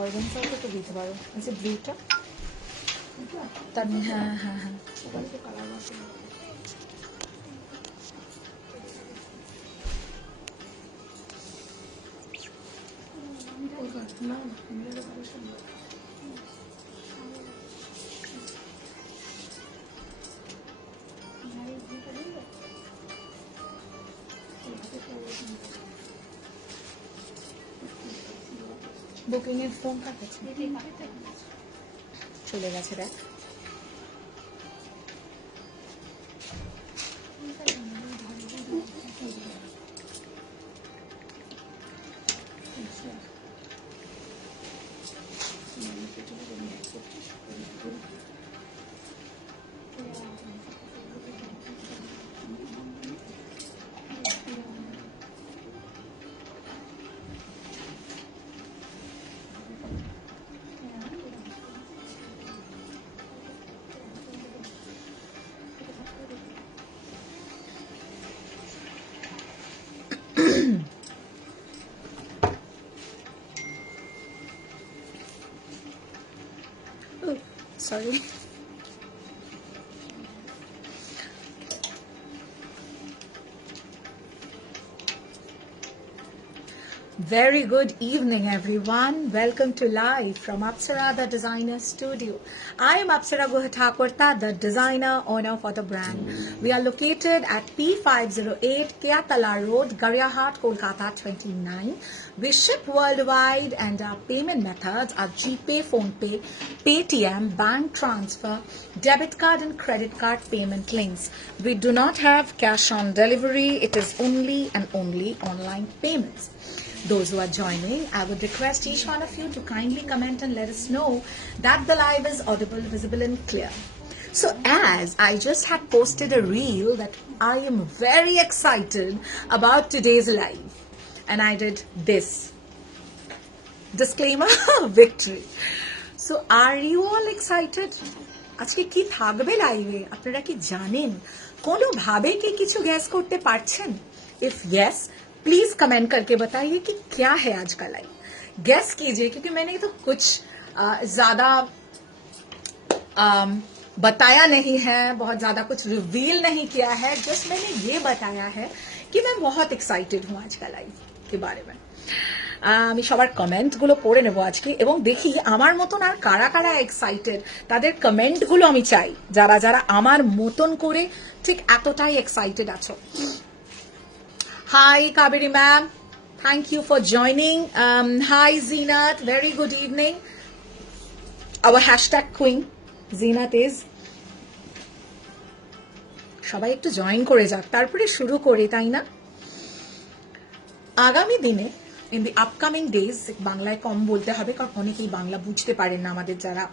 অর্গানজাও তো দিতে পারো, এই যে ব্লুটা তার। হ্যাঁ হ্যাঁ হ্যাঁ, বুকিং এর ফোন কাটেছে, চলে গেছে দেখ। Sorry. Very good evening, everyone. Welcome to live from Apsara, the designer studio. I am Apsara Guhathakurta, the designer owner for the brand. We are located at P508 Keatala Road, Gariahat, Kolkata 29. We ship worldwide and our payment methods are GPay, PhonePe, Paytm, bank transfer, debit card and credit card payment links. We do not have cash on delivery. It is only and only online payments. Those who are joining, I would request each one of you to kindly comment and let us know that the live is audible, visible and clear. So as I just had posted a reel that I am very excited about today's live, and I did this. Disclaimer, victory. So are you all excited? আজকে কি থাকবে লাইভে আপনারা কি জানেন? কোনো ভাবে কি কিছু গেস করতে পারছেন? If yes, प्लीज कमेंट करके बताइए कि क्या है आज का लाइव. गेस कीजिए, क्योंकि मैंने तो कुछ ज्यादा बताया नहीं है, बहुत ज्यादा कुछ रिवील नहीं किया है. जस्ट मैंने ये बताया है कि मैं बहुत एक्साइटेड हूँ आज का लाइव के बारे में. আমি সবার কমেন্টগুলো পড়ে নেব আজকে এবং দেখি আমার মতন আর কারা কারা এক্সাইটেড, তাদের কমেন্টগুলো আমি চাই, যারা যারা আমার মতন করে ঠিক এতটাই এক্সাইটেড আছো. Hi, Kabiri ma'am. Thank you for joining. Hi, Zeenat. Very good evening. Our hashtag queen, Zeenat is. সবাই একটু জয়েন করে যাক, তারপরে শুরু করি, তাই না? আগামী দিনে, in the upcoming days, বাংলায় কম বলতে হবে কারণ অনেকেই বাংলা বুঝতে পারেন না আমাদের যারা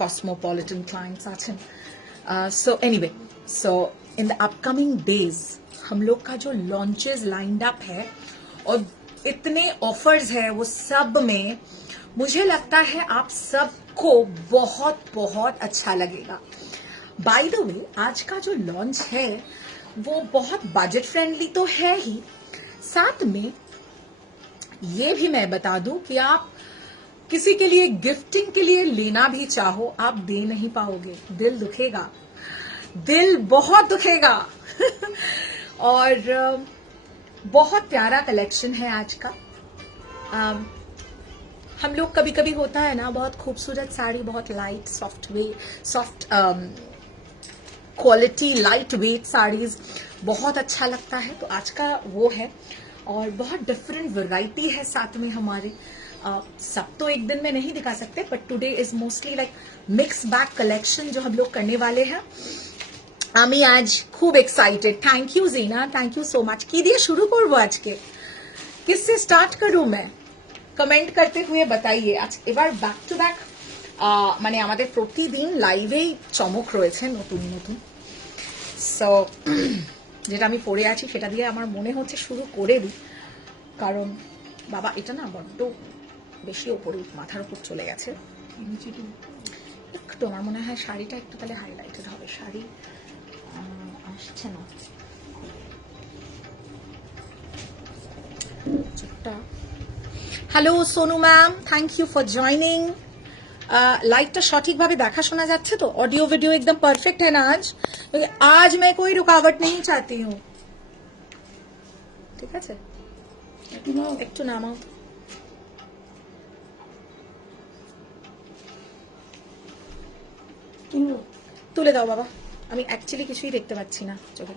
cosmopolitan clients আছেন. So anyway, so in the upcoming days हम लोग का जो लॉन्चेस लाइंड अप है और इतने ऑफर्स है, वो सब में मुझे लगता है आप सबको बहुत बहुत अच्छा लगेगा. बाय द वे, आज का जो लॉन्च है वो बहुत बजट फ्रेंडली तो है ही, साथ में ये भी मैं बता दूं कि आप किसी के लिए गिफ्टिंग के लिए लेना भी चाहो, आप दे नहीं पाओगे. दिल दुखेगा, दिल बहुत दुखेगा. और बहुत प्यारा कलेक्शन है आज का. हम लोग कभी कभी होता है ना, बहुत खूबसूरत साड़ी, बहुत light soft quality light weight saris बहुत अच्छा लगता है. तो आज का वो है और बहुत डिफरेंट वैरायटी है साथ में हमारे. सब तो एक दिन में नहीं दिखा सकते, but today is mostly like mix back collection जो हम लोग करने वाले हैं. আমি আজ খুব এক্সাইটেড. থ্যাংক ইউ জিনা, থ্যাংক ইউ সো মাচ. কি দিয়ে শুরু করবো আজকে, কিসसे স্টার্ট করুं मैं? কমেন্ট করতে হুয়ে बताइए. আজ এবার ব্যাক টু ব্যাক মানে আমাদের প্রতিদিন লাইভেই চমক রয়েছে নতুন নতুন. সো যেটা আমি পড়ে আছি সেটা দিয়ে আমার মনে হচ্ছে শুরু করে দিই, কারণ বাবা এটা না বড্ড বেশি ওপরে মাথার উপর চলে গেছে একটু আমার মনে হয় শাড়িটা একটু তাহলে হাইলাইটেড হবে শাড়ি আসছে না hello Sonu ma'am thank you for joining लाइटটা সঠিকভাবে দেখা শোনা যাচ্ছে তো ऑडियो वीडियो एकदम परफेक्ट है ना आज मैं कोई रुकावट नहीं चाहती हूँ ঠিক আছে একটু নামাও তুলে দাও বাবা আমি অ্যাকচুয়ালি কিছুই দেখতে পাচ্ছি না চোখে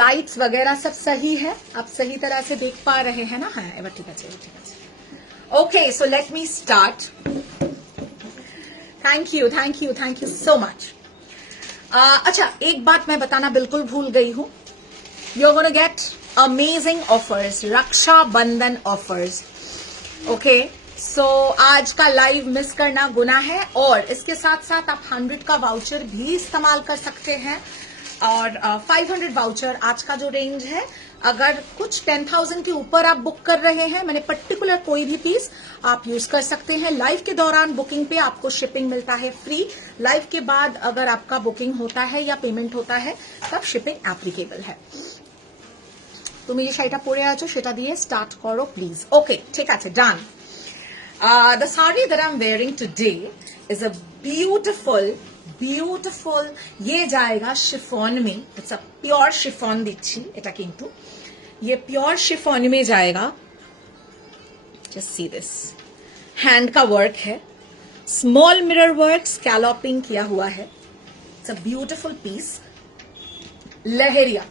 लाइट्स वगैरह सब सही है आप सही तरह से देख पा रहे हैं ना हाँ एवर ठीक है okay so let me start thank you so much अच्छा एक बात मैं बताना बिल्कुल भूल गई हूं you are gonna get amazing offers Raksha Bandhan offers okay so आज का लाइव मिस करना गुनाह है और इसके साथ साथ आप 100 का वाउचर भी इस्तेमाल कर सकते हैं और 500 वाउचर आज का जो रेंज है अगर कुछ 10,000 के ऊपर आप बुक कर रहे हैं मैंने पर्टिकुलर कोई भी पीस आप यूज कर सकते हैं लाइव के दौरान बुकिंग पे आपको शिपिंग मिलता है फ्री लाइव के बाद अगर आपका बुकिंग होता है या पेमेंट होता है तब शिपिंग एप्लीकेबल है তুমি যে শাড়িটা পরে আছো সেটা দিয়ে স্টার্ট করো প্লিজ ওকে ঠিক আছে ডান the saree that I'm wearing today is a beautiful ये जाएगा शिफॉन में इट्स अ प्योर शिफॉन दिच्छी এটা কিন্তু ये प्योर शिफॉन में जाएगा जस्ट सी दिस हैंड का वर्क है स्मॉल मिरर वर्क स्कैलॉपिंग किया हुआ है इट्स अ ब्यूटीफुल पीस लहरिया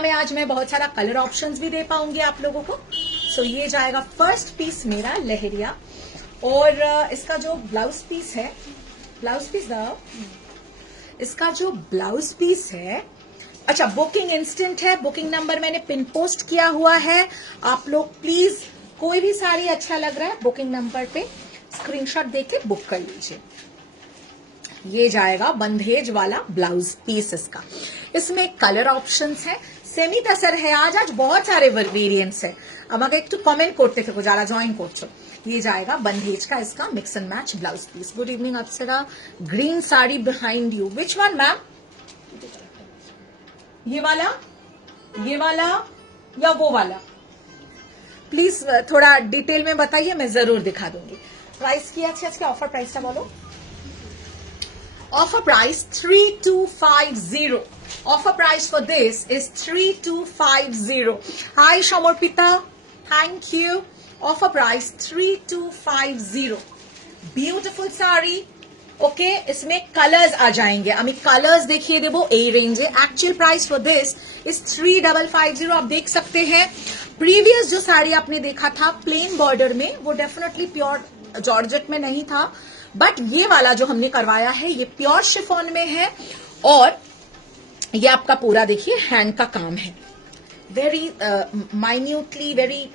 में आज मैं बहुत सारा कलर ऑप्शंस भी दे पाऊंगी आप लोगों को सो ये जाएगा फर्स्ट पीस मेरा लहरिया और इसका जो ब्लाउज पीस है इसका जो ब्लाउज पीस है अच्छा बुकिंग इंस्टेंट है बुकिंग नंबर मैंने पिन पोस्ट किया हुआ है आप लोग प्लीज कोई भी साड़ी अच्छा लग रहा है बुकिंग नंबर पे स्क्रीनशॉट देके बुक कर लीजिए ये जाएगा बंधेज वाला ब्लाउज पीस इसका इसमें कलर ऑप्शंस है सेमी तसर है आज बहुत सारे वेरिएंट्स है আমাকে একটু কমেন্ট করতে থেকো যারা জয়েন করছো ये जाएगा बंधेज का इसका mix and match blouse piece good evening Apsara green sari behind you which one ma'am ये वाला या वो वाला प्लीज थोड़ा डिटेल में बताइए मैं जरूर दिखा दूंगी प्राइस की अच्छे इसके ऑफर प्राइस टा बोलो offer price 3250 offer price for this is 3250 hi Samarpita thank you offer price 3250 beautiful sari okay इसमें कलर्स आ जाएंगे আমি कलर्स देखिए देबो ए रेंज है actual price for this is 3550 आप देख सकते हैं प्रीवियस जो साड़ी आपने देखा था प्लेन बॉर्डर में वो डेफिनेटली प्योर जॉर्जेट में नहीं था बट ये वाला जो हमने करवाया है ये प्योर शिफॉन में है और ये आपका पूरा देखिए हैंड का काम है very minutely very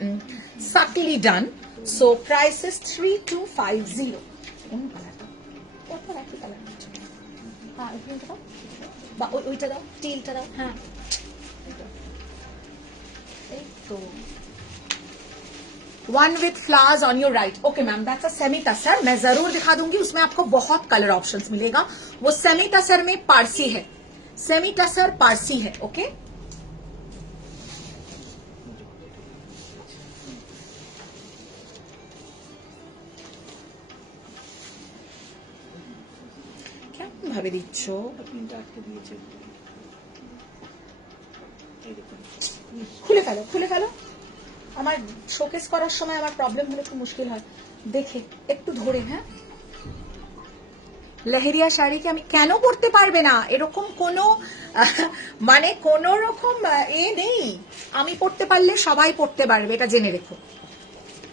subtly done so price is 3250 ওইটা দাও টিলটা দাও হ্যাঁ এই তো one with flowers on your right okay ma'am that's a semi tussar मैं जरूर दिखा दूंगी उसमें आपको बहुत कलर ऑप्शंस मिलेगा वो सेमी टसर में पारसी है सेमी टसर पारसी है ओके ভাবে দিচ্ছ খুলে ফেলো আমার শোকেস করার সময় আমার প্রবলেম হলে একটু মুশকিল হয় দেখে একটু ধরে হ্যাঁ লহরিয়া শাড়িকে আমি কেন পরতে পারবে না এরকম কোনো মানে কোন রকম এ নেই আমি পরতে পারলে সবাই পরতে পারবে এটা জেনে রেখো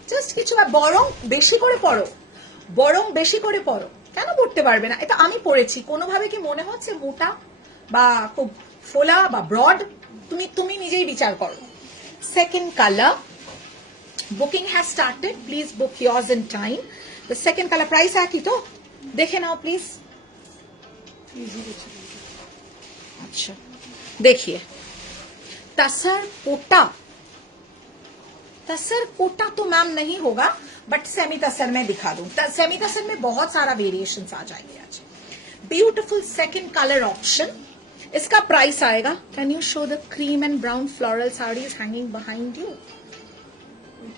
জাস্ট কিছু বরং বেশি করে পরো কেন পড়তে পারবে না এটা আমি পড়েছি কোনোভাবে কি মনে হচ্ছে মোটা বা খুব ফোলা বা ব্রড তুমি নিজেই বিচার করো second colour booking has started please book yours in time the second color price একই তো দেখে নাও প্লিজ अच्छा देखिए तसर कोटा तो मैम नहीं होगा, बट सेमी तसर में दिखा दूं। सेमी तसर में बहुत सारा वेरिएशंस आ जाएंगे आज। ब्यूटिफुल सेकंड कलर ऑप्शन, इसका प्राइस आएगा, can you show the cream and brown floral saris hanging behind you,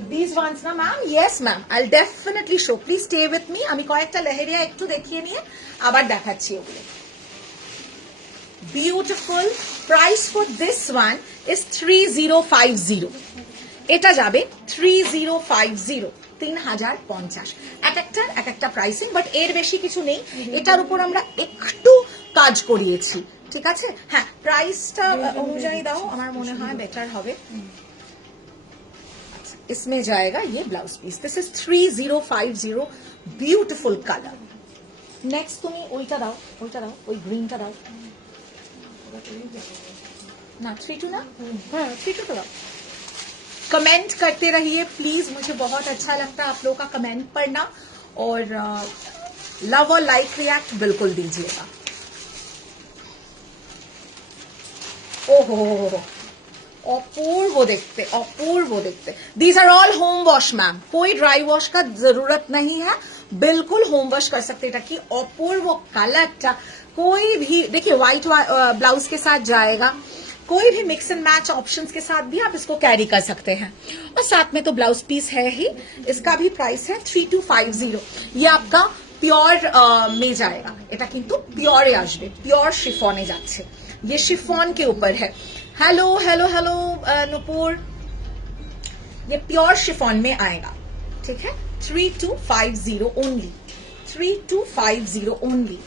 these ones na ma'am? Yes ma'am, I'll definitely show, please stay with me। আমি কয়েকটা লেহেরিয়া একটু দেখিয়ে নিয়ে আবার দেখাচ্ছি ওগুলো। Beautiful, price for this one is 3050, এটা যাবে 3050, 3050। এক একটা প্রাইসিং, বাট এর বেশি কিছু নেই, এটার উপর আমরা একটু কাজ করিয়েছি, ঠিক আছে? হ্যাঁ, প্রাইসটা অনুযায়ী দাও, আমার মনে হয় বেটার হবে। इसमें जाएगा ये blouse piece, this is 3050, beautiful colour. Next तुम्हें उल्टा दाओ ওই গ্রিনটা দাও ना, 32 ना, हाँ 32 तो दाओ। कमेंट करते रहिए प्लीज, मुझे बहुत अच्छा लगता है आप लोगों का कमेंट पढ़ना, और लव और लाइक रिएक्ट बिल्कुल दीजिएगा। ओहो, अपूर्व देखते। These are all home wash ma'am, कोई ड्राई वॉश का जरूरत नहीं है, बिल्कुल होम वॉश कर सकते हैं। कि अपूर्व कलर कोई भी, देखिए व्हाइट ब्लाउज के साथ जाएगा, कोई भी मिक्स एंड मैच ऑप्शंस के साथ भी आप इसको कैरी कर सकते हैं, और साथ में तो ब्लाउज पीस है ही। इसका भी प्राइस है 3250, ये आपका प्योर में जाएगा, এটা কিন্তু পিওরে আসবে, পিওর শিফনে যাচ্ছে, ये शिफॉन के ऊपर है। हेलो नुपुर, ये प्योर शिफॉन में आएगा, ठीक है? 3250 ओनली, 3250 ओनली,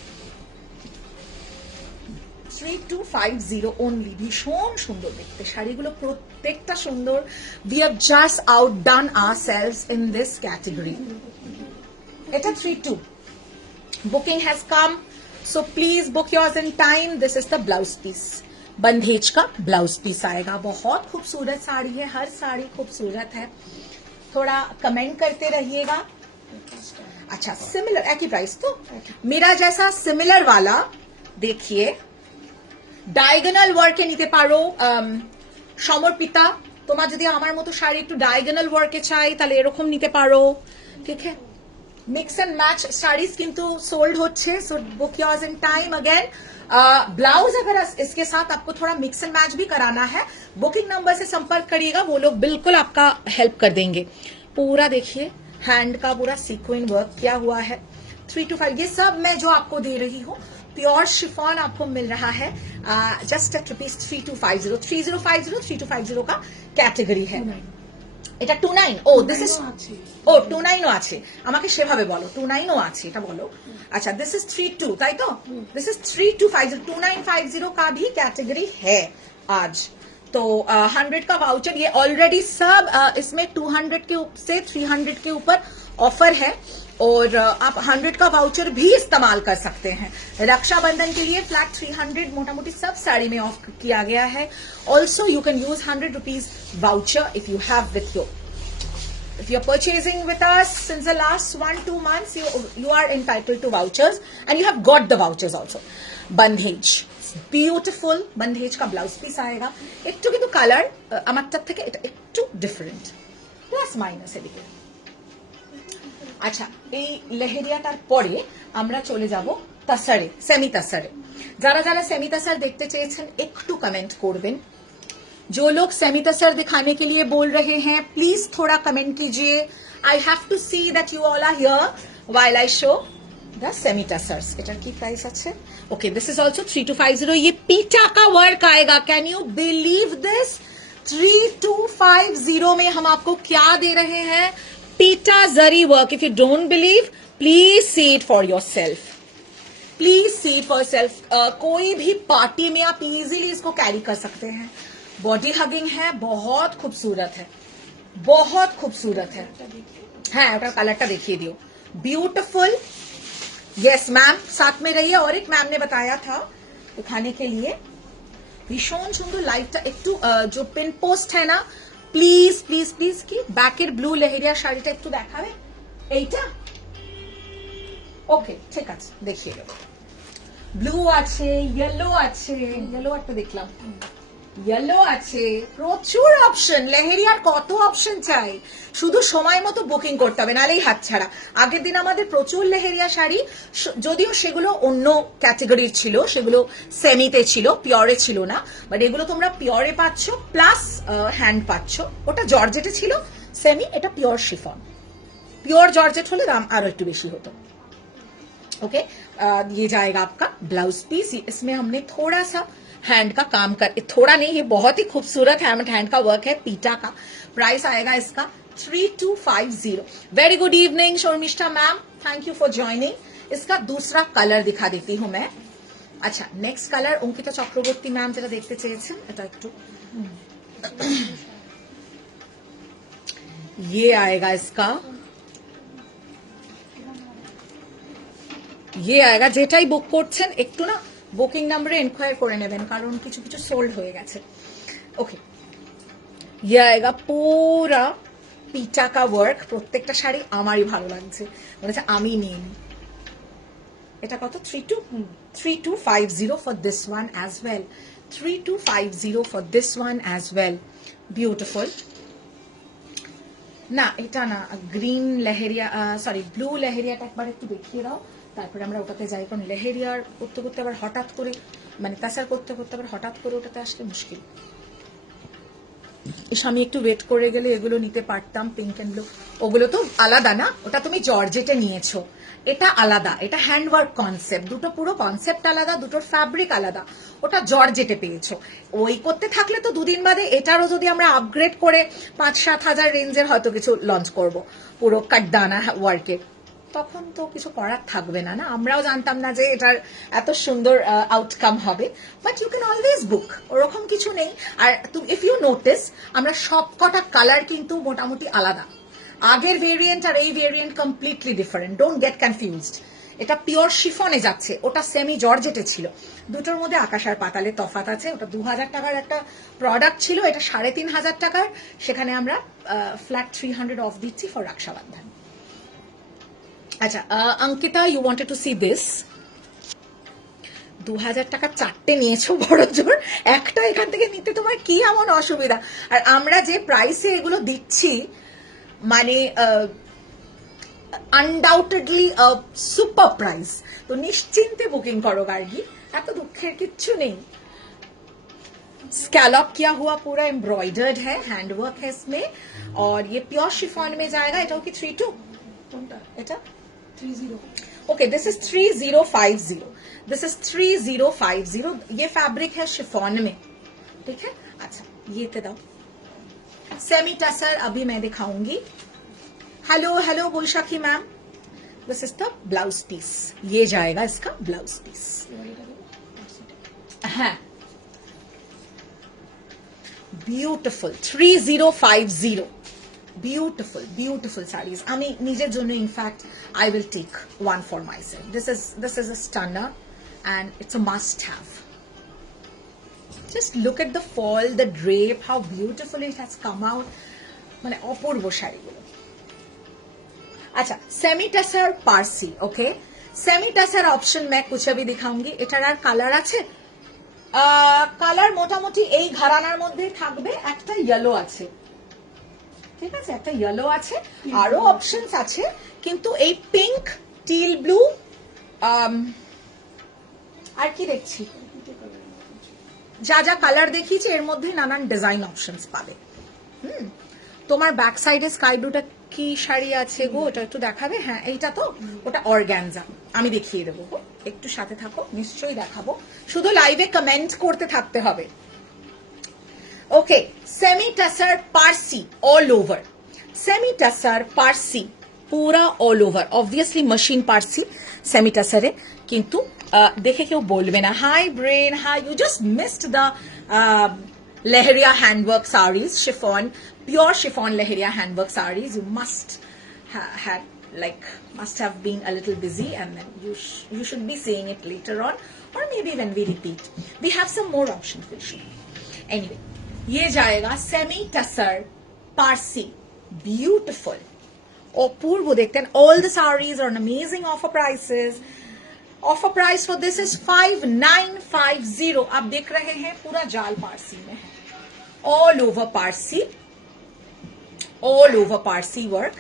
3250 ओनली। ভীষণ সুন্দর দেখতে শাড়িগুলো, প্রত্যেকটা সুন্দর। We have just outdone ourselves in this category। এটা 32, booking has come, so please book yours in time। This is the blouse piece, बंधेज का ब्लाउज पीस आएगा, बहुत खूबसूरत साड़ी है, हर साड़ी खूबसूरत है, थोड़ा कमेंट करते रहिएगा। अच्छा, सिमिलर एक ही प्राइस, तो मेरा जैसा सिमिलर वाला देखिए, ডায়াগোনাল ওয়ার্কে নিতে পারো। সমর্পিতা, তোমার যদি আমার মতো শাড়ি একটু ডায়াগোনাল ওয়ার্কে চাই তাহলে এরকম নিতে পারো, ঠিক है? मिक्स एंड मैच साड़ीज किंतु सोल्ड होच्छे, so book yours in time again. Blouse अगर इसके साथ आपको थोड़ा मिक्स एंड मैच भी कराना है, बुकिंग नंबर से संपर्क करिएगा, वो लोग बिल्कुल आपका हेल्प कर देंगे। पूरा देखिए हैंड का पूरा सीक्वेंस वर्क किया हुआ है। 325, ये सब मैं जो आपको दे रही हूँ प्योर शिफॉन आपको मिल रहा है, जस्ट एट रुपीज 3250। 3050 का कैटेगरी है। এটা 29, ও দিস ইজ, ও 29 ও আছে, আমাকে সেভাবে বলো 29 ও আছে, এটা বলো। अच्छा, दिस इज 32, তাই তো? दिस इज 3250, 2950 का भी कैटेगरी है आज। तो 100 का वाउचर, ये ऑलरेडी सब इसमें 200 के से 300 के ऊपर ऑफर है, और आप 100 का वाउचर भी इस्तेमाल कर सकते हैं। रक्षाबंधन के लिए फ्लैट 300 मोटा मोटी सब साड़ी में ऑफ किया गया है। Also you can use 100 rupees voucher if you have with you. If you're purchasing with us since the last 1-2 months, you are entitled to vouchers, and you have got the vouchers also। Bandhej, beautiful bandhej का blouse piece आएगा, একটু কিন্তু colour আমারটার থেকে এটা একটু different, plus minus এদিকে। আচ্ছা, এই লেহেরিয়াটার পরে আমরা চলে যাব তাসারে, সেমি তাসারে। যারা যারা সেমি তাসার দেখতে চেয়েছেন একটু কমেন্ট করবেন। जो लोग सेमी तसर दिखाने के लिए बोल रहे हैं प्लीज थोड़ा कमेंट कीजिए। I have to see that you all are here while I show the semi tussars. एटार की प्राइस আছে? Okay, this is also 3250। ये पीटा का वर्क आएगा, कैन यू बिलीव दिस? 3250 में हम आपको क्या दे रहे हैं? पीटा zari work. If you don't believe, please see it for yourself, please see it for yourself. कोई भी पार्टी में आप इजीली इसको कैरी कर सकते हैं। बॉडी हगिंग है, बहुत खूबसूरत है, बहुत खूबसूरत है। हाँ, ওটার কালারটা দেখিয়ে দিও, ब्यूटीफुल। यस मैम, साथ में रहिए। और एक मैम ने बताया था दिखाने के लिए, ভীষণ সুন্দর লাইটটা একটু जो पिन पोस्ट है ना, প্লিজ প্লিজ প্লিজ কি ব্যাকের ব্লু লেহেরিয়া শাড়িটা একটু দেখাবে এইটা। ওকে, ঠিক আছে, দেখিয়ে দেবো। ব্লু আছে, ইয়েলো আছে, ইয়েলো একটা দেখলাম, ইয়েলো আছে, প্রচুর অপশন। লেহেরিয়ার কত অপশন চাই, শুধু সময় মতো বুকিং করতে হবে, নাহলেই হাতছাড়া। আগের দিন আমাদের প্রচুর লেহেরিয়া শাড়ি, যদিও সেগুলো অন্য ক্যাটেগরির ছিল, সেগুলো সেমিতে ছিল, পিওরে ছিল না, বাট এগুলো তোমরা পিওরে পাচ্ছ, প্লাস হ্যান্ড পাচ্ছ। ওটা জর্জেটে ছিল সেমি, এটা পিওর শিফন। प्योर जॉर्जेट होले दाम और एकटू बेशी होता। ओके, ये जाएगा आपका ब्लाउज पीस। इसमें हमने थोड़ा सा हैंड का काम कर, थोड़ा नहीं, ये बहुत ही खूबसूरत हैंड का वर्क है, पीटा का। प्राइस आएगा इसका 3250। Very good evening Sharmishtha ma'am, thank you for joining. इसका दूसरा कलर दिखा देती हूँ मैं। अच्छा, next colour Ankita Chakraborty ma'am যেটা দেখতে চেয়েছেন, এটা একটু ये आएगा इसका, ये आएगा। যেটাই বুক করছেন একটু না বুকিং নাম্বারে এনকোয়ার করে নেবেন, কারণ কিছু কিছু সোল্ড হয়ে গেছে। ওকে, ये आएगा पूरा পিটা का वर्क। প্রত্যেকটা শাড়ি আমারই ভালো লাগছে, মনে হচ্ছে আমি নিয়ে নিই। এটা কত? 3250 for this one as well. 3250 for this one as well. Beautiful. না এটা না, গ্রিন লেহেরিয়া, সরি ব্লু লেহেরিয়াটা একবার একটু দেখিয়ে দাও, তারপরে আমরা ওটাতে যাই। কারণ লেহেরিয়ার করতে করতে আবার হঠাৎ করে, মানে তাসার করতে করতে আবার হঠাৎ করে ওটাতে আসলে মুশকিল। আমি একটু ওয়েট করে গেলে এগুলো নিতে পারতাম, পিঙ্ক এন্ড ব্লু। ওগুলো তো আলাদা না, ওটা তুমি জর্জেটে নিয়েছো, এটা আলাদা, এটা হ্যান্ডওয়ার্ক কনসেপ্ট। দুটো পুরো কনসেপ্ট আলাদা, দুটোর ফ্যাব্রিক আলাদা। ওটা জর্জেটে পেয়েছো। ওই করতে থাকলে তো দুদিন বাদে এটারও যদি আমরা আপগ্রেড করে 5-7 হাজার রেঞ্জের হয়তো কিছু লঞ্চ করব, পুরো কাটদানা ওয়ার্কে, তখন তো কিছু করার থাকবে না। না, আমরাও জানতাম না যে এটার এত সুন্দর আউটকাম হবে, বাট ইউ ক্যান অলওয়েজ বুক, ওরকম কিছু নেই। আর ইফ ইউ নোটিস, আমরা সব কটা কালার কিন্তু মোটামুটি আলাদা। আগের ভেরিয়েন্ট আর এই variant completely different, don't get confused. এটা পিওর শিফনে যাচ্ছে, ওটা সেমি জর্জেটে ছিল। দুটোর মধ্যে আকাশ আর পাতালের তফাৎ আছে। ওটা 2000 টাকার একটা প্রোডাক্ট ছিল, এটা 3500 টাকার। সেখানে আমরা ফ্ল্যাট 300 অফ দিচ্ছি ফর রক্ষাবন্ধন। আচ্ছা, Ankita, you wanted to see this. 2000 টাকা চারটে নিয়েছো, বড় জোর একটা এখান থেকে নিতে তোমার কি এমন অসুবিধা? আর আমরা যে প্রাইসে এগুলো দিচ্ছি, মানে আনডাউটেডলি সুপার প্রাইস। তো নিশ্চিন্তে বুকিং করো গার্গি, এত দুঃখের কিচ্ছু নেই। स्कैलप किया हुआ पूरा एम्ब्रॉयडर्ड है, हैंडवर्क है इसमें, और ये प्योर शिफॉन में जाएगा। এটা কি 32? এটা 30। Okay, this is 3050। This is 3050। ये फैब्रिक है शिफॉन में, ठीक है। अच्छा, ये ते दाओ सेमी टसर अभी मैं दिखाऊंगी। Hello hello Baishakhi ma'am, this is the blouse piece. ये जाएगा इसका ब्लाउज पीस। हाँ, ब्यूटिफुल 3050। beautiful beautiful sarees. আমি নিজের জন্য in fact I will take one for myself. This is a stunner and it's a must have. Just look at the fall, the drape, how beautifully it has come out. মানে অপূর্ব শাড়িগুলো। अच्छा, semi tussar Parsi. Okay, semi tussar option मैं कुछ अभी दिखाऊंगी। এটার আর colour আছে? কালার মোটামুটি এই ঘরানার মধ্যে থাকবে। একটা ইয়েলো আছে, ঠিক আছে, একটা ইয়েলো আছে, আরো অপশনস আছে, কিন্তু এই পিঙ্ক, টিল ব্লু, আর কি দেখছি, যা যা কালার দেখিয়েছি এর মধ্যে নানান ডিজাইন অপশনস পাবে। তোমার ব্যাক সাইডে স্কাই ব্লুটা কি শাড়ি আছে গো, ওটা একটু দেখাবে? হ্যাঁ, এইটা তো, ওটা অর্গানজা। আমি দেখিয়ে দেবো গো, একটু সাথে থাকো, নিশ্চয়ই দেখাবো, শুধু লাইভে কমেন্ট করতে থাকতে হবে। Okay, semi tussar Parsi all over. Semi tussar Parsi पूरा all over. Obviously machine Parsi semi tussar है, किंतु देखे क्यों बोलबे ना। Hi Brain, hi, you just missed the leheriya handwork sarees, chiffon, pure chiffon leheriya handwork sarees. You must have must have been a little busy, and then you should be seeing it later on, or maybe when we repeat. We have some more options we'll show. Anyway, ये जाएगा semi tussar Parsi, beautiful, अपूर्व। देखते हैं, all the sarees are amazing offer prices. Offer price for this is 5950। आप देख रहे हैं पूरा जाल पारसी में है, all over Parsi, all over Parsi work.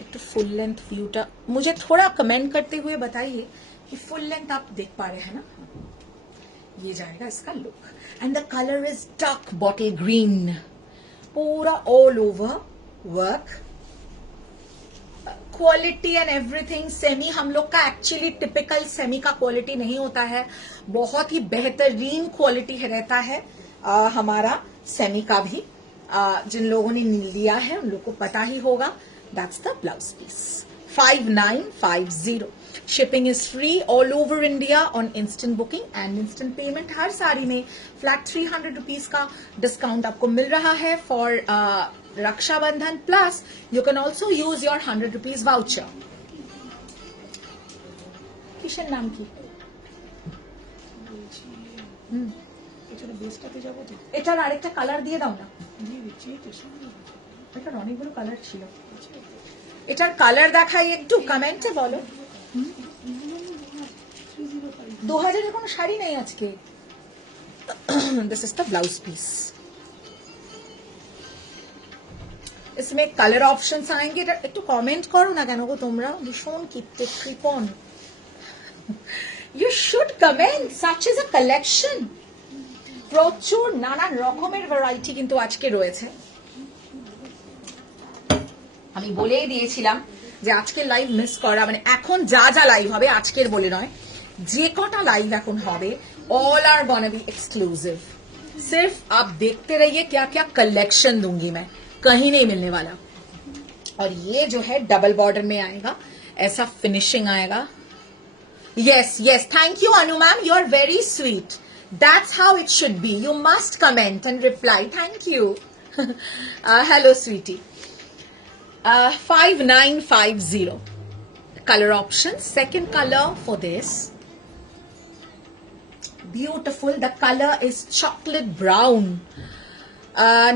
एक तो फुल लेंथ व्यूटा, मुझे थोड़ा कमेंट करते हुए बताइए कि फुल लेंथ आप देख पा रहे हैं ना। ये जाएगा इसका look, and the colour is dark bottle green, पूरा all over work, quality and everything semi. हम लोग का एक्चुअली टिपिकल सेमी का क्वालिटी नहीं होता है, बहुत ही बेहतरीन क्वालिटी रहता है हमारा सेमी का भी। जिन लोगों ने लिया है उन लोग को पता ही होगा। That's the blouse piece, 5950। Shipping is free all over India on instant booking and instant payment. हर साड़ी में फ्लैट 300 रुपीज का डिस्काउंट आपको मिल रहा है for Rakshabandhan, plus you can also use your 100 rupees voucher. Kishan नाम की এটার আরেকটা কালার দিয়ে দাও না, এটার অনেকগুলো কালার ছিল। এটার কালার দেখাই একটু, কমেন্টে বলো। 2000 কোনো শাড়ি নেই আজকে। This is the blouse piece. इसमें कलर ऑप्शंस आएंगे, একটু কমেন্ট করো না কেন গো তোমরা, ভীষণ কিপটে কৃপন। You should comment, such is a collection। প্রচুর নানান রকমের ভ্যারাইটি কিন্তু আজকে রয়েছে। আমি বলেই দিয়েছিলাম যে আজকের লাইভ মিস করা, মানে এখন যা যা লাইভ হবে আজকের বলে নয়, যে কটা লাইভ এখন হবে all are gonna be exclusive. सिर्फ आप देखते रहिए क्या क्या कलेक्शन दूंगी मैं, कहीं नहीं मिलने वाला। और ये जो है डबल बॉर्डर में आएगा, ऐसा फिनिशिंग आएगा। Yes yes, thank you Anu ma'am, you are very sweet. That's how it should be, you must comment and reply. Thank you. Hello sweetie. 5950 color option, second color for this, beautiful, the color is chocolate brown।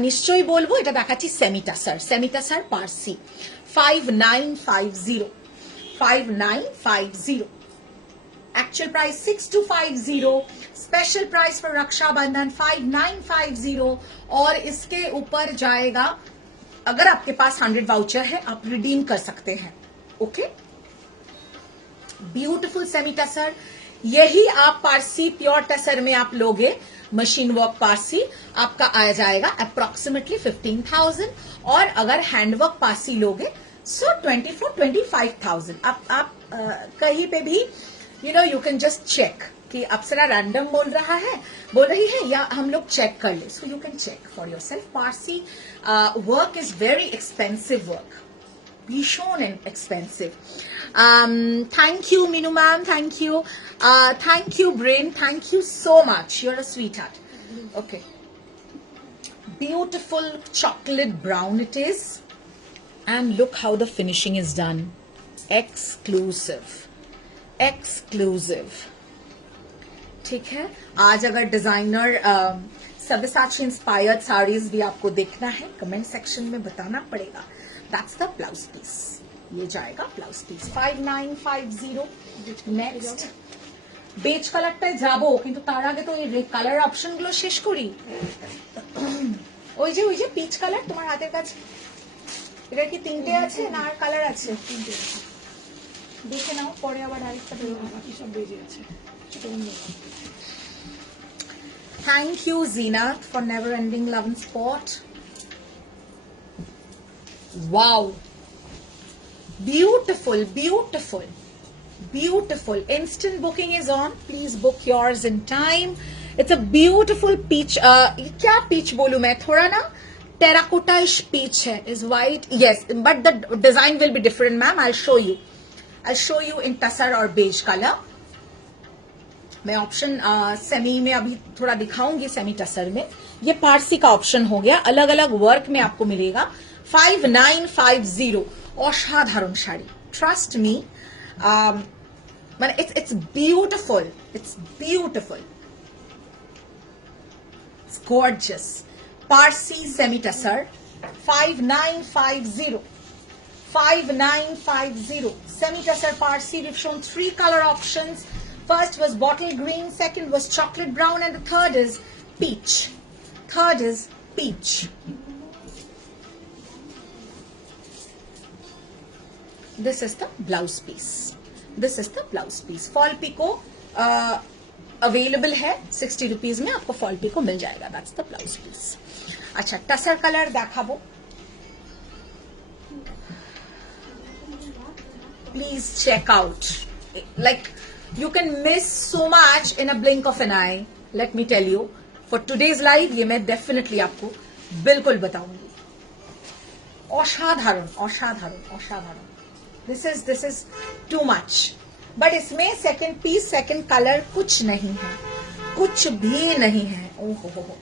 নিশ্চয়ই বলবো এটা দেখাচ্ছি semi tussar, semi tussar Parsi. 5950, 5950। Actual price 6250, special price for Rakshabandhan 5950। और इसके ऊपर जाएगा, अगर आपके पास 100 वाउचर है आप रिडीम कर सकते हैं। Okay, beautiful semi tussar. यही आप पारसी प्योर टसर में आप लोगे, मशीन वर्क पारसी आपका आ जाएगा अप्रोक्सीमेटली 15,000। और अगर हैंडवर्क पारसी लोगे सो 24-25,000। आप कहीं पे भी यू कैन जस्ट चेक कि अप्सरा रैंडम बोल रही है या हम लोग चेक कर ले, so you can check for yourself. Parsi work is very expensive work, भीषण expensive. Thank you Meenu ma'am, thank you, thank you Brain, thank you so much, you are a sweetheart. Okay, beautiful chocolate brown it is, and look how the finishing is done, exclusive, exclusive। ठीक है, आज अगर designer Sabyasachi inspired saris भी आपको देखना है, comment section में बताना पड़ेगा। दैट्स द ब्लाउज पीस, ये जाएगा ब्लाउज पीस 5950। নেক্সট বেজ কালারটায় যাবো, কিন্তু তার আগে তো এই কালার অপশন গুলো শেষ করি। ওই যে পিচ কালার তোমার হাতের কাছে, এটা কি তিনটে আছে না আর কালার আছে? তিনটে আছে, দেখে নাও, পরে আবার আরেকটা বাকি সব বেজে আছে। Thank you Zeenat for never ending love and support। Wow, beautiful, beautiful, beautiful। Instant booking is on, please book yours in time। It's a beautiful peach, क्या peach बोलूं मैं, थोड़ा ना टेराकोटाइश peach है, is white, yes, but the design will be different ma'am, I'll show you in tussar और beige colour. मैं option semi में अभी थोड़ा दिखाऊंगी, सेमी टसर में। ये पारसी का ऑप्शन हो गया, अलग अलग वर्क में आपको मिलेगा। 5950, असाधारण sari, trust me. it's beautiful, it's beautiful, it's gorgeous। Parsi semi tussar 5950, 5950 semi tussar Parsi. We've shown 3 color options, First was bottle green, second was chocolate brown, and the third is peach. Third is peach. This is the blouse piece. This is the blouse piece. Fall pico available है 60 rupees में, आपको fall pico मिल जाएगा. That's the blouse piece. अच्छा, tussar colour देखाबो. Please check out. Like you can miss so much in a blink of an eye. Let me tell you, for today's live ये मैं definitely आपको बिल्कुल बताऊंगी. असाधारण असाधारण असाधारण. This is too much. But इसमें सेकंड पीस सेकंड कलर कुछ नहीं है, कुछ भी नहीं है. ओहो,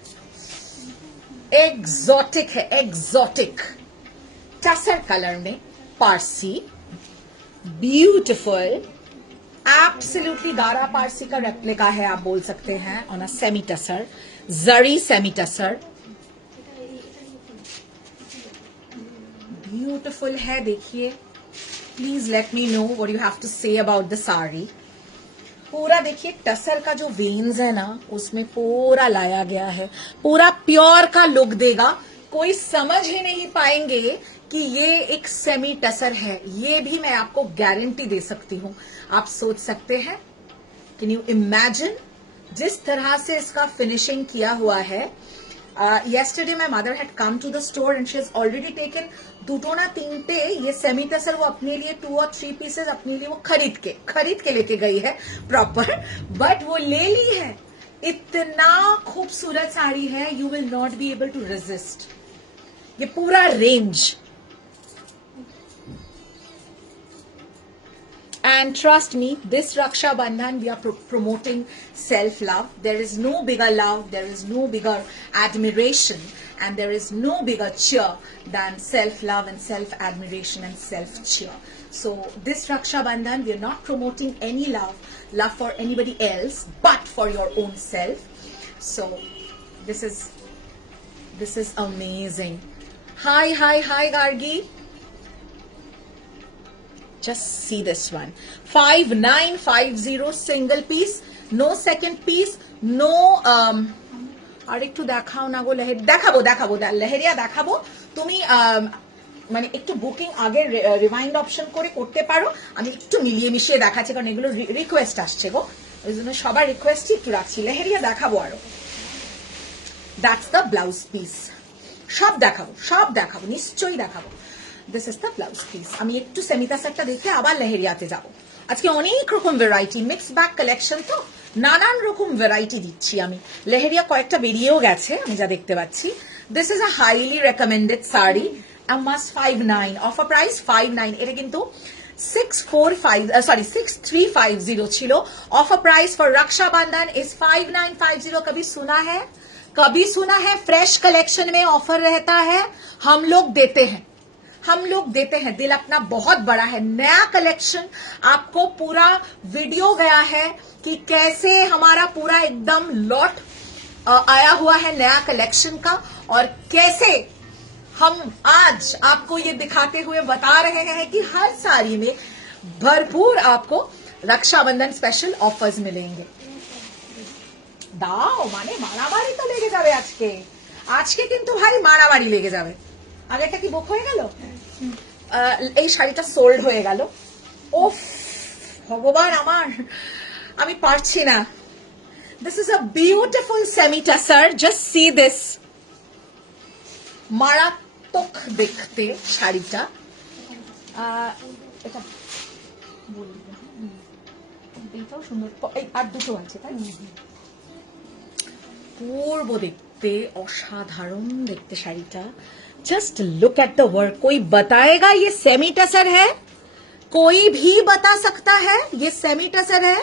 एग्जॉटिक है, एग्जॉटिक. टसर कलर में पारसी, ब्यूटिफुल, एब्सोल्युटली गारा पारसी का रेप्लिका है, आप बोल सकते हैं, on a semi tussar, zari semi tussar. Beautiful है, देखिए. Please let me know what you have to say about the sari. पूरा देखिए टसर का जो वेन्स है ना, उसमें पूरा लाया गया है, पूरा प्योर का लुक देगा. कोई समझ ही नहीं पाएंगे कि ये एक सेमी टसर है. ये भी मैं आपको गारंटी दे सकती हूं. आप सोच सकते हैं, कैन यू इमेजिन जिस तरह से इसका फिनिशिंग किया हुआ है. Yesterday my mother had come to the store and she has already taken दुटो ना तीनटे ये सेमी टसर वो अपने लिए 2 और 3 पीसेस अपने लिए वो खरीद के लेके गई है प्रॉपर. बट वो ले ली है. इतना खूबसूरत साड़ी है, you will not be able to resist. ये पूरा range. And trust me, this Raksha Bandhan, we are promoting self-love. There is no bigger love, there is no bigger admiration, and there is no bigger cheer than self-love and self-admiration and self-cheer. So this Raksha Bandhan, we are not promoting any love for anybody else, but for your own self. So this is amazing. Hi, Gargi. Just see this one. 5950 single piece, no second piece, no আর একটু দেখাও না গো. দেখাবো লেহেরিয়া দেখাবো. তুমি মানে একটু booking আগে remind option করে করতে পারো. আমি একটু মিলিয়ে মিশিয়ে দেখাচ্ছি, কারণ এগুলো রিকোয়েস্ট আসছে গো, ওই জন্য সবার রিকোয়েস্টই একটু রাখছি. লেহেরিয়া দেখাবো আরো. That's the blouse piece. সব দেখাবো, নিশ্চয়ই দেখাবো. This is the blouse piece. আমি একটু সেমিটাসারটা দেখে আবার লেহেরিয়াতে যাব. আজকে অনেক রকম ভ্যারাইটি, মিক্স ব্যাগ কালেকশন, তো নানান রকম ভ্যারাইটি দিচ্ছি আমি. লেহেরিয়া কয়েকটা বেরিয়েও গেছে আমি যা দেখতে পাচ্ছি. This is a highly recommended sari. Must 59, offer price 59. এটা কিন্তু 6350 ছিল. Offer price for Rakshabandhan is 5950. कभी सुना है फ्रेश कलेक्शन में ऑफर रहता है? हम लोग देते हैं. दिल अपना बहुत बड़ा है. नया कलेक्शन आपको पूरा वीडियो गया है कि कैसे हमारा पूरा एकदम लॉट आया हुआ है नया कलेक्शन का, और कैसे हम आज आपको ये दिखाते हुए बता रहे हैं कि हर साड़ी में भरपूर आपको रक्षाबंधन स्पेशल ऑफर्स मिलेंगे. দাও মানে মারামারি তো লেগে যাবে আজকে কিন্তু ভাই মারামারি লেগে যাবে. আগেটা কি বুক হয়ে গেল? এই শাড়িটা সোল্ড হয়ে গেল. ওফ ভগবান আমার, আমি পারছি না. This is a beautiful semi tussar. Just see this. মারাত্মক দেখতে শাড়িটা. এটা এটাও সুন্দর. আর দুটো আছে তাই পূর্ব দেখতে, অসাধারণ দেখতে শাড়িটা. Just look at the work. कोई बताएगा ये सेमी टसर है? कोई भी बता सकता है ये सेमी टसर है?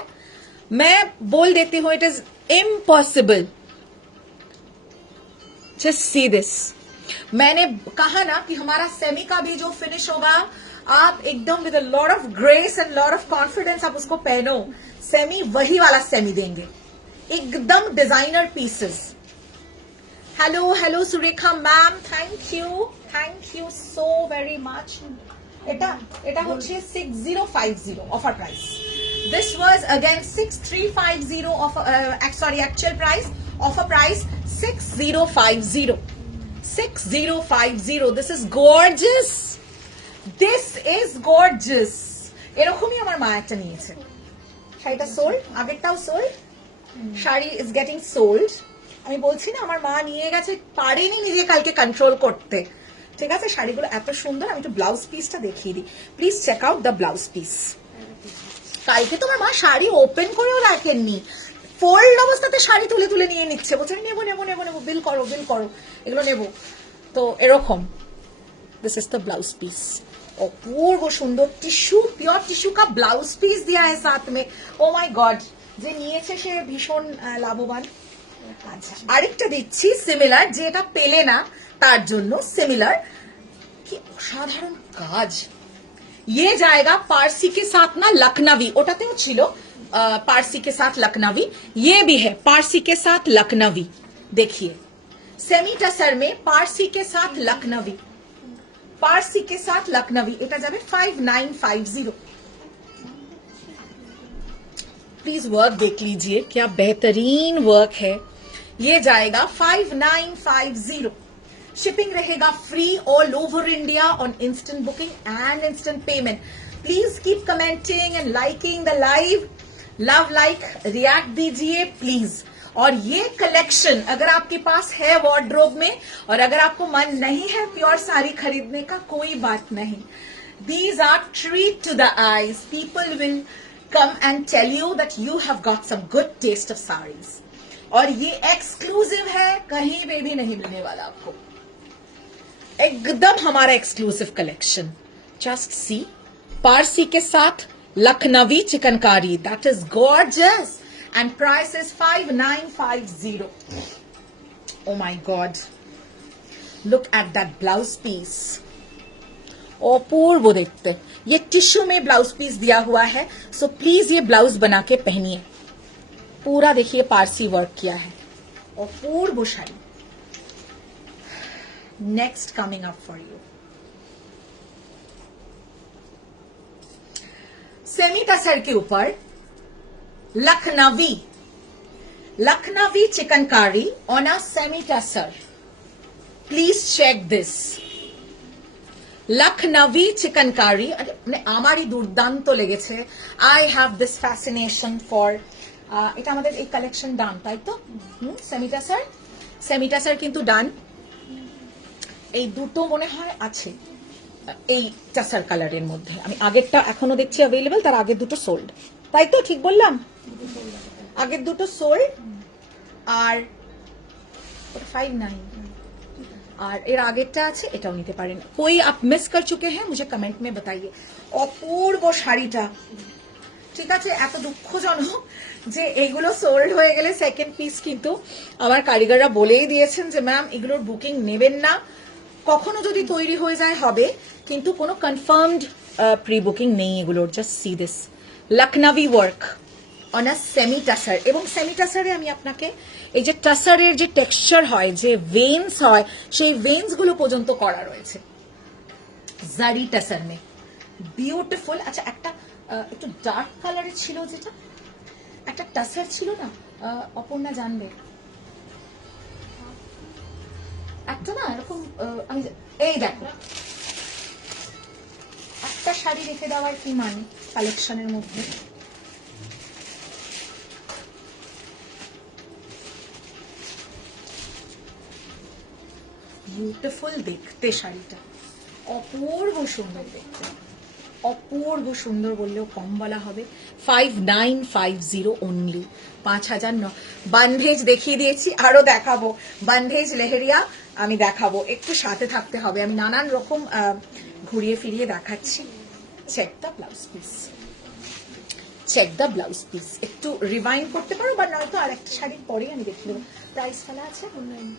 मैं बोल देती हूं it is impossible. Just see this. मैंने कहा ना कि हमारा सेमी का भी जो फिनिश होगा, आप एकदम with a lot of grace and lot of confidence आप उसको पहनो. सेमी वही वाला सेमी देंगे, एकदम designer pieces. Hello Surekha ma'am, thank you so very माच. এটা হচ্ছে 6050 offer price. This was again 6350 of sorry, actual price, offer price 6050. 6050. This is gorgeous. This is gorgeous. এরকমই আমার মা একটা নিয়েছে। শাড়িটা সোল্ড, আগেরটাও sold. Sari is getting sold. আমি বলছি না আমার মা নিয়ে গেছে, পারেনি নিজে কালকে কন্ট্রোল করতে। ঠিক আছে, শাড়িগুলো এত সুন্দর। আমি একটু ব্লাউজ পিসটা দেখিয়ে দিই। Please check out the blouse piece. কালকে তোমার মা শাড়ি ওপেন করেও রাখেননি, ফোল্ড অবস্থাতে শাড়ি তুলে তুলে নিয়ে নিচ্ছে, বলছে নেবো নেবো নেবো নেবো, বিল করো বিল করো, এগুলো নেবো। তো এরকম, this is the blouse piece. অপূর্ব সুন্দর টিস্যু, পিওর টিস্যু কা ব্লাউজ পিস দিয়া है साथ में। ও মাই গড, যে নিয়েছে সে ভীষণ লাভবান। আচ্ছা, আরেকটা দিচ্ছি সিমিলার, যে এটা পেলে না তার জন্য সিমিলার। কি অসাধারণ কাজ। ये जाएगा पारसी के साथ ना लखनवी, ওটাতেও ছিল पारसी के साथ लखनवी, ये भी है पारसी के साथ लखनवी। देखिए सेमी टसर में पारसी के साथ लखनवी, पारसी के साथ लखनवी, এটা যাবে 5950। प्लीज वर्क देख लीजिए, क्या बेहतरीन वर्क है। ये जाएगा 5950। शिपिंग रहेगा free all over India on instant booking and instant payment. Please keep commenting and liking the live. Love like react दीजिए प्लीज। और ये कलेक्शन अगर आपके पास है वार्डरोब में, और अगर आपको मन नहीं है प्योर साड़ी खरीदने का, कोई बात नहीं। These are treat to the eyes. People will come and tell you that you have got some good taste of sarees. और ये एक्सक्लूसिव है, कहीं पे भी नहीं मिलने वाला आपको, एकदम हमारा exclusive collection. Just see, Parsi के साथ Lucknowi chikankari, that is gorgeous, and price is 5950. Oh my god, look at that blouse piece, अपूर्व देखते। ये टिश्यू में ब्लाउज पीस दिया हुआ है, सो प्लीज ये ब्लाउज बना के पहनिए। पूरा देखिए पारसी वर्क किया है, अपूर्व शाड़ी। Next coming up for you, semi tussar के ऊपर Lucknowi, Lucknowi chikankari on a semi tussar. Please check this. লখনवी chikankari, মানে আমারই দুর্দান্ত লেগেছে। I have this fascination for, এটা আমাদের এই কালেকশন ডান, তাই তো? সেমিটাসার, সেমিটাসার কিন্তু ডান। এই দুটো মনে হয় আছে এই টাসার কালারের মধ্যে। আমি আগেরটা এখনো দেখছি অ্যাভেলেবল, তার আগের দুটো সোল্ড, তাই তো? ঠিক বললাম? আগের দুটো সোল্ড, আর 59, আর এর আগেরটা আছে, এটাও নিতে পারেন। कोई आप मिस कर चुके हैं मुझे कमेंट में बताइए। অপূর্ব শাড়িটা, ঠিক আছে? এত দুঃখজনক যে এগুলো সোল্ড হয়ে গেলে সেকেন্ড পিস কিন্তু আমার কারিগররা বলেই দিয়েছেন যে ম্যাম এগুলোর বুকিং নেবেন না, কখনো যদি তৈরি হয়ে যায় হবে, কিন্তু কোনো কনফার্মড প্রি বুকিং নেই এগুলোর। Just see this Lucknowi work on a semi tussar. এবং সেমি টাসারে আমি আপনাকে এই যে টাসারের যে টেক্সচার হয়, যে ভেন্স হয়, সেই ভেন্স গুলো পর্যন্ত করা রয়েছে জারি টাসার মে, বিউটিফুল। আচ্ছা, একটা একটু ডার্ক কালারের ছিল, যেটা একটা টাসার ছিল না, অপর্ণা জানবে, একটা না এরকম, আমি এই দেখো, একটা শাড়ি রেখে দেওয়ার কি মানে কালেকশনের মধ্যে। বিউটিফুল দেখতে শাড়িটা, অপূর্ব সুন্দর দেখতে, অপূর্ব সুন্দর বললেও কম বলা হবে। 5950 অনলি, 5000। বান্ধেজ দেখিয়ে দিয়েছি, আরো দেখাবো। বান্ধেজ লেহেরিয়া আমি দেখাবো, একটু সাথে থাকতে হবে, আমি নানান রকম ঘুরিয়ে ফিরিয়ে দেখাচ্ছি। Check the blouse piece, check the blouse piece. একটু রিভাইন্ড করতে পারো, বা নয়তো আর একটা শাড়ির পরেই আমি দেখে নেবো। প্রাইস ফেলা আছে অনলাইন,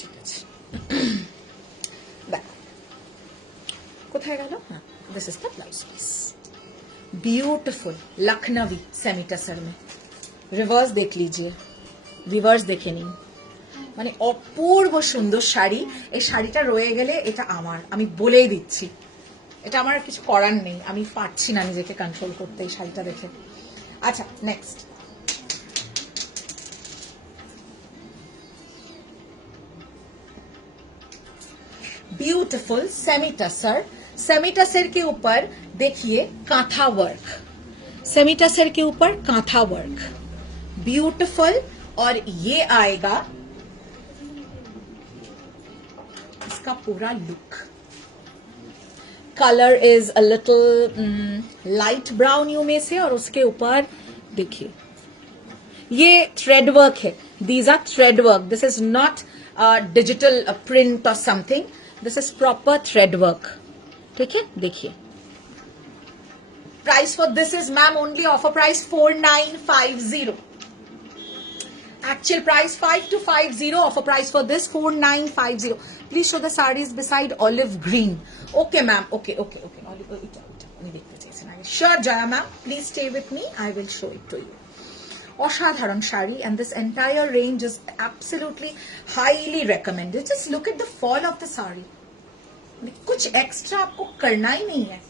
ঠিক আছে। দেখো কোথায় গেল? হ্যাঁ, this is the blouse piece, beautiful Lucknowi semi tussar में। रिवर्स देख लीजिए, रिवर्स देखे नहीं, মানে অপূর্ব সুন্দর শাড়ি। এই শাড়িটা রয়ে গেলে এটা আমার, আমি বলেই দিচ্ছি, এটা আমার কিছু করার নেই, আমি পারছি না নিজেকে কন্ট্রোল করতে এই শাড়িটা দেখে। আচ্ছা next, beautiful semi tussar. Semi tussar के ऊपर देखिए कांथा वर्क, सेमी टसर के ऊपर कांथा वर्क, ब्यूटिफुल। और ये आएगा इसका पूरा look. Colour is a little light brown यू में से, और उसके ऊपर देखिए ये थ्रेड वर्क है, these are thread work, this is not digital print और something, this is proper thread work. ठीक है, देखिए price for this is ma'am only offer price 4950, actual price 5250, offer price for this 4950. Please show the sarees beside olive green. Okay ma'am, okay. Sure Jaya ma'am, please stay with me, I will show it to you. অসাধারণ sari, and this entire range is absolutely highly recommended. Just look at the fall of the saree, कुछ extra आपको करना ही नहीं है।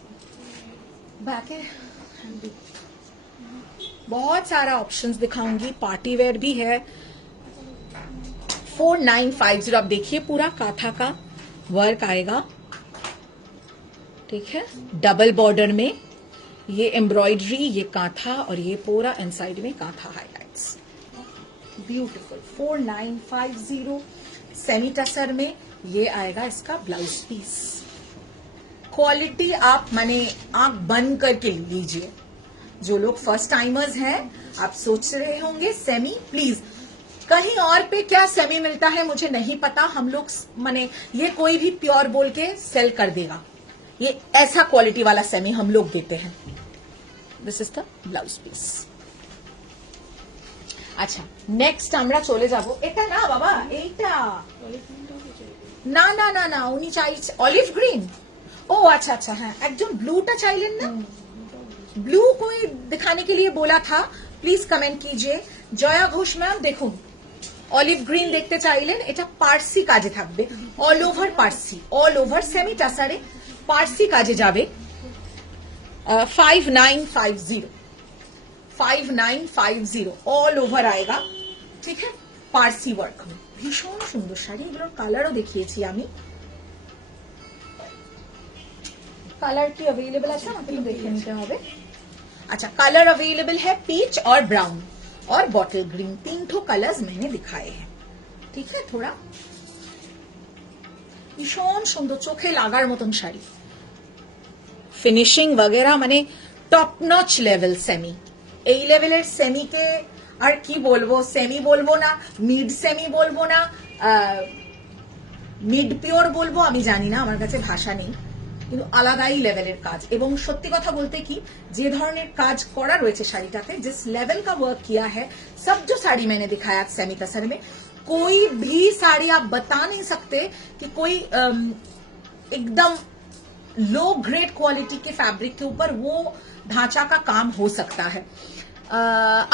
बाकी बहुत सारा options दिखाऊंगी, पार्टी वेयर भी है। 4950, आप देखिए पूरा काथा का वर्क आएगा, ठीक है, डबल बॉर्डर में ये एम्ब्रॉयडरी, ये काथा, और ये पूरा इनसाइड में काथा हाइलाइट्स, ब्यूटीफुल। 4950 सेमी टसर में ये आएगा इसका ब्लाउज पीस। क्वालिटी आप माने आंख बंद करके लीजिए। जो लोग फर्स्ट टाइमर्स हैं, आप सोच रहे होंगे सेमी, प्लीज कहीं और पे क्या सेमी मिलता है मुझे नहीं पता, हम लोग माने ये कोई भी प्योर बोल के सेल कर देगा, ये ऐसा क्वालिटी वाला सेमी हम लोग देते हैं। This is the blouse piece. আচ্ছা নেক্সট আমরা চলে যাব, এটা না বাবা, এইটা না না না না, উনি চাইছে অলিভ গ্রিন। ও আচ্ছা আচ্ছা, হ্যাঁ একজন ব্লুটা চাইলেন না, ব্লু कोई दिखाने के लिए बोला था, प्लीज कमेंट कीजिए। জয়া ঘোষ ম্যাম দেখুন অলিভ গ্রিন দেখতে চাইলেন, এটা পার্সি কাজে থাকবে, all over Parsi, all over semi টাসারে পার্সি কাজে যাবে। 5950, 5950 ऑल ओवर आएगा, ठीक है, পার্সি ওয়ার্ক में। ভীষণ সুন্দর শাড়ি, এগুলোর কালারও দেখিয়েছি আমি, কালার কি अवेलेबल আছে আমাকে দেখে নিতে হবে। अच्छा कलर अवेलेबल है पीच और ब्राउन और बॉटल ग्रीन, 3 ठो कलर्स मैंने दिखाए हैं, ठीक है। थोड़ा ভীষণ সুন্দর, চোখে লাগার মতন শাড়ি, ফিনিশিং वगैरह মানে টপ নচ লেভেল সেমি। এই লেভেলের সেমিকে আর কি বলবো, সেমি বলবো না, মিড সেমি বলবো না, মিড পিওর বলবো, আমি জানি না, আমার কাছে ভাষা নেই, কিন্তু আলাদাই লেভেলের কাজ। এবং সত্যি কথা বলতে কি, যে ধরনের কাজ করা রয়েছে শাড়িটাতে, जिस लेवल का वर्क किया है, सब जो साड़ी मैंने दिखाया सेमी टसर में, कोई भी साड़ी आप बता नहीं सकते कि कोई एकदम लो ग्रेड क्वालिटी के फैब्रिक के ऊपर वो ढांचा का काम हो सकता है।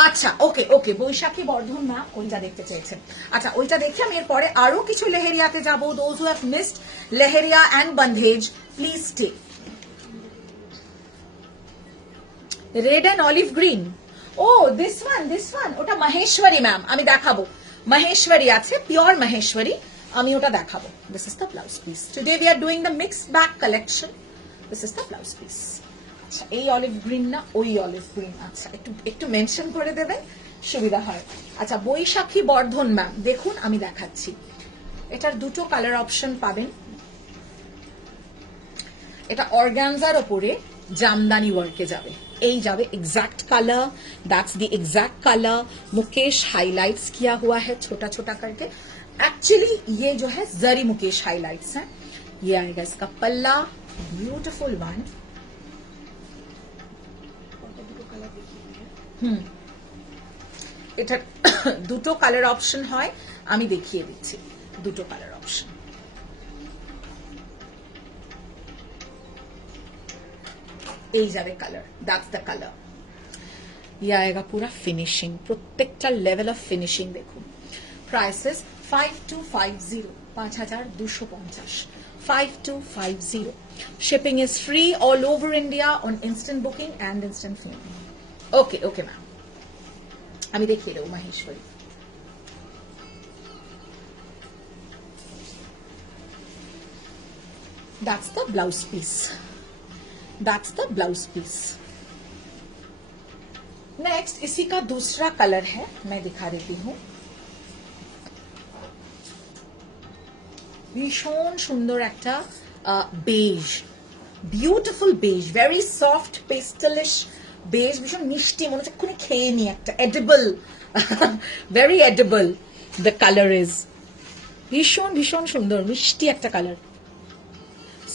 আচ্ছা ওকে ওকে, বৈশাখী বর্ধন না, ওইটা দেখতে চেয়েছেন। আচ্ছা ওইটা দেখে আমি এরপরে আরো কিছু লেহেরিয়াতে যাব। Those who have missed leheriya and bandhej, please stay. Red and olive green, ও দিস ওয়ান, ওটা মহেশ্বরী ম্যাম, আমি দেখাবো। মহেশ্বরী আছে, পিওর মহেশ্বরী, আমি ওটা দেখাবো। This is the blouse piece. Today we are doing the mix back collection, this is the blouse piece. আচ্ছা এই অলিভ গ্রিন না, ওই অলিভ গ্রিন, আচ্ছা একটু একটু মেনশন করে দেবেন, সুবিধা হয়। আচ্ছা বৈশাখী বর্ধন ম্যাম দেখুন, আমি দেখাচ্ছি, এটার দুটো কালার অপশন পাবেন। এটা অর্গানজার ওপরে জামদানি ওয়ার্কে যাবে, এই যাবে exact colour, that's the exact colour. Mukesh highlights किया हुआ है छोटा छोटा करके, एक्चुअली ये जो है जरी मुकेश हाइलाइट्स है। ये आएगा इसका पल्ला, ब्यूटीफुल वन। এটা দুটো কালার অপশন হয়, আমি দেখিয়ে দিচ্ছি দুটো কালার অপশন। এই যাবে কালার, দ্যাটস দ্য কালার। ये आएगा पूरा फिनिशिंग, প্রত্যেকটা লেভেল অফ ফিনিশিং দেখুন। Price is 5250 5250 5250. Shipping is free all over India on instant booking and instant payment. Okay ma'am. আমি দেখিয়ে দেবো Maheshwari. That's the blouse piece. That's the blouse piece. Next, इसी का दूसरा कलर है, मैं दिखा देती हूँ। भीषण सुंदर একটা beige, beautiful beige, very soft pastelish beige, ভীষণ মিষ্টি, মনে হচ্ছে এক্ষুনি খেয়ে নি একটা, edible, very edible. The color is ভীষণ ভীষণ সুন্দর, মিষ্টি একটা colour,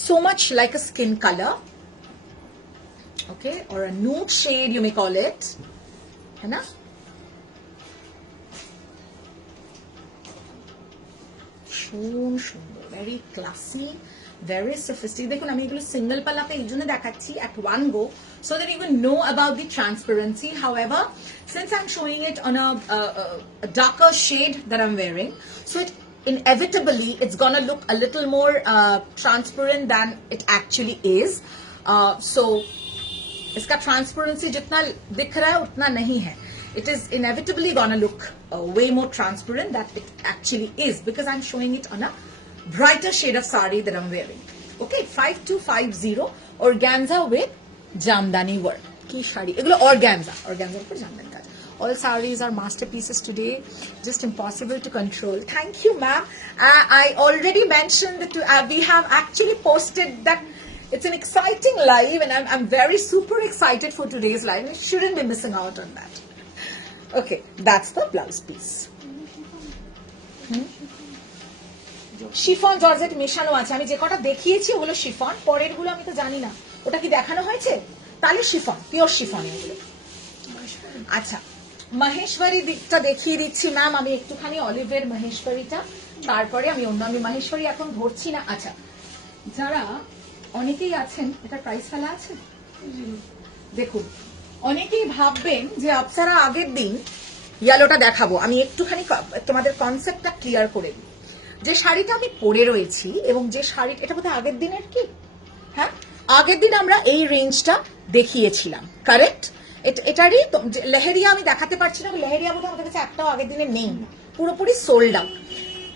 so much like a skin color, okay, or a nude shade you may call it, है ना? ভীষণ সুন্দর, very classy, very sophisticated. দেখুন আমি এগুলো সিঙ্গেল পাল্লাতে এই জন্য দেখাচ্ছি at one go so that you can know about the transparency. However, since I'm showing it on a darker shade that I'm wearing, so it inevitably it's gonna look a little more transparent than it actually is. So इसका transparency जितना दिख रहा है उतना नहीं है. It is inevitably gonna look way more transparent than it actually is because I'm showing it on a brighter shade of sari that I'm wearing. Okay, 5250 organza with jamdani work. Ki shari egulo organza upor jamdani kaj. All saris are masterpieces today, just impossible to control. Thank you ma'am. I already mentioned that we have actually posted that it's an exciting live and I'm very super excited for today's live. You shouldn't be missing out on that. Okay, that's the blouse piece. Chiffon georgette মেশানো আছে, আমি যে কটা দেখিয়েছি ওগুলো chiffon, পরের গুলো আমি তো জানি না ওটা কি দেখানো হয়েছে, তাহলে শিফন, পিওর শিফন এগুলো। আচ্ছা, মহেশ্বরী দিকটা দেখিয়ে দিচ্ছি ম্যাম, আমি একটুখানি অলিভের মহেশ্বরীটা, তারপরে আমি অন্য, আমি মহেশ্বরী এখন ধরছি না। আচ্ছা, যারা অনেকেই আছেন, এটা প্রাইস ফেলা আছে, দেখুন অনেকেই ভাববেন যে আপসারা আগের দিন ইয়েলোটা দেখাবো, আমি একটুখানি তোমাদের কনসেপ্টটা ক্লিয়ার করে দিই। যে শাড়িটা আমি পরে রয়েছি এবং যে শাড়ি, এটা বোধহয় আগের দিনের কি, হ্যাঁ আগের দিন আমরা এই রেঞ্জটা দেখিয়েছিলাম, কারেক্ট? এটারই লেহেরিয়া আমি দেখাতে পারছি না, লেহেরিয়া বোধহয় আমাদের কাছে একটাও আগের দিনে নেই, পুরোপুরি সোল্ড আউট।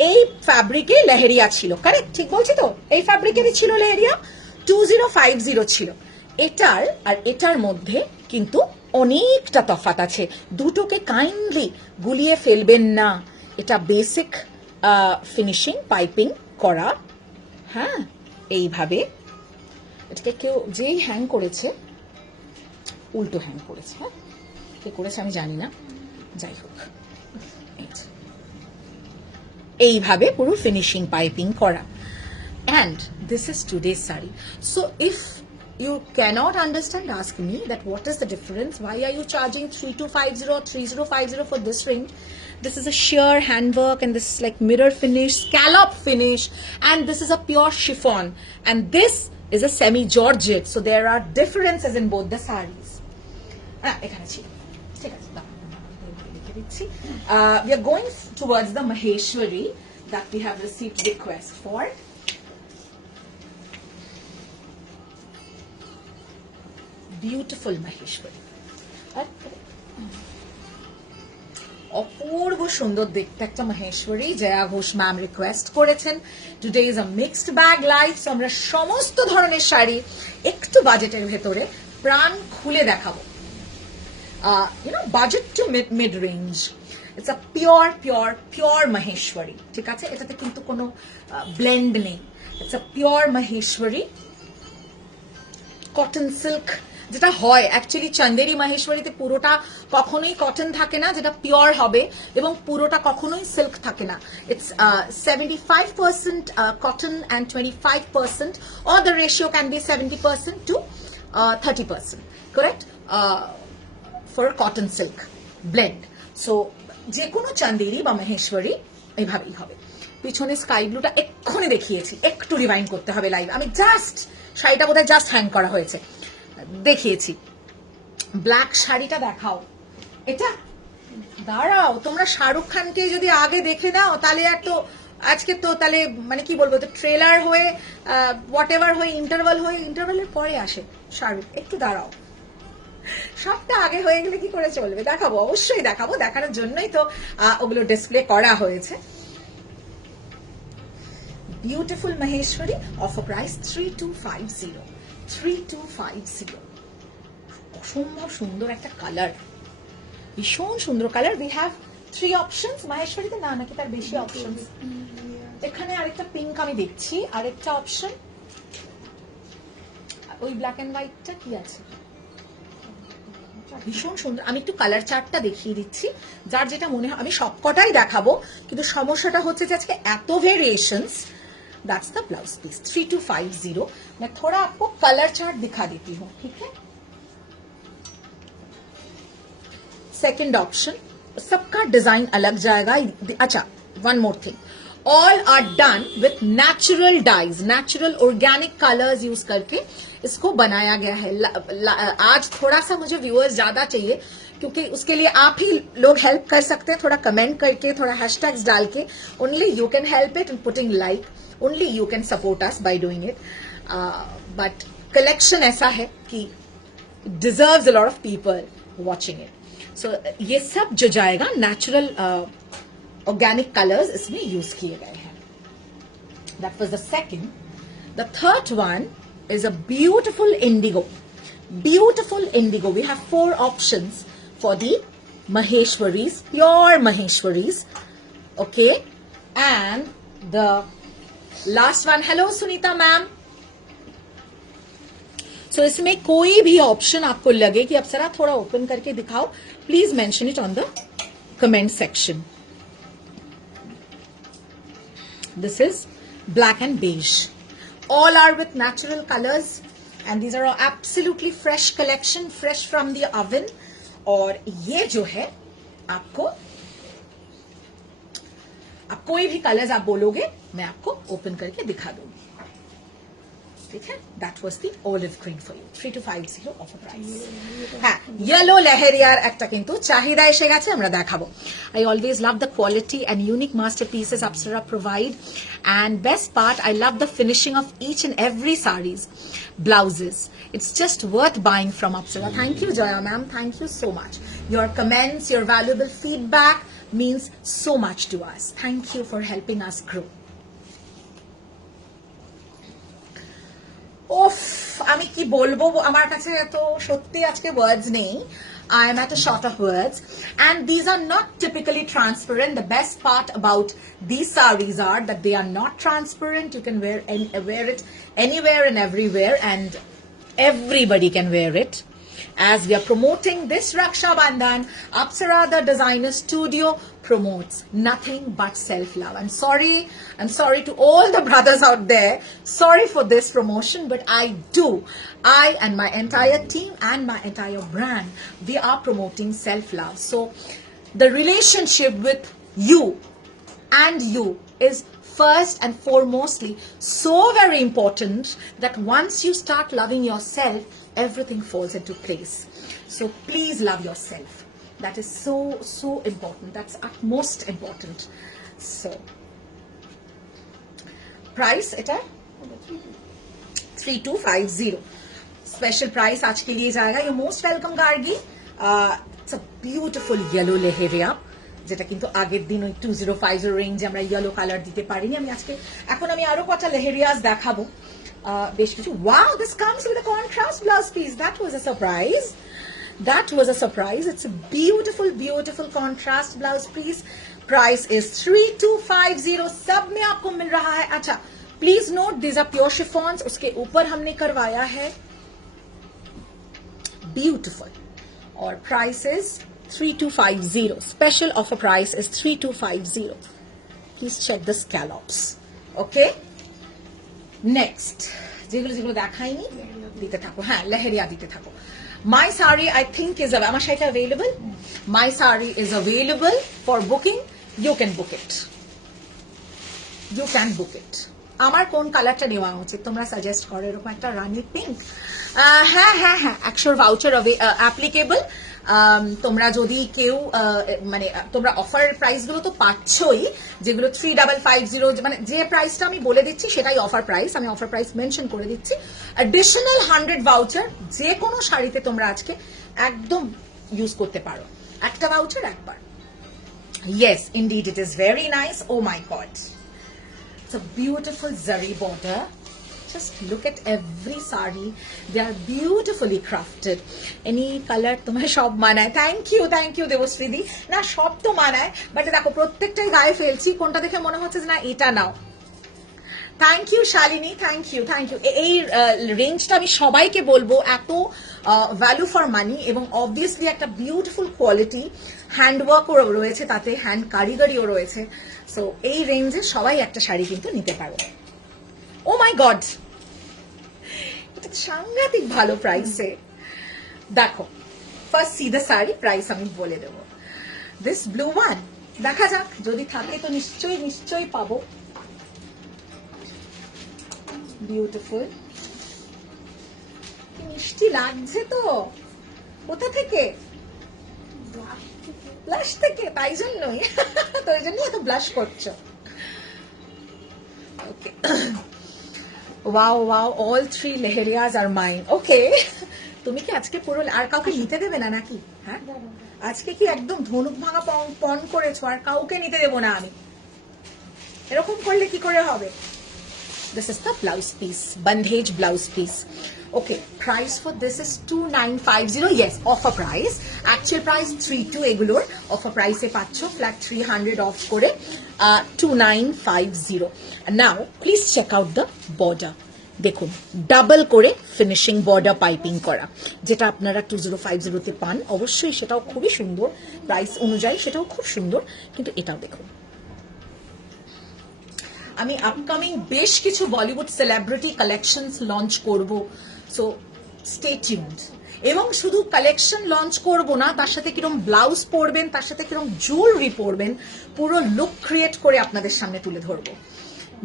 এই ফ্যাব্রিকে লেহেরিয়া ছিল, কারেক্ট? ঠিক বলছি তো? এই ফ্যাব্রিকেরই ছিল লেহেরিয়া, 2050 ছিল। এটার আর এটার মধ্যে কিন্তু অনেকটা তফাৎ আছে, দুটোকে কাইন্ডলি গুলিয়ে ফেলবেন না। এটা বেসিক ফিনিশিং পাইপিং করা, হ্যাঁ এইভাবে। এটাকে কেউ যেই হ্যাং করেছে, উল্টো হ্যাং করেছে, হ্যাঁ কে করেছে আমি জানি না, যাই হোক এইভাবে পুরো ফিনিশিং পাইপিং করা। And this is today's sari. So if you cannot understand, ask me that what is the difference, why are you charging 3250 or 3050 for this range? This is a sheer handwork and this is like mirror finish, scallop finish, and this is a pure chiffon, and this is a semi georgette, so there are differences in both the sarees. এখানে ছিল, ঠিক আছে, লিখে দিচ্ছি। We are going towards the Maheshwari that we have received request for. Beautiful Maheshwari, অপূর্ব সুন্দর দেখতে একটা Maheshwari, Jaya Ghosh ma'am request করেছেন। Today is a mixed bag live, so আমরা সমস্ত ধরনের শাড়ি একটু বাজেটের ভেতরে প্রাণ খুলে দেখাবো, budget to mid range. It's a pure Maheshwari, ঠিক আছে? এটাতে কিন্তু কোনো ব্লেন্ড নেই, it's a pure Maheshwari cotton silk, যেটা হয় অ্যাকচুয়ালি চন্দেরি মহেশ্বরীতে পুরোটা কখনোই কটন থাকে না, যেটা পিওর হবে, এবং পুরোটা কখনোই সিল্ক থাকে না। It's 75% cotton and 25%, or the ratio can be 70% to 30%, correct, for cotton silk blend. So যে কোনো চন্দেরি বা মহেশ্বরী এইভাবেই হবে। পিছনে স্কাই ব্লুটা এক্ষুনি দেখিয়েছি, একটু রিভাইন্ড করতে হবে লাইভ, আমি জাস্ট শাড়িটা বোধহয় জাস্ট হ্যাং করা হয়েছে, দেখিয়েছি। ব্ল্যাক শাড়িটা দেখাও, এটা দাঁড়াও, তোমরা শাহরুখ খানকে যদি আগে দেখে নাও তাহলে আর তো আজকে তো তাহলে মানে কি বলবো, তো ট্রেলার হয়ে হোয়াট এভার হয়ে ইন্টারভালের পরে আসে শাহরুখ। একটু দাঁড়াও, সবটা আগে হয়ে গেলে কি করে চলবে? দেখাবো, অবশ্যই দেখাবো, দেখানোর জন্যই তো ওগুলো ডিসপ্লে করা হয়েছে। Beautiful Maheshwari, offer price 3250, 3250। অসম্ভব সুন্দর একটা কালার, ভীষণ সুন্দর কালার। উই হ্যাভ 3 অপশনস মাহেশ্বরীতে, না নাকি তার বেশি অপশন? এখানে আরেকটা পিঙ্ক আমি দেখছি, আরেকটা অপশন ওই ব্ল্যাক এন্ড হোয়াইটটা কি আছে, ভীষণ সুন্দর। আমি একটু কালার চার্টটা দেখিয়ে দিচ্ছি, যার যেটা মনে হয়। আমি সবকটাই দেখাবো, কিন্তু সমস্যাটা হচ্ছে যে আজকে এত variations. That's the blouse piece 3250। मैं थोड़ा आपको कलर चार्ट दिखा देती हूँ, ठीक है। सेकंड ऑप्शन, सबका डिजाइन अलग जाएगा। अच्छा, one more thing, all are done with natural dyes, natural organic colours use करके इसको बनाया गया है। आज थोड़ा सा मुझे व्यूअर्स ज्यादा चाहिए, क्योंकि उसके लिए आप ही लोग हेल्प कर सकते हैं, थोड़ा कमेंट करके, थोड़ा हैशटैग्स डाल के। Only you can help it in putting like, only you can support us by doing it. But collection ऐसा है कि deserves a lot of people watching it. So ये सब जो जाएगा नेचुरल ऑर्गेनिक कलर्स इसमें यूज किए गए हैं। That was the second. The third one is a beautiful indigo. Beautiful indigo. We have 4 options for the Maheshwaris, pure Maheshwaris. Okay. And the last one. Hello Sunita ma'am. So इसमें कोई भी option आपको लगे कि अप्सरा थोड़ा open करके दिखाओ, please mention it on the comment section. This is black and beige. All are with natural colors, and these are all absolutely fresh collection, fresh from the oven. और ये जो है आपको, आप कोई भी कलर्स आप बोलोगे मैं आपको ओपन करके दिखा दूंगी, ठीक है। That was the olive green for you, 3250 offer price. হ্যাঁ, ইয়েলো লেহেরিয়ার একটা কিন্তু চাহিদা এসে গেছে, আমরা দেখাবো। I always love the quality and unique masterpieces Apsara provide, and best part, I love the finishing of each and every sarees, blouses. It's just worth buying from Apsara. Thank you Jaya ma'am, thank you so much. Your comments, your valuable feedback means so much to us. Thank you for helping us grow. ওফ, আমি কি বলবো, আমার কাছে এত সত্যি আজকে ওয়ার্ডস নেই। I am at a short of words, and these are not typically transparent. The best part about these sarees are that they are not transparent. You can wear it anywhere and everywhere, and everybody can wear it. As we are promoting this Raksha Bandhan, Apsara the Designer Studio promotes nothing but self-love. I'm sorry to all the brothers out there. Sorry for this promotion, but I and my entire team and my entire brand, we are promoting self-love. So the relationship with you and you is first and foremostly so very important, that once you start loving yourself, everything falls into place. So please love yourself. That is so important. That's utmost important. So price এটা 3250 special price आज के लिए जाएगा। You're most welcome Gargi. It's a beautiful yellow leheria, যেটা কিন্তু আগের দিন ওই 2050 রেঞ্জে আমরা ইয়েলো কালার দিতে পারিনি। আমি আজকে এখন আমি আরো কটা লেহেরিয়াস দেখাবো, বেশ কিছু। Wow, this comes with a contrast blouse piece. That was a surprise. That was a surprise. It's a beautiful contrast blouse piece. Price is 3250. सब में आपको मिल रहा है। अच्छा, please note these are pure chiffons. उसके ऊपर हमने करवाया है beautiful, और price is 3250. Special offer price is 3250. Please check the scallops. Okay. Next, যেগুলো দেখাইনি দিতে থাকো। হ্যাঁ, লেহেরিয়া দিতে থাকো। My saree I think is আমার শাড়িটা available. My saree is available for booking. You can book it. You can book it. আমার কোন কালারটা নেওয়া উচিত তোমরা সাজেস্ট করো। এরকম একটা রানি পিঙ্ক। হ্যাঁ, অ্যাকশোর ভাউচার অ্যাপ্লিকেবল। তোমরা যদি কেউ মানে তোমরা অফার প্রাইসগুলো তো পাচ্ছই, যেগুলো 3550, মানে যে প্রাইসটা আমি বলে দিচ্ছি সেটাই অফার প্রাইস, আমি অফার প্রাইস মেনশন করে দিচ্ছি। অ্যাডিশনাল 100 ভাউচার যে কোনো শাড়িতে তোমরা আজকে একদম ইউজ করতে পারো, একটা ভাউচার একবার। Yes, indeed, it is very nice. Oh my God. It's a beautiful zari border. Just look at every sari. They are beautifully crafted. Any color তোমায় সব মানায়। Thank you দেবশ্রীদি। না সব তো মানায়, বাট দেখো প্রত্যেকটাই গায়ে ফেলছি, কোনটা দেখে মনে হচ্ছে যে না এটা নাও। Thank you Shalini, thank you. এই রেঞ্জটা আমি সবাইকে বলবো, এত ভ্যালু ফর মানি এবং অবভিয়াসলি একটা বিউটিফুল কোয়ালিটি, হ্যান্ডওয়ার্কও রয়েছে, তাতে হ্যান্ড কারিগরিও রয়েছে। সো এই রেঞ্জে সবাই একটা শাড়ি কিন্তু নিতে পারো। ও মাই গড, এটা সাংঘাতিক ভালো প্রাইসে। দেখো first C the sari, price আমি বলে দেবো। দিস ব্লু ওয়ান, দেখা যাক যদি থাকে তো নিশ্চয়ই পাবো। বিউটিফুল, মিষ্টি লাগছে তো। কোথা থেকে? ব্লাশ থেকে, তাই জন্যই তো এই জন্যই এত ব্লাশ করছো। ওকে, ওয়াও অল 3 লেহেরিয়াস আর মাইন। ওকে, তুমি কি আজকে পুরো আর কাউকে নিতে দেবে না নাকি? হ্যাঁ, আজকে কি একদম ধনুক ভাঙা পণ করেছো, আর কাউকে নিতে দেবো না আমি? এরকম করলে কি করে হবে? This is the blouse piece, bandhej blouse piece. Okay, price for this is 2950. Yes, offer price. Actual price 32 এগুলোর offer price এ পাচ্ছ flat 300 off করে 2950. Now please check out the border. দেখুন ডাবল করে ফিনিশিং বর্ডার পাইপিং করা, যেটা আপনারা 2050 তে পান। অবশ্যই সেটাও খুবই সুন্দর, প্রাইস অনুযায়ী সেটাও খুব সুন্দর, কিন্তু এটাও দেখুন। আমি আপকামিং বেশ কিছু বলিউড সেলিব্রিটি কালেকশনস লঞ্চ করব, সো স্টে টিউনড। এবং শুধু কালেকশন লঞ্চ করব না, তার সাথে কিরকম ব্লাউজ পরবেন, তার সাথে কিরকম জুয়েলারি পরবেন, পুরো লুক ক্রিয়েট করে আপনাদের সামনে তুলে ধরবো।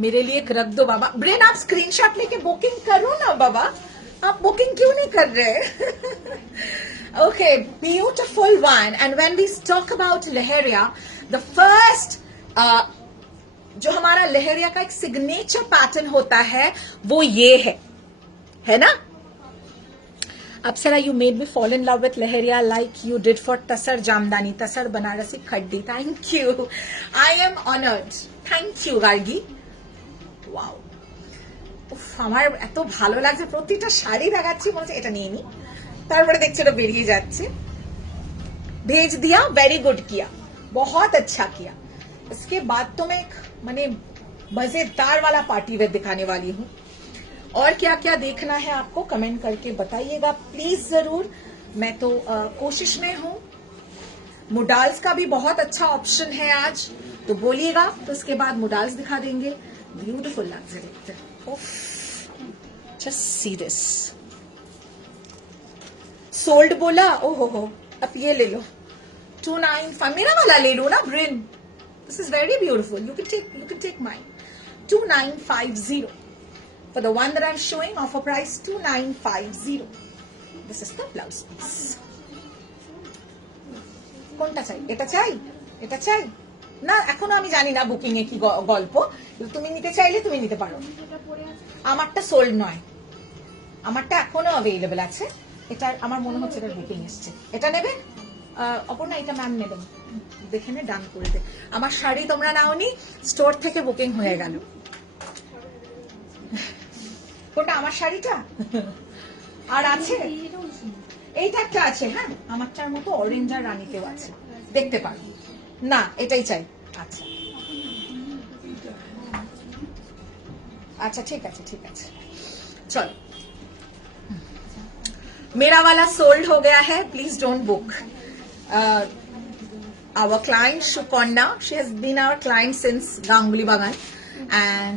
मेरे लिए रख दो बाबा। ब्रेन आप स्क्रीनशॉट लेके बुकिंग करो ना बाबा, आप बुकिंग क्यों नहीं कर रहे? Okay, beautiful one. And when we talk about leheria, the first जो हमारा लहरिया का एक सिग्नेचर पैटर्न होता है वो ये है ना? Apsara, you made me fall in love with leheria like you did for Tasar Jamdani, Tasar Banarasi Khaddi. Thank you. I am honored. Thank you, Gargi. Wow. আমার এত ভালো লাগছে, প্রতিটা শাড়ি দেখাচ্ছি মনে হচ্ছে এটা নিয়ে নি, তারপরে দেখছি এটা বেরিয়ে যাচ্ছে। भेज दिया, वेरी गुड किया, बहुत अच्छा किया। इसके बाद तो मैं एक माने मजेदार वाला पार्टी वेयर दिखाने वाली हूँ। और क्या क्या देखना है आपको कमेंट करके बताइएगा प्लीज जरूर। मैं तो कोशिश में हूँ। मोडाल्स का भी बहुत अच्छा ऑप्शन है आज, तो बोलिएगा, तो उसके बाद मोडाल्स दिखा देंगे। ब्यूटीफुल लगते देखते। जस्ट सी दिस, सोल्ड बोला, ओ हो, अब ये ले लो 295, मेरा वाला ले लो ना Brin. This is very beautiful. You can take mine. 2950 for the one that I'm showing. Offer price 2950. This is the blouse piece. কোনটা চাই? এটা চাই না, এখনো আমি জানি না বুকিং এ কি গল্প। তুমি নিতে চাইলে তুমি নিতে পারো। আমারটা সোল্ড নয়, আমারটা এখনো অ্যাভেলেবল আছে। এটা আমার মনে হচ্ছে এটা বুকিং এসছে। এটা নেবে? অপর্ণা, এটা ম্যাম নেবেন, দেখে নে, ডান করে দে। আমার শাড়ি তোমরা নাওনি, স্টোর থেকে বুকিং হয়ে গেল। কোনটা? আমার শাড়িটা আর আছে, এইটা একটা আছে। হ্যাঁ, আমারটার মতো অরেঞ্জ আর রানীতেও আছে, দেখতে পারো না, এটাই চাই। আচ্ছা আচ্ছা, ঠিক আছে চলো। मेरा वाला सोल्ड हो गया है, please don't book. Our client Shukonda, she has been our client since Ganguly बागान, and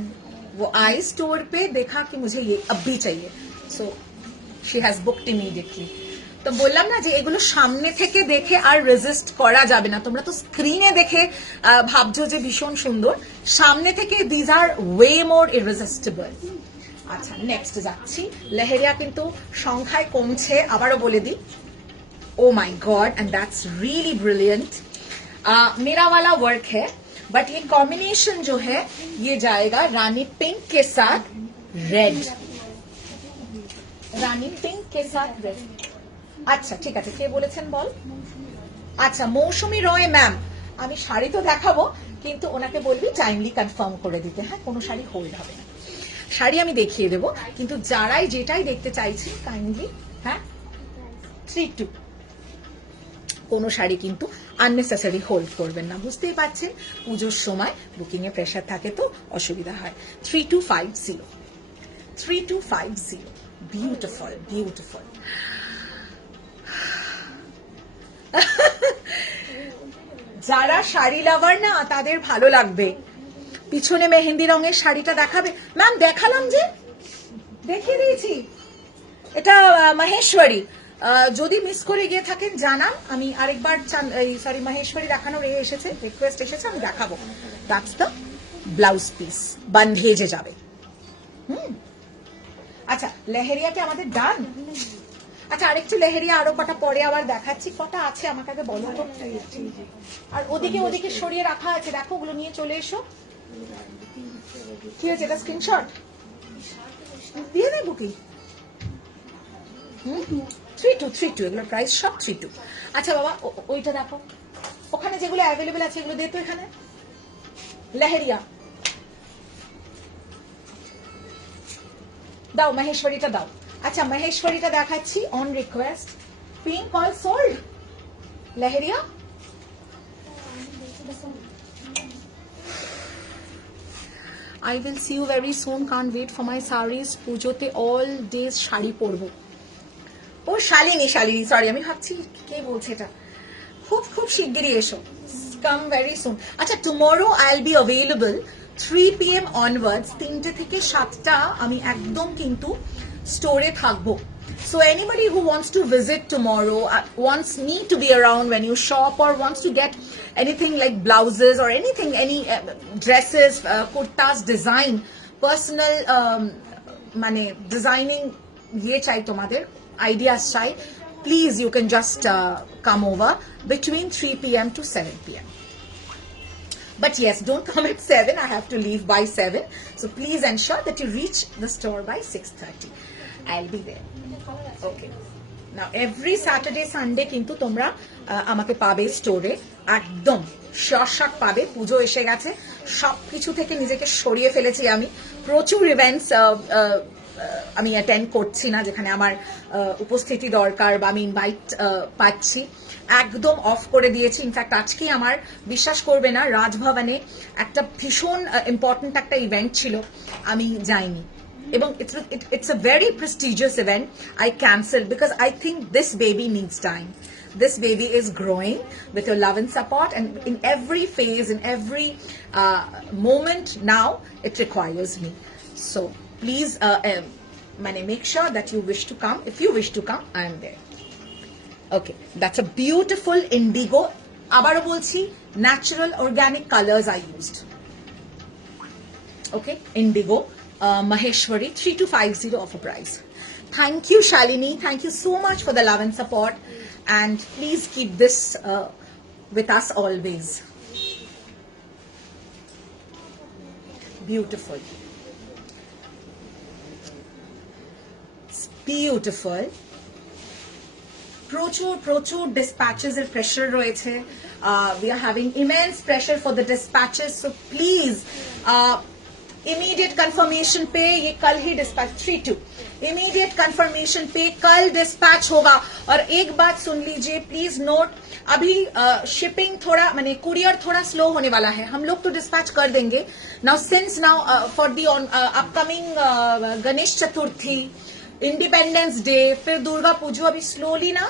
वो आई स्टोर पे देखा कि मुझे ये अब भी चाहिए, so she has booked immediately। তো বললাম না যে এগুলো সামনে থেকে দেখে আর রেজিস্ট করা যাবে না। তোমরা তো স্ক্রিনে দেখে ভাবছো যে ভীষণ সুন্দর, সামনে থেকে দিজ আর ওয়ে মোর ইররেজিস্টিবল। আচ্ছা, নেক্সট যাচ্ছি। লেহেরিয়া কিন্তু সংখ্যায় কমছে, আবারও বলে দিই, oh my God, and that's really brilliant. मेरा वाला वर्क है, बट ये कॉम्बिनेशन जो है ये जाएगा रानी पिंक के साथ रेड, রানী পিঙ্ক কে সাথ রেড। আচ্ছা ঠিক আছে, কে বলেছেন বল? আচ্ছা মৌসুমী রয় ম্যাম, আমি শাড়ি তো দেখাবো, কিন্তু ওনাকে বলবি টাইমলি কনফার্ম করে দিতে, হ্যাঁ কোনো শাড়ি হোল্ড হবে না। শাড়ি আমি দেখিয়ে দেবো, কিন্তু যারাই যেটাই দেখতে চাইছি কাইন্ডলি, হ্যাঁ 3-2, কোনো শাড়ি কিন্তু আননেসেসারি হোল্ড করবেন না, বুঝতেই পারছেন পুজোর সময় বুকিং এ প্রেশার থাকে তো অসুবিধা হয়। 3250, 3250, বিউটিফুল বিউটিফুল। যারা শাড়ি লাভার না তাদের ভালো লাগবে। পিছনে মেহেন্দি রঙের শাড়িটা দেখাবে ম্যাম? দেখালাম যে, দেখিয়ে দিয়েছি। এটা মহেশ্বরী, যদি মিস করে গিয়ে থাকেন জানান, আমি আরেকবার সরি মহেশ্বরী দেখানোর এসেছে, রিকোয়েস্ট এসেছে, আমি দেখাবো। দ্যাটস দ্য ব্লাউজ পিস, বান্ধেজে যাবে। আচ্ছা লেহেরিয়াকে আমাদের ডান। আচ্ছা আরেকটু লেহেরিয়া আরো কটা পরে আবার দেখাচ্ছি, কটা আছে আমাকে আগে বলো তো। আর ওদিকে ওদিকে সরিয়ে রাখা আছে, দেখো ওগুলো নিয়ে চলে এসো। কি হয়েছে, এটা স্ক্রিনশট দিয়ে দেবো কি? 3232, এগুলো প্রাইস সব 32। আচ্ছা বাবা ওইটা দেখো, ওখানে যেগুলো অ্যাভেলেবেল আছে এগুলো দে তো এখানে। লেহেরিয়া দাও, মহেশ্বরীটা দাও। আচ্ছা মহেশ্বরীটা দেখাচ্ছি on request. Pink all sold. Leheriya I will see you very soon, can't wait for my sarees, পুজোতে all days শাড়ি পরবো। ও শালিনী, শালিনী সরি, আমি ভাবছি কে বলছে এটা। খুব খুব শিগগিরই এসো, কাম ভেরি সুন। আচ্ছা tomorrow I will be available 3 PM onwards, 3টে থেকে 7টা আমি একদম কিন্তু স্টোরে থাকবো। So anybody who wants to visit tomorrow, wants me to be around when you shop, or wants to get anything like blouses or anything, any dresses, kurtas design, personal mane designing ye chai tomader ideas chai, please you can just come over between 3 PM to 7 PM. But yes, don't come at 7, I have to leave by 7, so please ensure that you reach the store by 6:30. I'll be there. Okay. Now every Saturday Sunday কিন্তু তোমরা আমাকে পাবে স্টোরে, একদম শর্টশট পাবে। পুজো এসে গেছে, সবকিছু থেকে নিজেকে সরিয়ে ফেলেছি আমি। প্রচুর ইভেন্টস আমি অ্যাটেন্ড করছি না যেখানে আমার উপস্থিতি দরকার বা আমি ইনভাইট পাচ্ছি, একদম অফ করে দিয়েছি। ইনফ্যাক্ট আজকেই আমার বিশ্বাস করবে না, রাজভবনে একটা ভীষণ ইম্পর্টেন্ট একটা ইভেন্ট ছিল, আমি যাইনি। এবং it's a very prestigious event. I cancelled because I think this baby needs time. This baby is growing with your love and support, and in every phase, in every moment now, it requires me. So please make sure that you wish to come. If you wish to come, I am there. Okay, that's a beautiful indigo. Abaro bolchi, natural organic colors I used. Okay, indigo. Maheshwari 3250 offer price. Thank you Shalini, thank you so much for the love and support, and please keep this with us always. Beautiful, it's beautiful. প্রচুর dispatches এর pressure রয়েছে, we are having immense pressure for the dispatches, so please immediate confirmation पे ये कल ही dispatch 3-2 immediate confirmation पे कल dispatch होगा। और एक बात सुन लीजिए प्लीज नोट, अभी शिपिंग थोड़ा माने कुरियर थोड़ा स्लो होने वाला है, हम लोग तो डिस्पैच कर देंगे। Now since now for the upcoming Ganesh Chaturthi, independence day, फिर दुर्गा पूजा, अभी स्लोली ना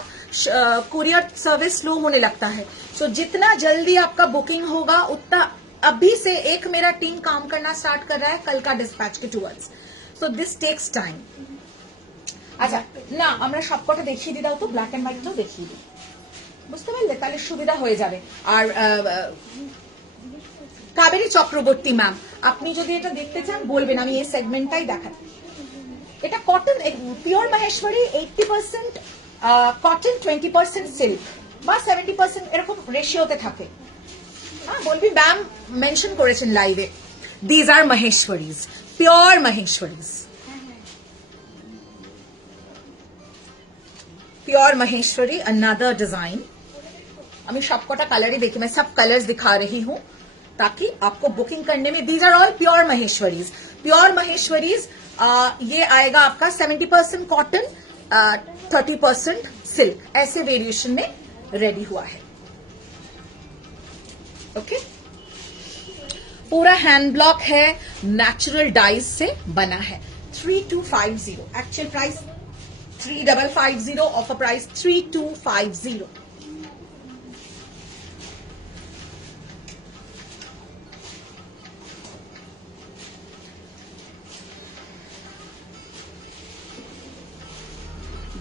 कुरियर सर्विस स्लो होने लगता है। सो जितना जल्दी आपका बुकिंग होगा उतना, अभी से एक मेरा टीम काम करना स्टार्ट कर रहा है कल का डिस्पैच के towards, so this takes time. আচ্ছা না আমরা সবকটা দেখিয়ে দিই, দাও তো ব্ল্যাক এন্ড হোয়াইটটাও দেখিয়ে দিই, বুঝতে পারলে তাহলে সুবিধা হয়ে যাবে। আর কাবেরী চক্রবর্তী ম্যাম, আপনি যদি এটা দেখতে চান বলবেন, আমি এই সেগমেন্টটাই দেখাই। এটা cotton pure Maheshwari 80% cotton 20% silk বা 70% এরকম রেশিওতে থাকে। হ্যাঁ, বলবি ম্যাম মেনশন করেছেন লাইভে। These are Maheshwaris, pure Maheshwaris, pure Maheshwari another design. अभी सबकोटा कलर ही देखिए, मैं सब कलर्स दिखा रही हूँ ताकि आपको बुकिंग करने में, these are all pure Maheshwaris. Pure Maheshwaris ये आएगा आपका 70% कॉटन 30% सिल्क, ऐसे वेरिएशन में रेडी हुआ है। ओके, पूरा हैंड ब्लॉक है, नेचुरल डाइज से बना है। 3250 actual price 3550, offer price 3250।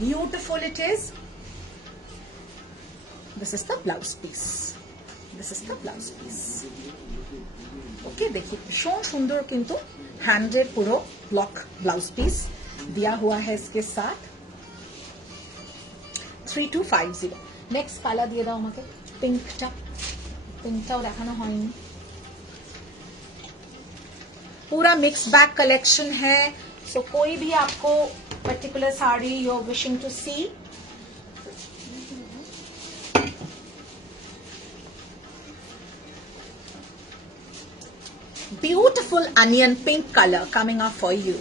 Beautiful it is. This is the blouse piece. This is the blouse piece. Okay, देखिए भीषण सुंदर किंतु हैंडेड पूरा ब्लॉक ब्लाउज पीस दिया हुआ है इसके साथ। 3250। नेक्स्ट काला दिए दाओ আমাকে, पिंकटाও দেখানো হয়নি। पूरा मिक्स बैग कलेक्शन है, सो कोई भी आपको पर्टिकुलर साड़ी you are wishing to see, beautiful onion pink color coming up for you.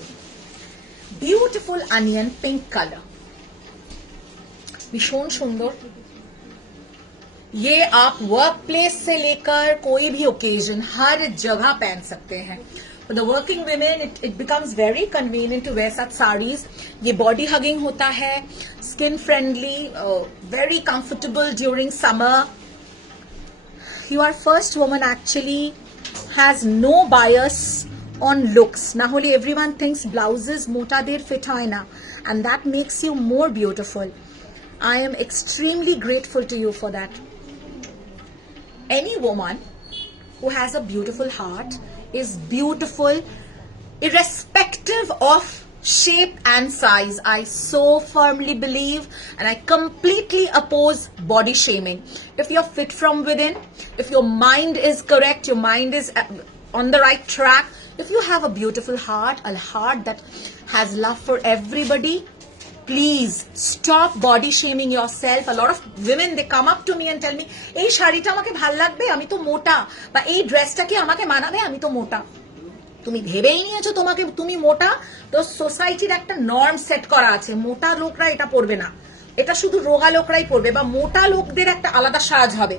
Beautiful onion pink color, भीषण सुंदर। ये आप वर्क प्लेस से लेकर कोई भी ओकेजन हर जगह पहन सकते हैं। For the working women it becomes very convenient to wear such sarees. ये body hugging होता है, skin friendly, very comfortable during summer. You are first woman actually has no bias on looks. Na hole everyone thinks blouses mota der fit hoy na, and that makes you more beautiful. I am extremely grateful to you for that. Any woman who has a beautiful heart is beautiful irrespective of shape and size. I so firmly believe and I completely oppose body shaming. If you're fit from within, if your mind is correct, your mind is on the right track, if you have a beautiful heart, a heart that has love for everybody, please stop body shaming yourself. A lot of women, they come up to me and tell me, এই শাড়িটা আমাকে ভাল লাগবে, আমি তো মোটা, বা এই ড্রেসটা কি আমাকে মানাবে, আমি তো মোটা। তুমি ভেবেই নিয়েছো তোমাকে, তুমি মোটা, তো সোসাইটির একটা নর্ম সেট করা আছে, মোটা লোকরা এটা পরবে না, এটা শুধু রোগা লোকরাই পরবে, বা মোটা লোকদের একটা আলাদা সাজ হবে,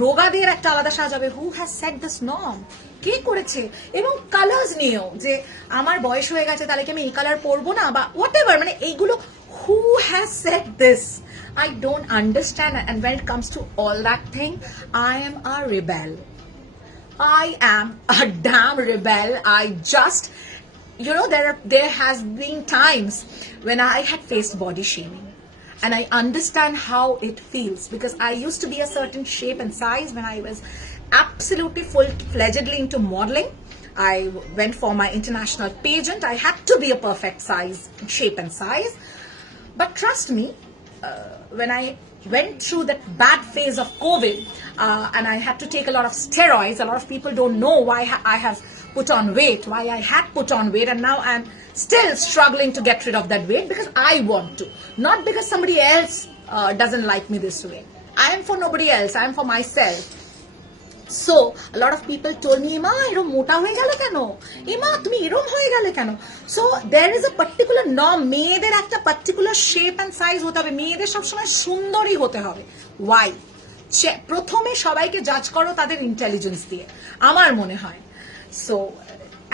রোগাদের একটা আলাদা সাজ হবে। Who has set this norm? কে করেছে? এবং কালার্স নিয়েও যে আমার বয়স হয়ে গেছে তাহলে কি আমি এই কালার পরবো না, বা হোয়াট এভার, মানে এইগুলো who has said this? I don't understand. And when it comes to all that thing, I am a rebel. I am a damn rebel. I just, you know, there has been times when I had faced body shaming, and I understand how it feels, because I used to be a certain shape and size when I was absolutely full-fledgedly into modeling. I went for my international pageant. I had to be a perfect size, shape and size. But trust me, when I went through that bad phase of COVID, and I had to take a lot of steroids, a lot of people don't know why I have put on weight, why I had put on weight, and now I'm still struggling to get rid of that weight because I want to, not because somebody else doesn't like me this way. I am for nobody else, I am for myself. So a lot of people told me, "Ima, erom mota hoye gele keno? Ima, tumi erom hoye gele keno?" So there is a particular norm. মেয়েদের একটা particular shape and size হতে হবে, মেয়েদের সবসময় সুন্দরই হতে হবে। Why? প্রথমে সবাইকে জাজ করো তাদের ইন্টেলিজেন্স দিয়ে, আমার মনে হয়। সো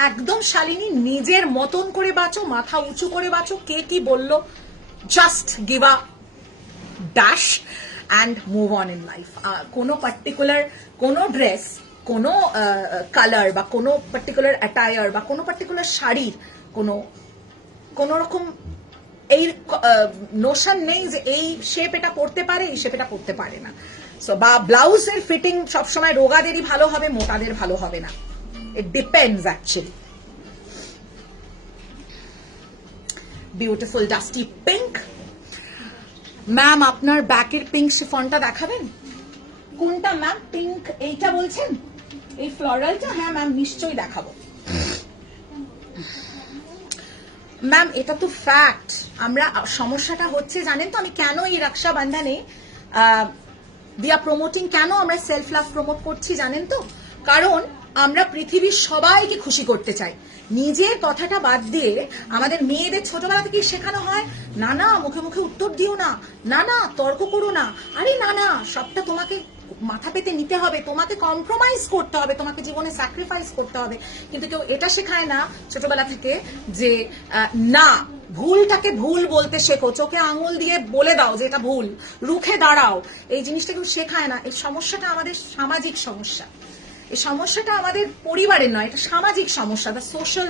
একদম শালিনী, নিজের মতন করে বাঁচো, মাথা উঁচু করে বাঁচো, কে কি বললো, just give a dash and move on in life. কোনো পার্টিকুলার কোনো ড্রেস, কোনো কালার, বা কোনো পার্টিকুলার অ্যাটায়ার, বা কোনো পার্টিকুলার শাড়ির কোনো রকম এই নোশন নেই যে এই শেপ এটা পড়তে পারে, এই শেপ এটা পড়তে পারে না। সো বা ব্লাউজের ফিটিং সবসময় রোগাদেরই ভালো হবে, মোটাদের ভালো হবে না। It depends actually. Beautiful dusty pink, ma'am আপনার ব্যাকের পিঙ্ক শিফনটা দেখাবেন? কোনটা ম্যাম? পিঙ্ক এইটা বলছেন, এই ফ্লোরালটা? হ্যাঁ ম্যাম নিশ্চয়ই দেখাবো ম্যাম, এটা তো ফ্যাক্ট। আমরা সমস্যাটা হচ্ছে জানেন তো আমি কেন এই রক্ষাবন্ধনে উই আর প্রমোটিং, কেন আমরা সেলফ লাভ প্রমোট করছি জানেন তো? কারণ আমরা পৃথিবীর সবাইকে খুশি করতে চাই। নিজের কথাটা বাদ দিয়ে আমাদের মেয়েদের ছোটবেলা থেকেই শেখানো হয়, না না মুখে মুখে উত্তর দিও না, না না তর্ক করো না, আরে না না সবটা তোমাকে মাথা পেতে নিতে হবে, তোমাকে কম্প্রোমাইজ করতে হবে, তোমাকে জীবনে স্যাক্রিফাইস করতে হবে। কিন্তু কেউ এটা শেখায় না ছোটবেলা থেকে যে না, ভুলটাকে ভুল বলতে শেখো, চোখে আঙুল দিয়ে বলে দাও যে এটা ভুল, রুখে দাঁড়াও। এই জিনিসটা কেউ শেখায় না। এই সমস্যাটা আমাদের সামাজিক সমস্যা। এই সমস্যাটা আমাদের পরিবারের নয়, এটা সামাজিক সমস্যা, দ্য সোশ্যাল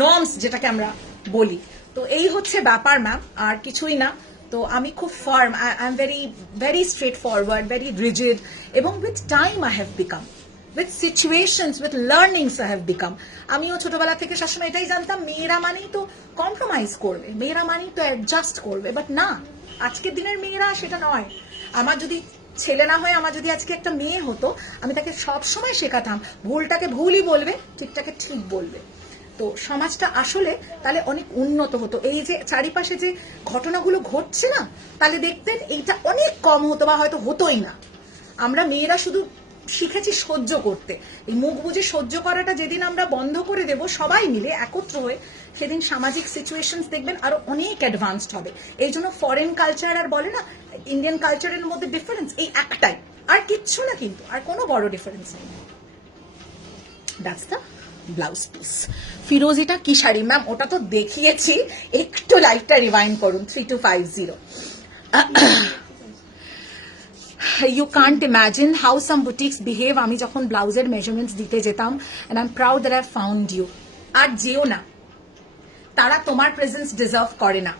নর্মস যেটাকে আমরা বলি। তো এই হচ্ছে ব্যাপার ম্যাম, আর কিছুই না। তো আমি খুব firm, I am very very straightforward, very rigid, এবং with time I have become, with situations, with learnings I have become. আমিও ছোটবেলা থেকে সবসময় এটাই জানতাম, মেয়েরা মানেই তো কম্প্রোমাইজ করবে, মেয়েরা মানেই তো অ্যাডজাস্ট করবে, বাট না, আজকের দিনের মেয়েরা সেটা নয়। আমার যদি ছেলে না হয়ে আমার যদি আজকে একটা মেয়ে হতো, আমি তাকে সবসময় শেখাতাম ভুলটাকে ভুলই বলবে, ঠিকটাকে ঠিক বলবে। তো সমাজটা আসলে তাহলে অনেক উন্নত হতো। এই যে চারিপাশে যে ঘটনাগুলো ঘটছে না, তাহলে দেখতেন এইটা অনেক কম হতো, বা হয়তো হতোই না। আমরা মেয়েরা শুধু শিখেছি সহ্য করতে। এই মুখ বুঝে সহ্য করাটা যেদিন আমরা বন্ধ করে দেব সবাই মিলে একত্র হয়ে, সেদিন সামাজিক সিচুয়েশন দেখবেন আরো অনেক অ্যাডভান্সড হবে। এই জন্য ফরেন কালচার আর বলে না ইন্ডিয়ান কালচারের মধ্যে ডিফারেন্স এই একটাই, আর কিচ্ছু না, কিন্তু আর কোনো বড় ডিফারেন্স নেই। That's the blouse piece. ফিরোজিটা কি শাড়ি ম্যাম? ওটা তো দেখিয়েছি, একটু লাইটটা রিভাইন্ড করুন। 3250। You can't imagine how some boutiques behave. আমি যখন ব্লাউজের মেজারমেন্টস দিতে যেতাম, and I'm proud that I found you. আর যেও না, তারা তোমার প্রেজেন্স ডিজার্ভ করে না।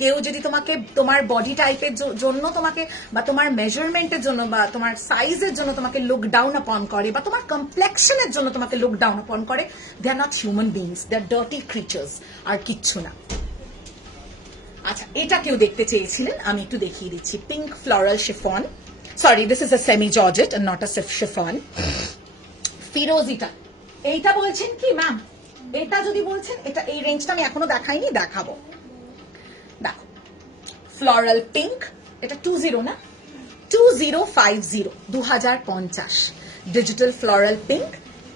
কেউ যদি তোমাকে তোমার বডি টাইপের জন্য তোমাকে, বা তোমার মেজারমেন্টের জন্য, বা তোমার সাইজের জন্য তোমাকে লুক ডাউন আপন করে, বা তোমার কমপ্লেক্সনের জন্য তোমাকে লুক ডাউন আপন করে, they are not human beings, they are dirty creatures, আর কিচ্ছু না। আচ্ছা, এটা কেউ দেখতে চেয়েছিলেন, আমি একটু দেখিয়ে দিচ্ছি। Pink floral chiffon, sorry this is a semi georgette and not a chiffon. ফিরোজিটা এইটা বলছেন কি ম্যাম? এটা যদি বলছেন, এটা এই রেঞ্জটা আমি এখনো দেখাইনি, দেখাবো। দেখো, ফ্লোরাল পিঙ্ক, এটা 20 না, 2050, 2050 digital floral pink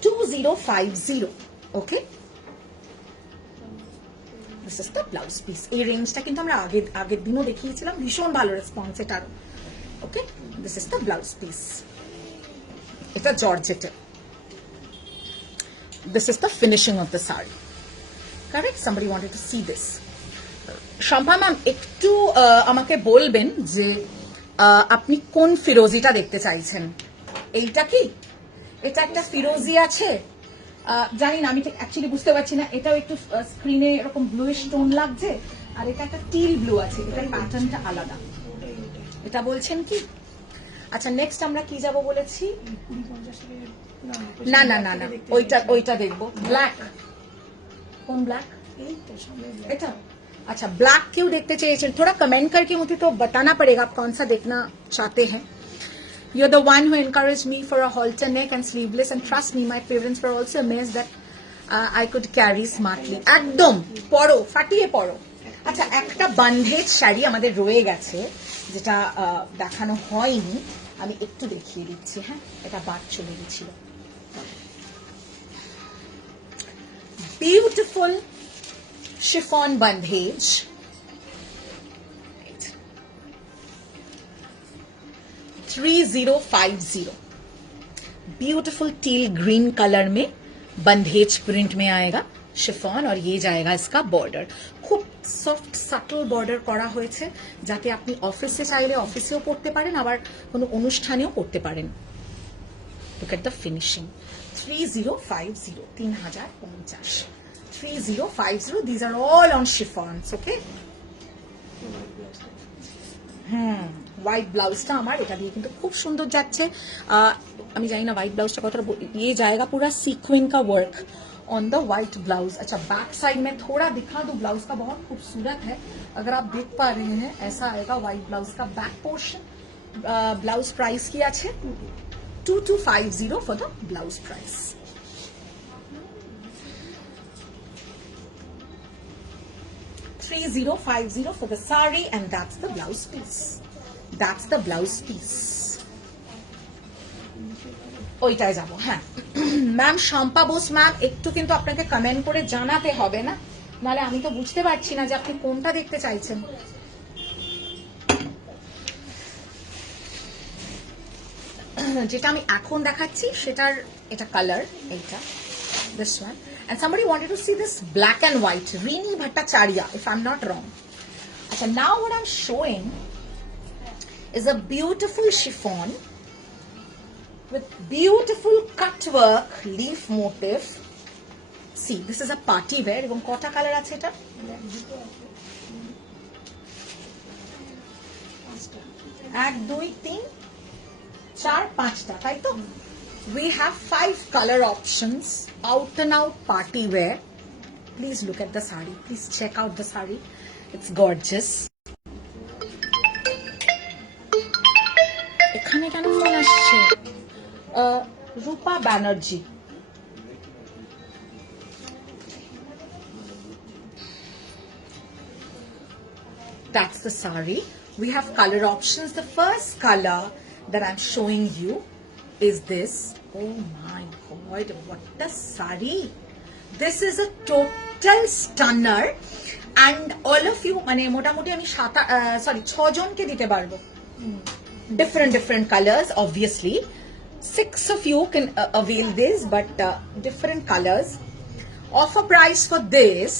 2050। Okay, this is the blouse piece. এই রেঞ্জটা কিন্তু আমরা আগের দিনও দেখিয়েছিলাম, ভীষণ ভালো রেসপন্স এটার। Okay, this is the blouse piece. এটা জর্জেটের। This is the finishing of the sari. Correct? Somebody wanted to see this. Shampa ma'am একটু আমাকে বলবেন যে আপনি কোন ফিরোজিটা দেখতে চাইছেন? এইটা কি? এটা একটা ফিরোজি আছে, জানি না, আমি অ্যাকচুয়ালি বুঝতে পারছি না। এটাও একটু স্ক্রিনে এরকম ব্লুইশ টোন লাগছে, আর এটা একটা টিল ব্লু আছে, এটার প্যাটার্নটা আলাদা। এটা বলছেন কি? আচ্ছা, নেক্সট আমরা কি যাব বলেছি? না না না না, ওইটা দেখবো। ব্ল্যাক, কোন ব্ল্যাক? এটা। अच्छा, ब्लैक क्यों देखते चाहिए? थोड़ा कमेंट करके मुझे तो बताना पड़ेगा आप कौन सा देखना चाहते हैं. You're the one who encouraged me for a halter neck and sleeveless, and trust me, my parents were also amazed that I could carry smartly. একদম পরো, ফাটিয়ে পরো। আচ্ছা, একটা বান্ধেজ শাড়ি আমাদের রয়ে গেছে যেটা দেখানো হয়নি, আমি একটু দেখিয়ে দিচ্ছি। হ্যাঁ, এটা বাদ চলে গেছিল। বিউটিফুল शिफॉन बंधेज, 3050, ब्यूटीफुल टील ग्रीन कलर में बंधेज प्रिंट में आएगा शिफॉन, और ये जाएगा इसका बॉर्डर। खूब সফট সাটল বর্ডার করা হয়েছে, যাতে আপনি অফিসে চাইলে অফিসেও পড়তে পারেন, আবার কোনো অনুষ্ঠানেও পড়তে পারেন। Look at the finishing. 3050, 3050, 3050, these are all on chiffons. Okay, white ব্লাউজটা আমার এটা দিয়ে কিন্তু খুব সুন্দর যাচ্ছে। আমি জানি না হোয়াইট ব্লাউজটা কতটা, ये जाएगा पूरा सीक्वेंस का work on the white blouse. अच्छा, बैक साइड में थोड़ा दिखा दूं, ब्लाउज का बहुत खूबसूरत है. अगर आप देख पा रहे हैं ऐसा आएगा व्हाइट ब्लाउज का बैक पोर्शन. ब्लाउज प्राइस की আছে 2250 for the blouse price. $3050 for the sari, and that's the blouse piece. That's the blouse piece. ওইটাই যাব. হ্যাঁ ম্যাম, শম্পা বোস ম্যাম, একটু কিন্তু আপনাকে কমেন্ট করে জানাতে হবে না, নাহলে আমি তো বুঝতে পারছি না যে আপনি কোনটা দেখতে চাইছেন. যেটা আমি এখন দেখাচ্ছি সেটার এটা কালার, এইটা this one. And somebody wanted to see this black and white, Rini Bhattacharya, if I'm not wrong. So now what I'm showing is a beautiful chiffon with beautiful cut work leaf motif. See, this is a party wear. এবং কটা colour আছে এটা? 1 2 3 4 5টা, তাই তো? We have 5 color options, out and out party wear. Please look at the sari. Please check out the sari. It's gorgeous. এখানে কেন phone আসছে? রূপা Banerjee. That's the sari. We have color options. The first color that I'm showing you is this. Oh my god, what a sari. This is a total stunner, and all of you মানে মোটামুটি আমি 6 জনকে দিতে পারবো. different colors, obviously 6 of you can avail this, but different colors. Offer price for this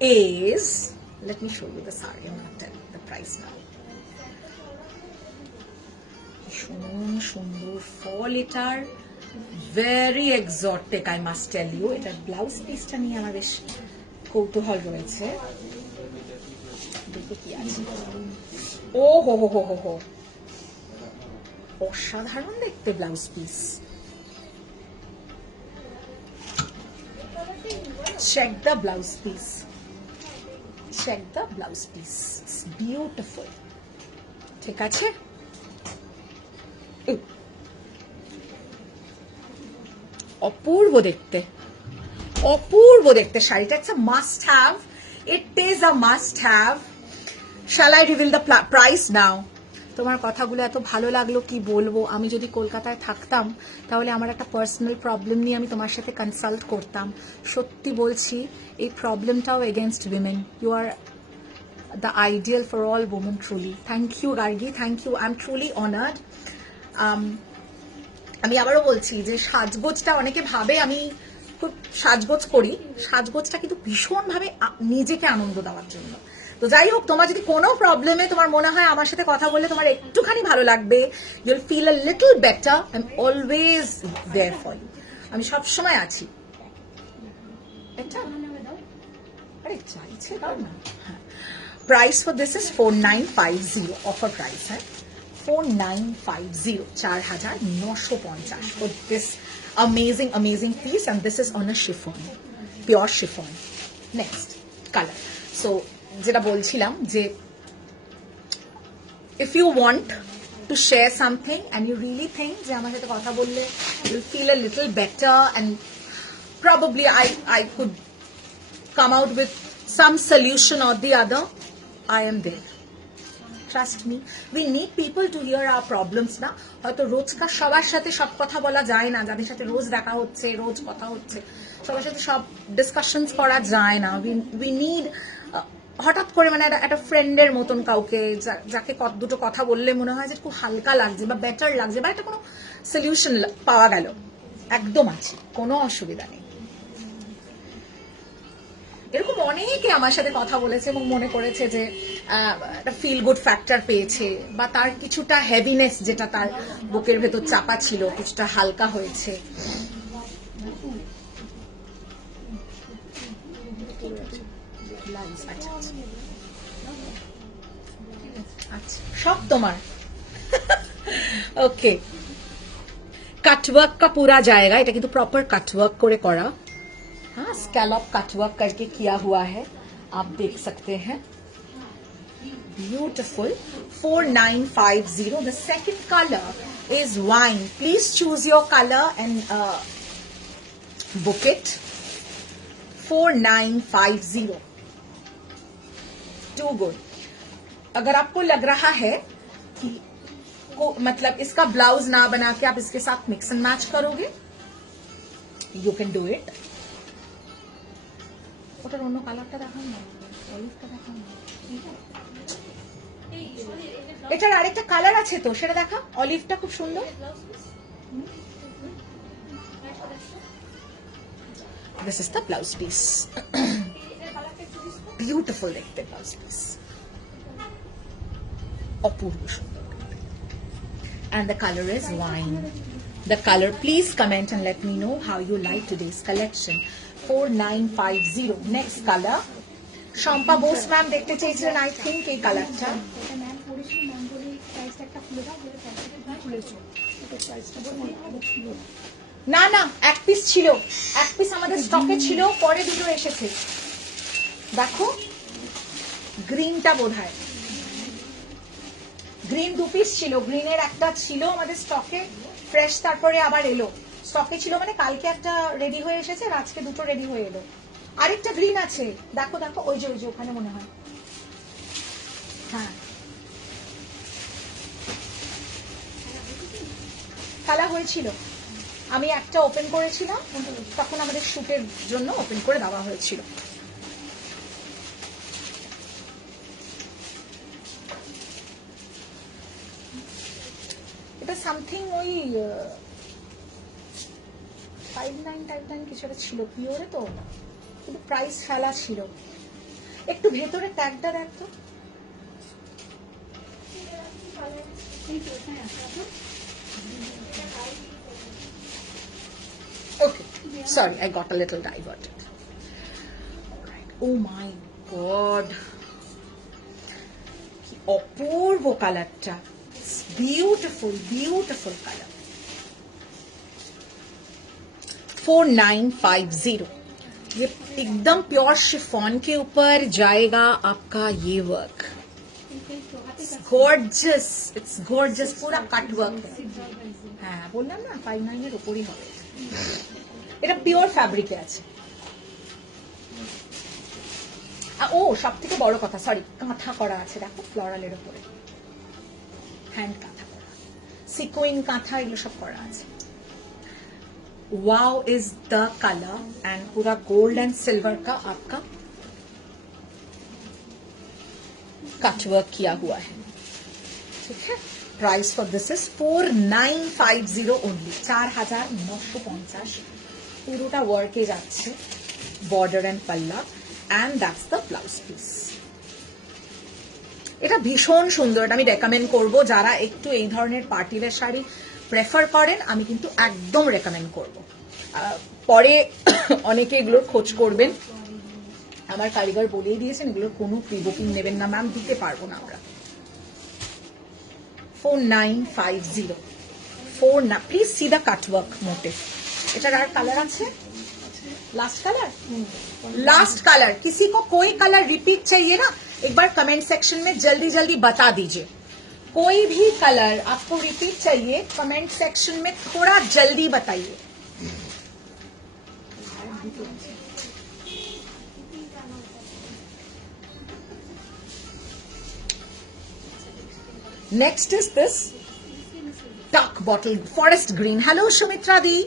is, let me show you the sari. I'm not telling the price now. সুন্দর fall, এটার very exotic, I must tell you. এটার blouse পিসটা নিয়ে আমার বেশ কৌতূহল রয়েছে. দেখো কি আছে. ও হো হো হো হো, অসাধারণ দেখতে blouse piece. Check the blouse piece, check the blouse piece. It's beautiful. ঠিক আছে, অপূর্ব দেখতে, অপূর্ব দেখতে শাড়িটা. It's a must have, it is a must have. Shall I reveal the price now? তোমার কথাগুলো এত ভালো লাগলো, কি বলবো. আমি যদি কলকাতায় থাকতাম তাহলে আমার একটা পার্সোনাল প্রবলেম নিয়ে আমি তোমার সাথে কনসাল্ট করতাম. সত্যি বলছি, এই প্রবলেমটাও against women. You are the ideal for all women, truly. Thank you Gargi, thank you. I am truly honoured. আমি আবারও বলছি যে সাজগোজটা অনেকে ভাবে আমি খুব সাজগোজ করি, সাজগোজটা কিন্তু ভীষণভাবে নিজেকে আনন্দ দেওয়ার জন্য. তো যাই হোক, তোমার যদি কোনো প্রবলেমে তোমার মনে হয় আমার সাথে কথা বললে তোমার একটুখানি ভালো লাগবে, you will feel a little better, I am always there for you. আমি সবসময় আছি. এটা আরে চাইছে দাও না. হ্যাঁ, price for this is 4950, offer price. হ্যাঁ, 4950, 4950 for this amazing piece, and this is on a chiffon, pure chiffon. Next color. So যেটা বলছিলাম যে if you want to share something and you really think যে আমার সাথে কথা বললে you'll feel a little better, and probably I could come out with some solution or the other, I am there. Trust me, we need people to hear our problems. না হয়তো রোজকার সবার সাথে সব কথা বলা যায় না, যাদের সাথে রোজ দেখা হচ্ছে, রোজ কথা হচ্ছে, সবার সাথে সব ডিসকাশনস করা যায় না. we need হঠাৎ করে মানে একটা ফ্রেন্ডের মতন কাউকে, যাকে দুটো কথা বললে মনে হয় যে খুব হালকা লাগছে বা বেটার লাগছে বা একটা কোনো সলিউশন পাওয়া গেল. একদম আছে, কোনো অসুবিধা নেই. এরকম অনেকে আমার সাথে কথা বলেছে এবং মনে করেছে যে একটা ফিল গুড ফ্যাক্টর পেয়েছে, বা তার কিছুটা হেভিনেস যেটা তার বুকের ভেতর চাপা ছিল কিছুটা হালকা হয়েছে. আচ্ছা, সব তোমার. ওকে, कटवर्क का पूरा जाएगा, এটা কিন্তু প্রপার कटवर्क করে করা। हाँ, स्कैलप कटवर्क करके किया हुआ है, आप देख सकते हैं। Beautiful. 4950. The second color is wine. Please choose your color and book it. 4950. Too good. अगर आपको लग रहा है कि मतलब इसका ब्लाउज ना बना के आप इसके साथ मिक्स एंड मैच करोगे, यू कैन डू इट। ওটার অন্য কালারটা দেখান না, অলিভটা দেখান না। এটার আরেকটা কালার আছে তো, সেটা দেখা। অলিভটা খুব সুন্দর। This is the blouse piece. Beautiful দেখতে blouse piece, অপূর্ব সুন্দর। And the color is wine. The color, please comment and let me know how you like today's collection. 4950. Next color, Shampa Bose ma'am দেখতে চেয়েছিলেন আই থিঙ্ক এই কালারটা। না না, এক piece ছিল, এক পিস আমাদের স্টকে ছিল, পরে দুটো এসেছে। দেখো গ্রিনটা বোধহয়, গ্রিন দু পিস ছিল, গ্রিনের একটা ছিল আমাদের স্টকে ফ্রেশ, তারপরে আবার এলো। স্টকে ছিল মানে কালকে একটা রেডি হয়ে এসেছে, আর আজকে দুটো রেডি হয়ে এলো। আরেকটা গ্রিন আছে, দেখো দেখো, ওই যে ওখানে মনে হয়। হ্যাঁ, কালা হয়েছিল, আমি একটা ওপেন করেছিলাম, তখন আমাদের শুটের জন্য ওপেন করে দেওয়া হয়েছিল। এটা সামথিং ওই 59 কিছু একটা ছিল, পিওরে তো, কিন্তু প্রাইস ফেলা ছিল। একটু ভেতরে ট্যাগটা দেখতো। Okay, sorry, I got a little diverted. Alright. Oh my god, কি অপূর্ব কালারটা। Beautiful, beautiful color. 4950. ये एकदम प्योर शिफॉन के ऊपर जाएगा आपका ये वर्क। गॉर्जियस, इट्स गॉर्जियस, पूरा कट वर्क है। हाँ, बोललाম না 59 এর উপরই হবে। এটা পিওর ফ্যাব্রিকে আছে। ও সবথেকে বড় কথা, সরি, কাঁথা করা আছে, দেখো ফ্লোরালের উপরে হ্যান্ড কাঁথা করা, সিকোইন কাঁথা, এগুলো সব করা আছে। Wow is the colour and पूरा गोल्ड एंड सिल्वर का आपका कटवर्क किया हुआ है, ठीक है। Price for this is 4950 only, 4950। পুরোটা ওয়ার্কে যাচ্ছে, বর্ডার এন্ড পাল্লা, and that's the blouse piece. এটা ভীষণ সুন্দর, এটা আমি রেকমেন্ড করব। যারা একটু এই ধরনের পার্টিওয়্যার শাড়ি প্রেফার করেন, আমি কিন্তু একদম রেকমেন্ড করব। পরে অনেকে এগুলোর খোঁজ করবেন, আমার কারিগর বলেই দিয়েছেন এগুলোর কোনো প্রি বুকিং নেবেন না ম্যাম, দিতে পারবো না আমরা। 4950 please see the cutwork motif. এটার আর কালার আছে, लास्ट कलर, लास्ट कलर। किसी को कोई कलर रिपीट चाहिए ना, एक बार कमेंट सेक्शन में जल्दी जल्दी बता दीजिए। कोई भी कलर आपको रिपीट चाहिए, कमेंट सेक्शन में थोड़ा जल्दी बताइए। Next is this duck bottle forest green. Hello Sumitra the,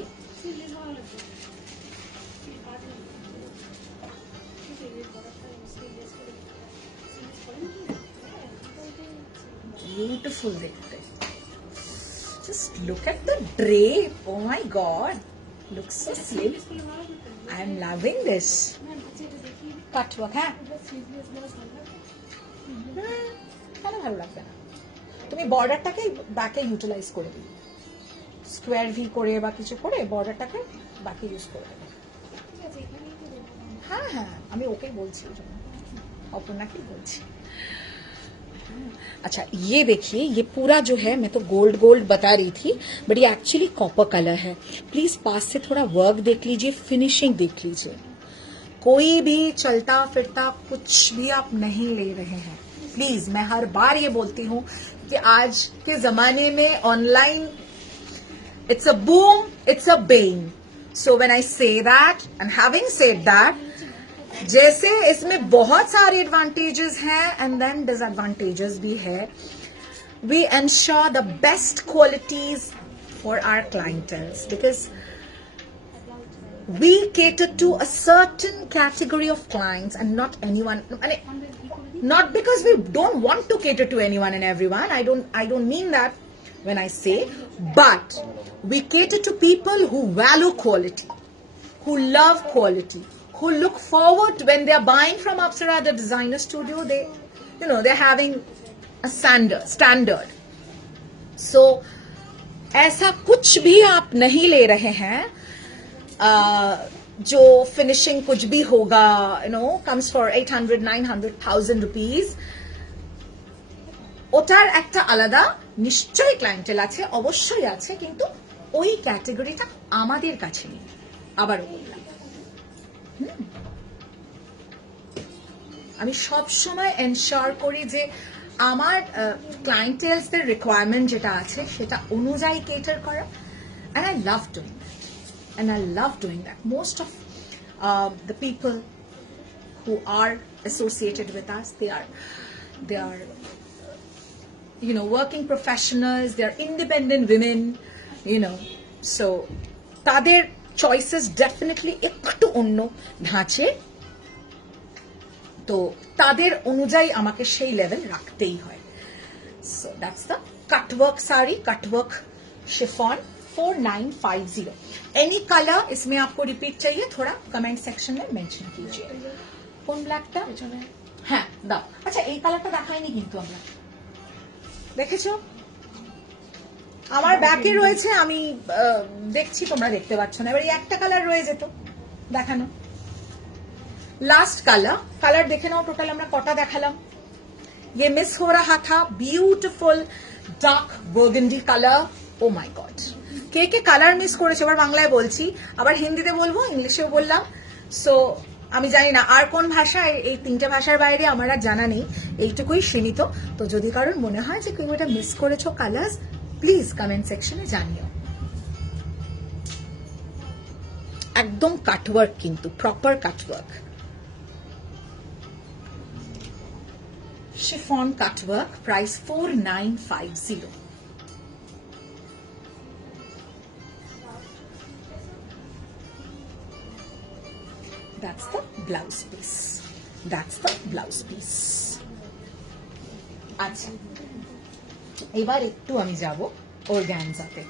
beautiful देखते। Just look at the drape. Oh my God, looks so slim. I am loving this. Cut work, হ্যাঁ? কেন ভালো লাগবে না? তুমি বর্ডারটাকে ব্যাকে ইউটিলাইজ করে দিও, স্কোয়ার ভি করে বা কিছু করে বর্ডারটাকে ব্যাকে ইউজ করে দেবে। হ্যাঁ হ্যাঁ, আমি ওকেই বলছি, অপর্ণাকেই বলছি। अच्छा ये देखिए, ये पूरा जो है, मैं तो गोल्ड गोल्ड बता रही थी बट ये एक्चुअली कॉपर कलर है. प्लीज पास से थोड़ा वर्क देख लीजिए, फिनिशिंग देख लीजिए. कोई भी चलता फिरता कुछ भी आप नहीं ले रहे हैं. प्लीज, मैं हर बार ये बोलती हूँ कि आज के जमाने में online it's a boom, it's a Ben. So when I say that and having said that, जैसे इसमें बहुत सारे एडवांटेजेस हैं एंड देन डिसएडवांटेजेस भी है. We ensure the best qualities for our clienteles because we cater to a certain category of clients and not anyone. Not because we don't want to cater to anyone and everyone. I don't mean that when I say, but we cater to people who value quality, who love quality, who look forward when they are buying from Apsara the designer studio. They're having a standard. So ऐसा कुछ भी आप नहीं ले रहे हैं जो finishing कुछ भी होगा, comes for 800, 900,000 rupees. ওটার একটা আলাদা নিশ্চয়ই ক্লায়েন্টেল আছে, অবশ্যই আছে, কিন্তু ওই ক্যাটাগরিটা আমাদের কাছে নেই. আবারও বললাম, আমি সব সময় এনশিওর করি যে আমার ক্লায়েন্টেলসদের রিকোয়ারমেন্ট যেটা আছে সেটা অনুযায়ী কেটার করা. and I love doing that. And I love doing that. Most of the people who are associated with us, they are working professionals, they are independent women, so তাদের choices definitely একটু অন্য ধাঁচে, তো তাদের অনুযায়ী আমাকে সেই level রাখতেই হয়. So that's the cut work sari, cut work chiffon 4950. Any colour इसमें आपको रिपीट चाहिए, थोड़ा कमेंट सेक्शन में मेंशन कीजिए. কোন ব্ল্যাকটা? হ্যাঁ দাও. আচ্ছা এই কালারটা দেখাইনি কিন্তু আমরা, দেখেছো আমার ব্যাকে রয়েছে, আমি দেখছি তোমরা দেখতে পাচ্ছ না. এবার এই একটা কালার রয়ে যেত দেখানো. লাস্ট কালার দেখে নাও. টোটাল আমরা কটা দেখালাম? ये मिस हो रहा था. Beautiful dark burgundy colour. Oh my god, কে কে কালার মিস করেছে? এবার বাংলায় বলছি, আবার হিন্দিতে বলবো, ইংলিশেও বললাম. সো আমি জানি না আর কোন ভাষা, এই তিনটে ভাষার বাইরে আমার আর জানা নেই, এইটুকুই সীমিত. তো যদি কারোর মনে হয় যে কেউ এটা মিস করেছো কালার্স, প্লিজ কমেন্ট সেকশনে জানিও. একদম কাটওয়ার্ক, কিন্তু proper cutwork, chiffon cutwork. Price 4950. That's the blouse piece. আচ্ছা এবার একটু আমি যাব অর্গানজাতে.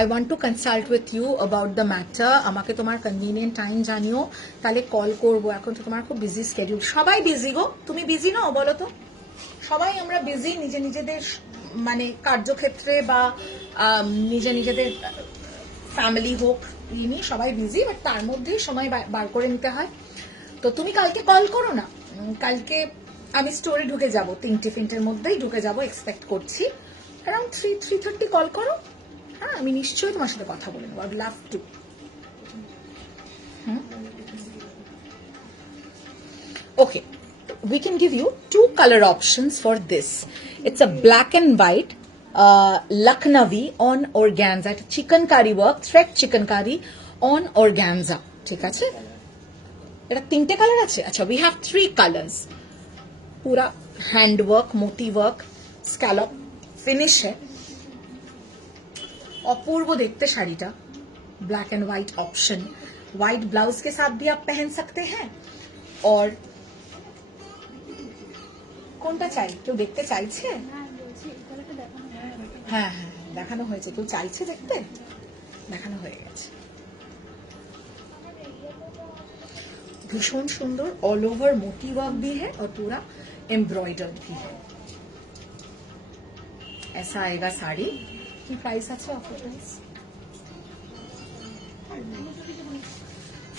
I want to consult with you about the matter. আমাকে তোমার কনভিনিয়েন্ট টাইম জানিও, তাহলে কল করবো. এখন তো তোমার খুব বিজি স্কেডিউল, সবাই বিজি গো. তুমি বিজি নাও বলো তো? সবাই আমরা বিজি, নিজেদের মানে কার্যক্ষেত্রে বা নিজেদের ফ্যামিলি হোক, নিয়ে সবাই বিজি, বাট তার মধ্যে সময় বার করে নিতে হয়. তো তুমি কালকে কল করো না. কালকে আমি স্টোরে ঢুকে যাব, 3-4 মধ্যেই ঢুকে যাব এক্সপেক্ট করছি. অ্যারাউন্ড 3:30 কল করো. হ্যাঁ, আমি নিশ্চয়ই তোমার সাথে কথা বলে নেবো. I would love to. Okay, we can give you 2 color options for this. It's a black and white Lucknowi on organza, chikankari work, thread chikankari on organza. ঠিক আছে, এটা 3টে কালার আছে. আচ্ছা, we have 3 colors. पूरा hand work, मोती work, scallop finish है. अपूर्व देखते শাড়িটা, black and white option. White blouse के साथ भी आप पहन सकते हैं. और কোনটা চাই? কেউ দেখতে চাইছে? হ্যাঁ হ্যাঁ দেখানো হয়েছে. কেউ চাইছে দেখতে? দেখানো হয়ে গেছে. भीषण सुंदर, ऑल ओवर मोती वर्क भी है और पूरा एम्ब्रॉयडर्ड भी है. ऐसा आएगा साड़ी। प्राइस अच्छा offer price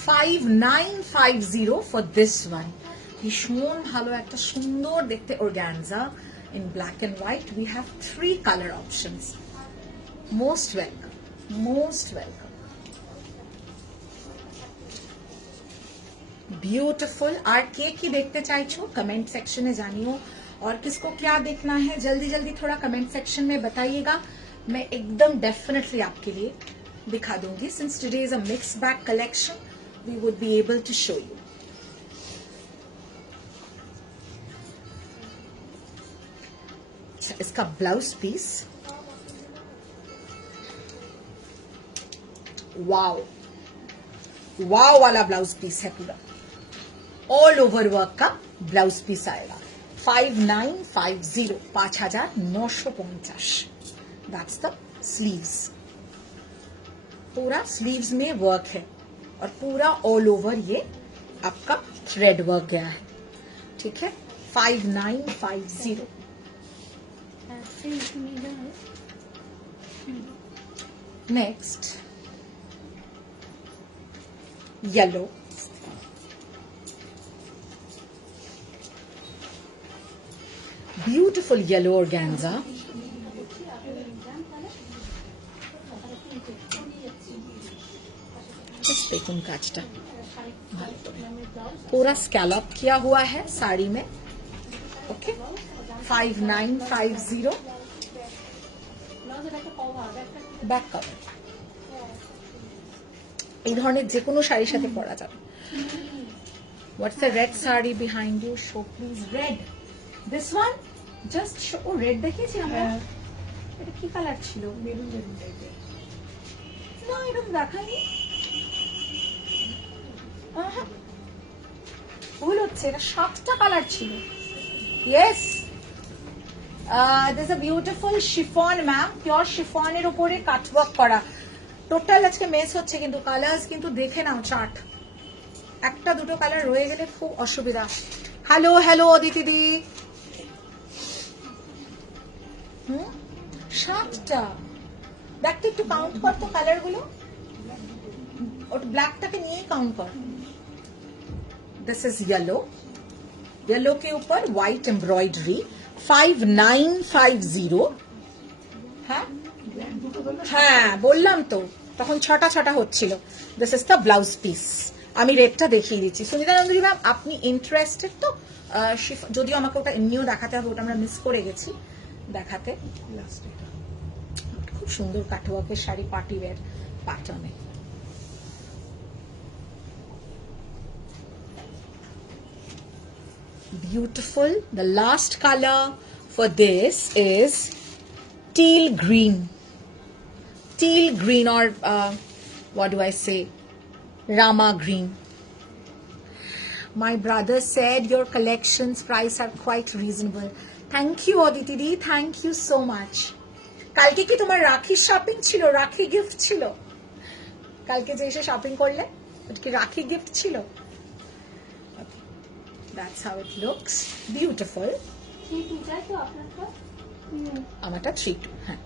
5950 for this one. ভীষণ ভালো একটা সুন্দর দেখতে organza in black and white. We have 3 color options. Most welcome. Most welcome. Beautiful. और की देखते चाइछो कमेंट सेक्शन में जानियो और किसको क्या देखना है जल्दी जल्दी थोड़ा कमेंट सेक्शन में बताइएगा। मैं एकदम डेफिनेटली आपके लिए दिखा दूंगी। Since today is a mixed bag collection, we would be able to show you. इसका ब्लाउज पीस वाओ वाओ वाला ब्लाउज पीस है पूरा ऑल ओवर वर्क का ब्लाउज पीस आएगा 5950 5950 दैट्स द स्लीव्स। पूरा स्लीव्स में वर्क है और पूरा ऑल ओवर ये आपका थ्रेड वर्क गया है। ठीक है 5950। Next yellow beautiful yellow organza. देखুন কাজটা पूरा स्कैलप किया हुआ है साड़ी में। ओके 5950 ব্যাক কভার এই ধরনের যে কোনো শাড়ির সাথে পরা যাবে। What's the red sari behind you show please red this one just show. ও রেড দেখিয়েছি আমরা এটা কি কালার ছিল মেরুন মেরুন টাইপের না এটা দেখাইনি ভুল হচ্ছে এটা 7টা কালার ছিল। Yes this a beautiful chiffon ma'am pure শিফনের উপরে কাটওয়ার্ক করা। টোটাল আজকে মেস হচ্ছে কিন্তু কালার্স কিন্তু দেখে নাও চার্ট একটা দুটো কালার রয়ে গেলে খুব অসুবিধা। হ্যালো হ্যালো অদিতি দি 7টা দেখতে একটু কাউন্ট কর তো কালার গুলো ওটা ব্ল্যাকটাকে নিয়ে কাউন্ট কর। दिस इज येलो येलो के ऊपर व्हाइट एम्ब्रॉयडरी 5950। হ্যাঁ বললাম তো তখন 6টা হচ্ছিল। This is the blouse piece. আমি রেডটা দেখিয়ে দিচ্ছি। সুনিতা নন্দী ম্যাম আপনি ইন্টারেস্টেড তো যদিও আমাকে ওটা এমনিও দেখাতে হবে ওটা আমরা মিস করে গেছি দেখাতে। খুব সুন্দর কাটওয়ার্কের শাড়ি পার্টি ওয়্যার প্যাটার্নে। Beautiful. The last color for this is teal green. Teal green or what do I say? Rama green. My brother said your collections price are quite reasonable. Thank you Aditi di. Thank you so much. কালকে কি তোমার রাখি shopping ছিল রাখি gift ছিল কালকে যে এসে শপিং করলে ওটা কি রাখি গিফট ছিল? That's how it looks. Beautiful. 3-2 যায় তো আপনার কাছে? আমারটা 3-2 হ্যাঁ।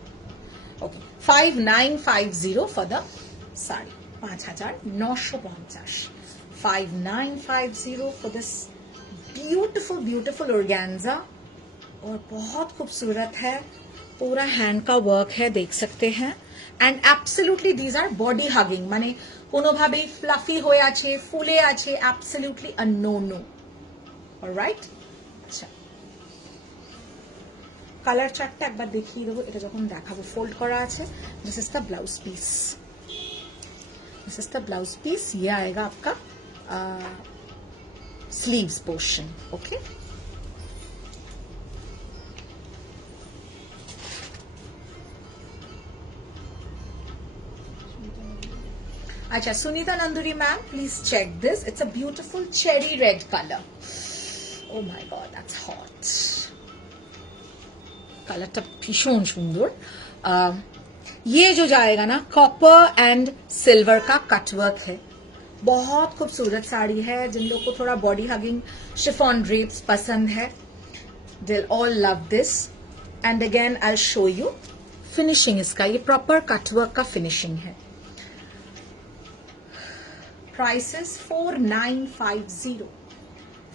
ওকে 5950 for the saree 5950 5950 for this beautiful beautiful organza और बहुत खूबसूरत है। पूरा हैंड का वर्क है देख सकते हैं and absolutely these are body hugging মানে কোনোভাবেই ফ্লাফি হয়ে আছে ফুলে আছে absolutely a no no. Alright আচ্ছা কালার চার্টটা একবার দেখিয়ে দেবো এটা যখন দেখাবো ফোল্ড করা আছে। This is the blouse piece this is the blouse piece ये आएगा आपका स्लीव्स पोर्शन। ओके अच्छा Sunita Nanduri ma'am please check this it's a beautiful cherry red colour. Oh my god, that's hot. कलरটা भीषण सुंदर। ये जो जाएगा ना कॉपर एंड सिल्वर का कटवर्क है। बहुत खूबसूरत साड़ी है। जिन लोग को थोड़ा बॉडी हगिंग शिफॉन ड्रेप्स पसंद है they'll all love this and again I show you finishing इसका, ये प्रॉपर कटवर्क का फिनिशिंग है. Price is 4950.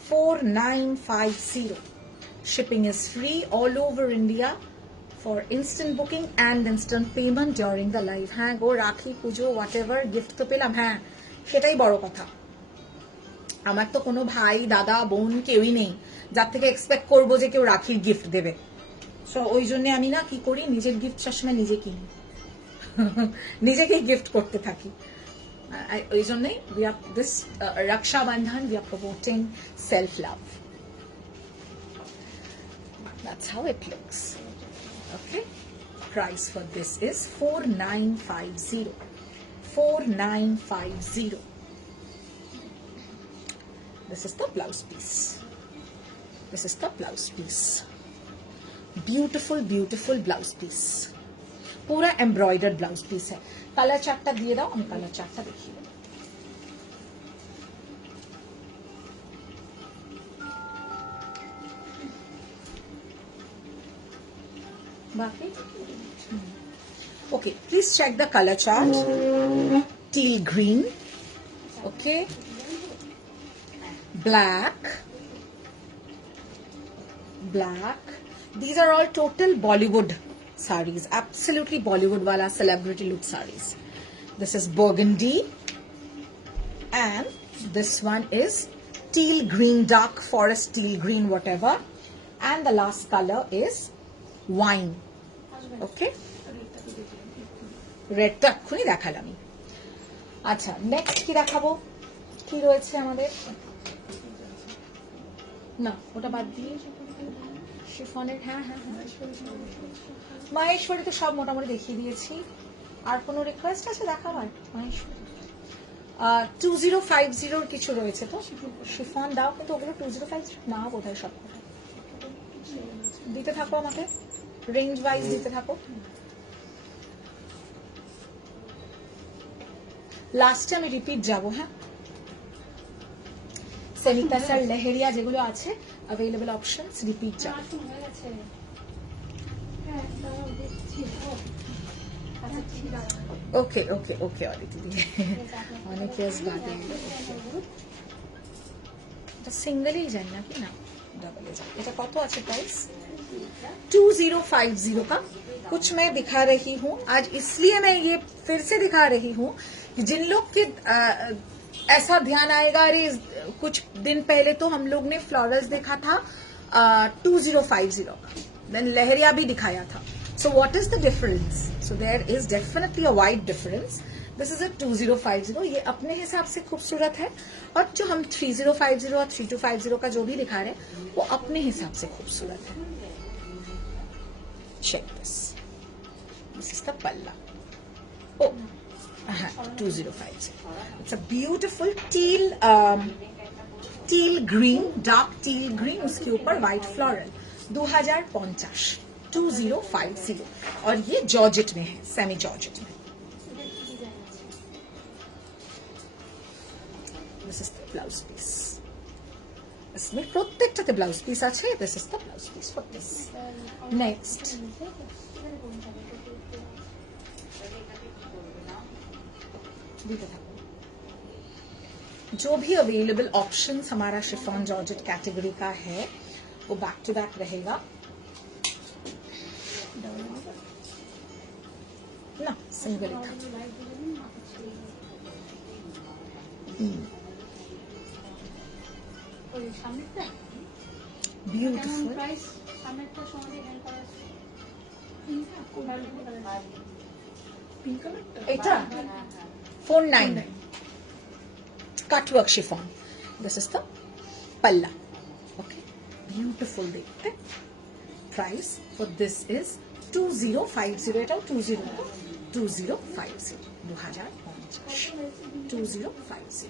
4950. Shipping is free all over India for instant booking and instant payment during the live. হ্যাঁ গো, রাখি পুজো whatever gift তো পেলাম, হ্যাঁ সেটাই বড় কথা. আমার তো কোনো ভাই দাদা বোন কেউই নেই যার থেকে এক্সপেক্ট করবো যে কেউ রাখির গিফট দেবে. সো ওই জন্য আমি না কি করি, নিজের গিফট সবসময় নিজে কিনি, নিজেকেই গিফট করতে থাকি. ওই জন্যই this Rakshabandhan we are promoting self love. That's how it looks. Okay, price for this is 4950. 4950. This is the blouse piece. This is the blouse piece. Beautiful, beautiful blouse piece. पूरा embroidered blouse piece है. Colour चार्टটা দিয়ে দাও, আমি colour चार्टটা দেখিয়ে দেব. बाकी okay, please check the color chart. Teal green, okay, black. These are all total Bollywood sarees, absolutely Bollywood wala celebrity look sarees. This is burgundy, and this one is teal green, dark forest teal green, whatever, and the last color is wine. Okay, red টা এক্ষুনি দেখালাম. আচ্ছা, next কি দেখাবো, কি রয়েছে আমাদের? না, ওটা বাদ দিয়ে শিফনের. হ্যাঁ হ্যাঁ মাহেশ্বরী তো সব মোটামুটি দেখিয়ে দিয়েছি. আর কোনো রিকোয়েস্ট আছে দেখাবার? মাহেশ্বরী 2050 কিছু রয়েছে তো, শিফন দাও, কিন্তু ওগুলো 2050 না বোধহয়. সব কথা দিতে থাকো আমাকে, রেঞ্জ ওয়াইজ দিতে থাকো. লাস্টে আমি রিপিট যাবো. হ্যাঁ, সেমিটাসার লেহেরিয়া যেগুলো আছে অ্যাভেলেবল অপশনস, রিপিট যাবো. ওকে ওকে ওকে অদিতি দি, অনেক ইয়ার্স বাদে এটা সিঙ্গেলই যায় নাকি? না, डबल जाए. এটা কত আছে প্রাইস? 2050 का. कुछ मैं दिखा रही हूँ आज, इसलिए मैं ये फिर से दिखा रही हूँ कि जिन लोग के ऐसा ध्यान आएगा, अरे कुछ दिन पहले तो हम लोग ने फ्लोरल्स देखा था 2050 का, देन लहरिया भी दिखाया था. So what is the difference? So there is definitely a wide difference. This is a 2050. ये अपने हिसाब से खूबसूरत है, और जो हम 3050 और 3250 का जो भी दिखा रहे हैं वो अपने हिसाब से खूबसूरत है. Check this. This is the palla. Oh, 2050. It's a beautiful teal green, dark teal green. उसके ऊपर white floral. 2050. 2050. और ये जॉर्जेट में है, सेमी जॉर्जेट में. This is the blouse piece. इसमें প্রত্যেকটাতে ব্লাউজ পিস আছে. This is the blouse piece for this. Next, जो भी अवेलेबल ऑप्शंस हमारा शिफॉन जॉर्जेट कैटेगरी का है वो बैक टू बैक रहेगा ना, सिंगल था. Beautiful. এটা 499 cutwork chiffon. This is the palla. Okay, beautiful देखते. Price for this is 2050. এটাও 2050. 2050. 2050.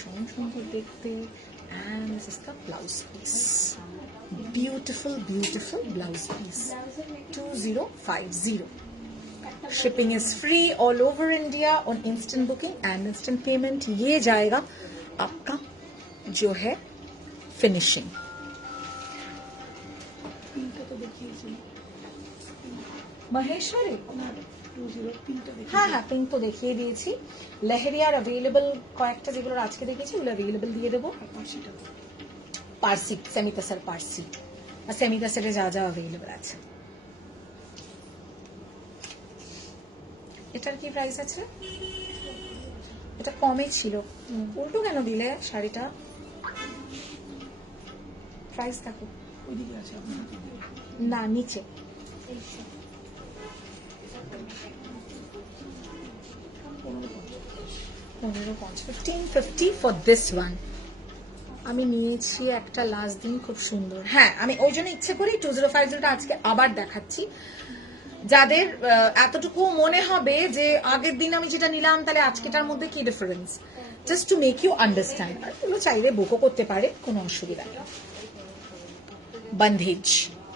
সুন্দর দেখতে. And this is the blouse piece. Beautiful, beautiful blouse piece. 2050. Shipping is free all over India on instant booking and instant payment. ये जाएगा आपका जो है finishing. Maheshwari, 203টা দেখি। হ্যাঁ হ্যাঁ পিঙ্ক তো দেখিয়ে দিয়েছি। লেহেরিয়ার অ্যাভেলেবল কয়েকটা যেগুলো আজকে দেখেছি ওগুলো অ্যাভেলেবল দিয়ে দেবো। আর পার্সিটা তো। পার্সি, সেমিতাসার পার্সি আর সেমিতাসারে যা যা অ্যাভেলেবল আছে। এটার কি প্রাইস আছে? এটা কমে ছিল, উল্টো কেন দিলে শাড়িটা? প্রাইস দেখো ওইদিকে আছে আপনার হাতে দিয়ে। না, নিচে 1550 ফর দিস ওয়ান। আমি নিয়েছি একটা লাস্ট দিন, খুব সুন্দর। হ্যাঁ, আমি ওই জন্য ইচ্ছে করি 2050টা আজকে আবার দেখাচ্ছি, যাদের এতটুকু মনে হবে যে আগের দিন আমি যেটা নিলাম তাহলে আজকেটার মধ্যে কি difference, just to make you understand. আর এগুলো চাইলে বুকও করতে পারে, কোনো অসুবিধা নেই। बंधेज,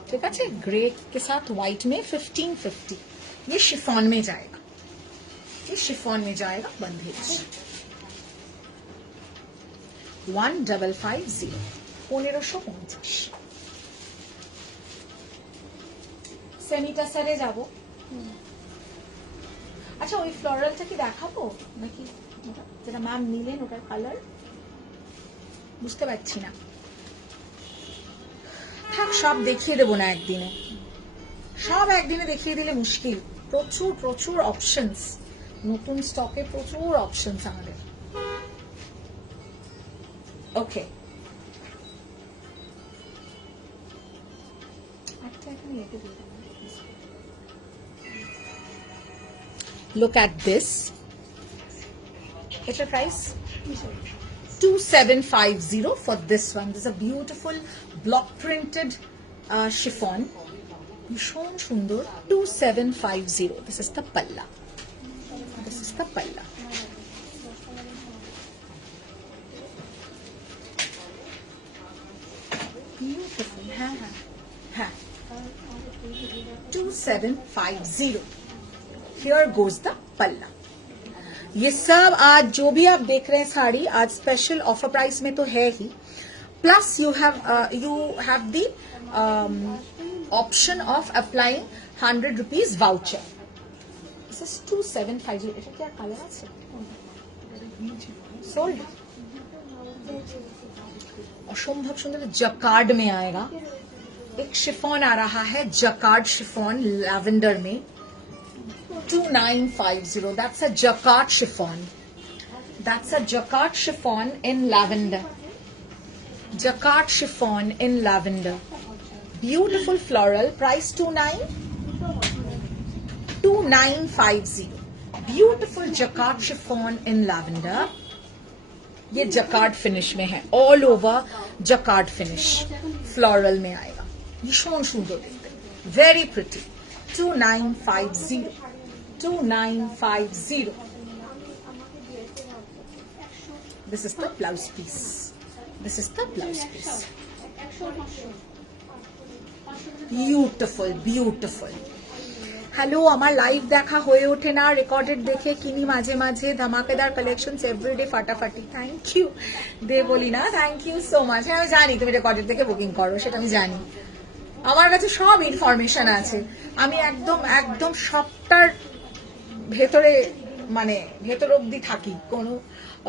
ठीक है, ग्रे के साथ व्हाइट में 1550। ये शिफॉन में जाएगा, ये शिफॉन में जाएगा बंधेज। 1550, 1550। সেমিটাসারে যাব। আচ্ছা, ওই ফ্লোরালটা কি দেখাবো নাকি যেটা ম্যাম নিলেন ওটার কালার বুঝতে পারছি না। থাক, সব দেখিয়ে দেবো না একদিনে, সব একদিনে দেখিয়ে দিলে মুশকিল। প্রচুর প্রচুর অপশনস, নতুন স্টকে প্রচুর অপশনস আমাদের। ওকে, look at this. It's a price 2750 for this one. This is a beautiful block printed chiffon. ভীষণ সুন্দর, 2750. This is the palla. This is the palla. Beautiful. हाँ हाँ हाँ. 2750. Here goes the palla. ये सब आज जो भी आप देख रहे हैं साड़ी, आज स्पेशल ऑफर प्राइस में तो है ही, plus you have the option of applying 100 rupees voucher. This is 2750। এটা কি আর কালার আছে? सोल्ड। असंभव सुंदर जकार्ड में आएगा। एक शिफॉन आ रहा है, जकार्ड शिफॉन लैवेंडर में, 2950. That's a jacquard chiffon. That's a jacquard chiffon in lavender. Jacquard chiffon in lavender. Beautiful floral. Price 2950. Beautiful jacquard chiffon in lavender. ये जकार्ड फिनिश में है, all over jacquard finish, floral में आएगा। भीषण सुंदर दिखते, very pretty. 2950. 2950. This is the blouse piece. This is the blouse piece. Beautiful, beautiful. Hello, আমার live দেখা হয়ে ওঠে না, রেকর্ডেড দেখে কিনি মাঝে মাঝে। ধামাকেদার কালেকশনস এভরিডে, ফাটাফাটি। Thank you Debleena, thank you so much. হ্যাঁ, আমি জানি তুমি রেকর্ডেড দেখে বুকিং করো, সেটা আমি জানি। আমার কাছে সব ইনফরমেশন আছে, আমি একদম একদম সবটার ভেতরে, মানে ভেতর অব্দি থাকি, কোনো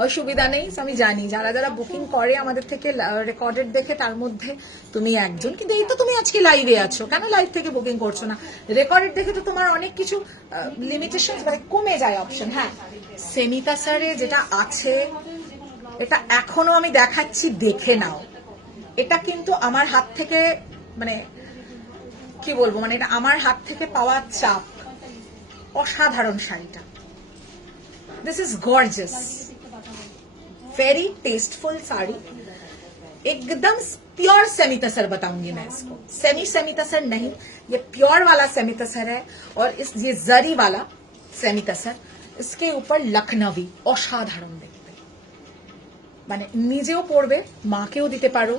অসুবিধা নেই। আমি জানি যারা যারা বুকিং করে আমাদের থেকে রেকর্ডেড দেখে, তার মধ্যে তুমি একজন। কিন্তু এই তো তুমি আজকে লাইভে আছো, কেন লাইভ থেকে বুকিং করছো না? রেকর্ডেড দেখে তো তোমার অনেক কিছু লিমিটেশন মানে কমে যায় অপশন। হ্যাঁ, সেমিতাসারে যেটা আছে এটা এখনো আমি দেখাচ্ছি, দেখে নাও। এটা কিন্তু আমার হাত থেকে, মানে কি বলবো, মানে এটা আমার হাত থেকে পাওয়া চাপ। অসাধারণ শাড়িটা। This is gorgeous, very tasteful sari, एकदम प्योर सेमी तसर बताऊंगी मैं इसको। सेमी तसर नहीं, ये प्योर वाला सेमी तसर है। और ये जरी वाला सेमी तसर, इसके ऊपर लखनवी, অসাধারণ দেখতে। মানে নিজেও পরবে, মাকেও দিতে পারো।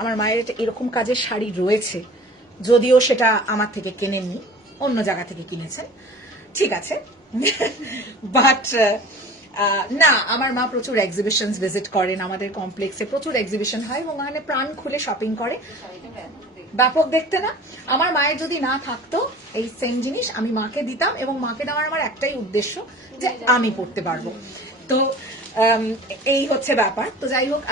আমার মায়ের এরকম কাজের শাড়ি রয়েছে, যদিও সেটা আমার থেকে কেনেননি, অন্য জায়গা থেকে কিনেছেন, ঠিক আছে। বাট না, আমার মা প্রচুর এক্সিবিশনস ভিজিট করেন, আমাদের কমপ্লেক্সে প্রচুর এক্সিবিশন হয় এবং ওখানে প্রাণ খুলে শপিং করে। ব্যাপক দেখতে না? আমার মায়ের যদি না থাকতো এই সেম জিনিস আমি মাকে দিতাম, এবং মাকে দেওয়ার আমার একটাই উদ্দেশ্য যে আমি পড়তে পারবো। তো এই হচ্ছে ব্যাপার। তো যাই হোক,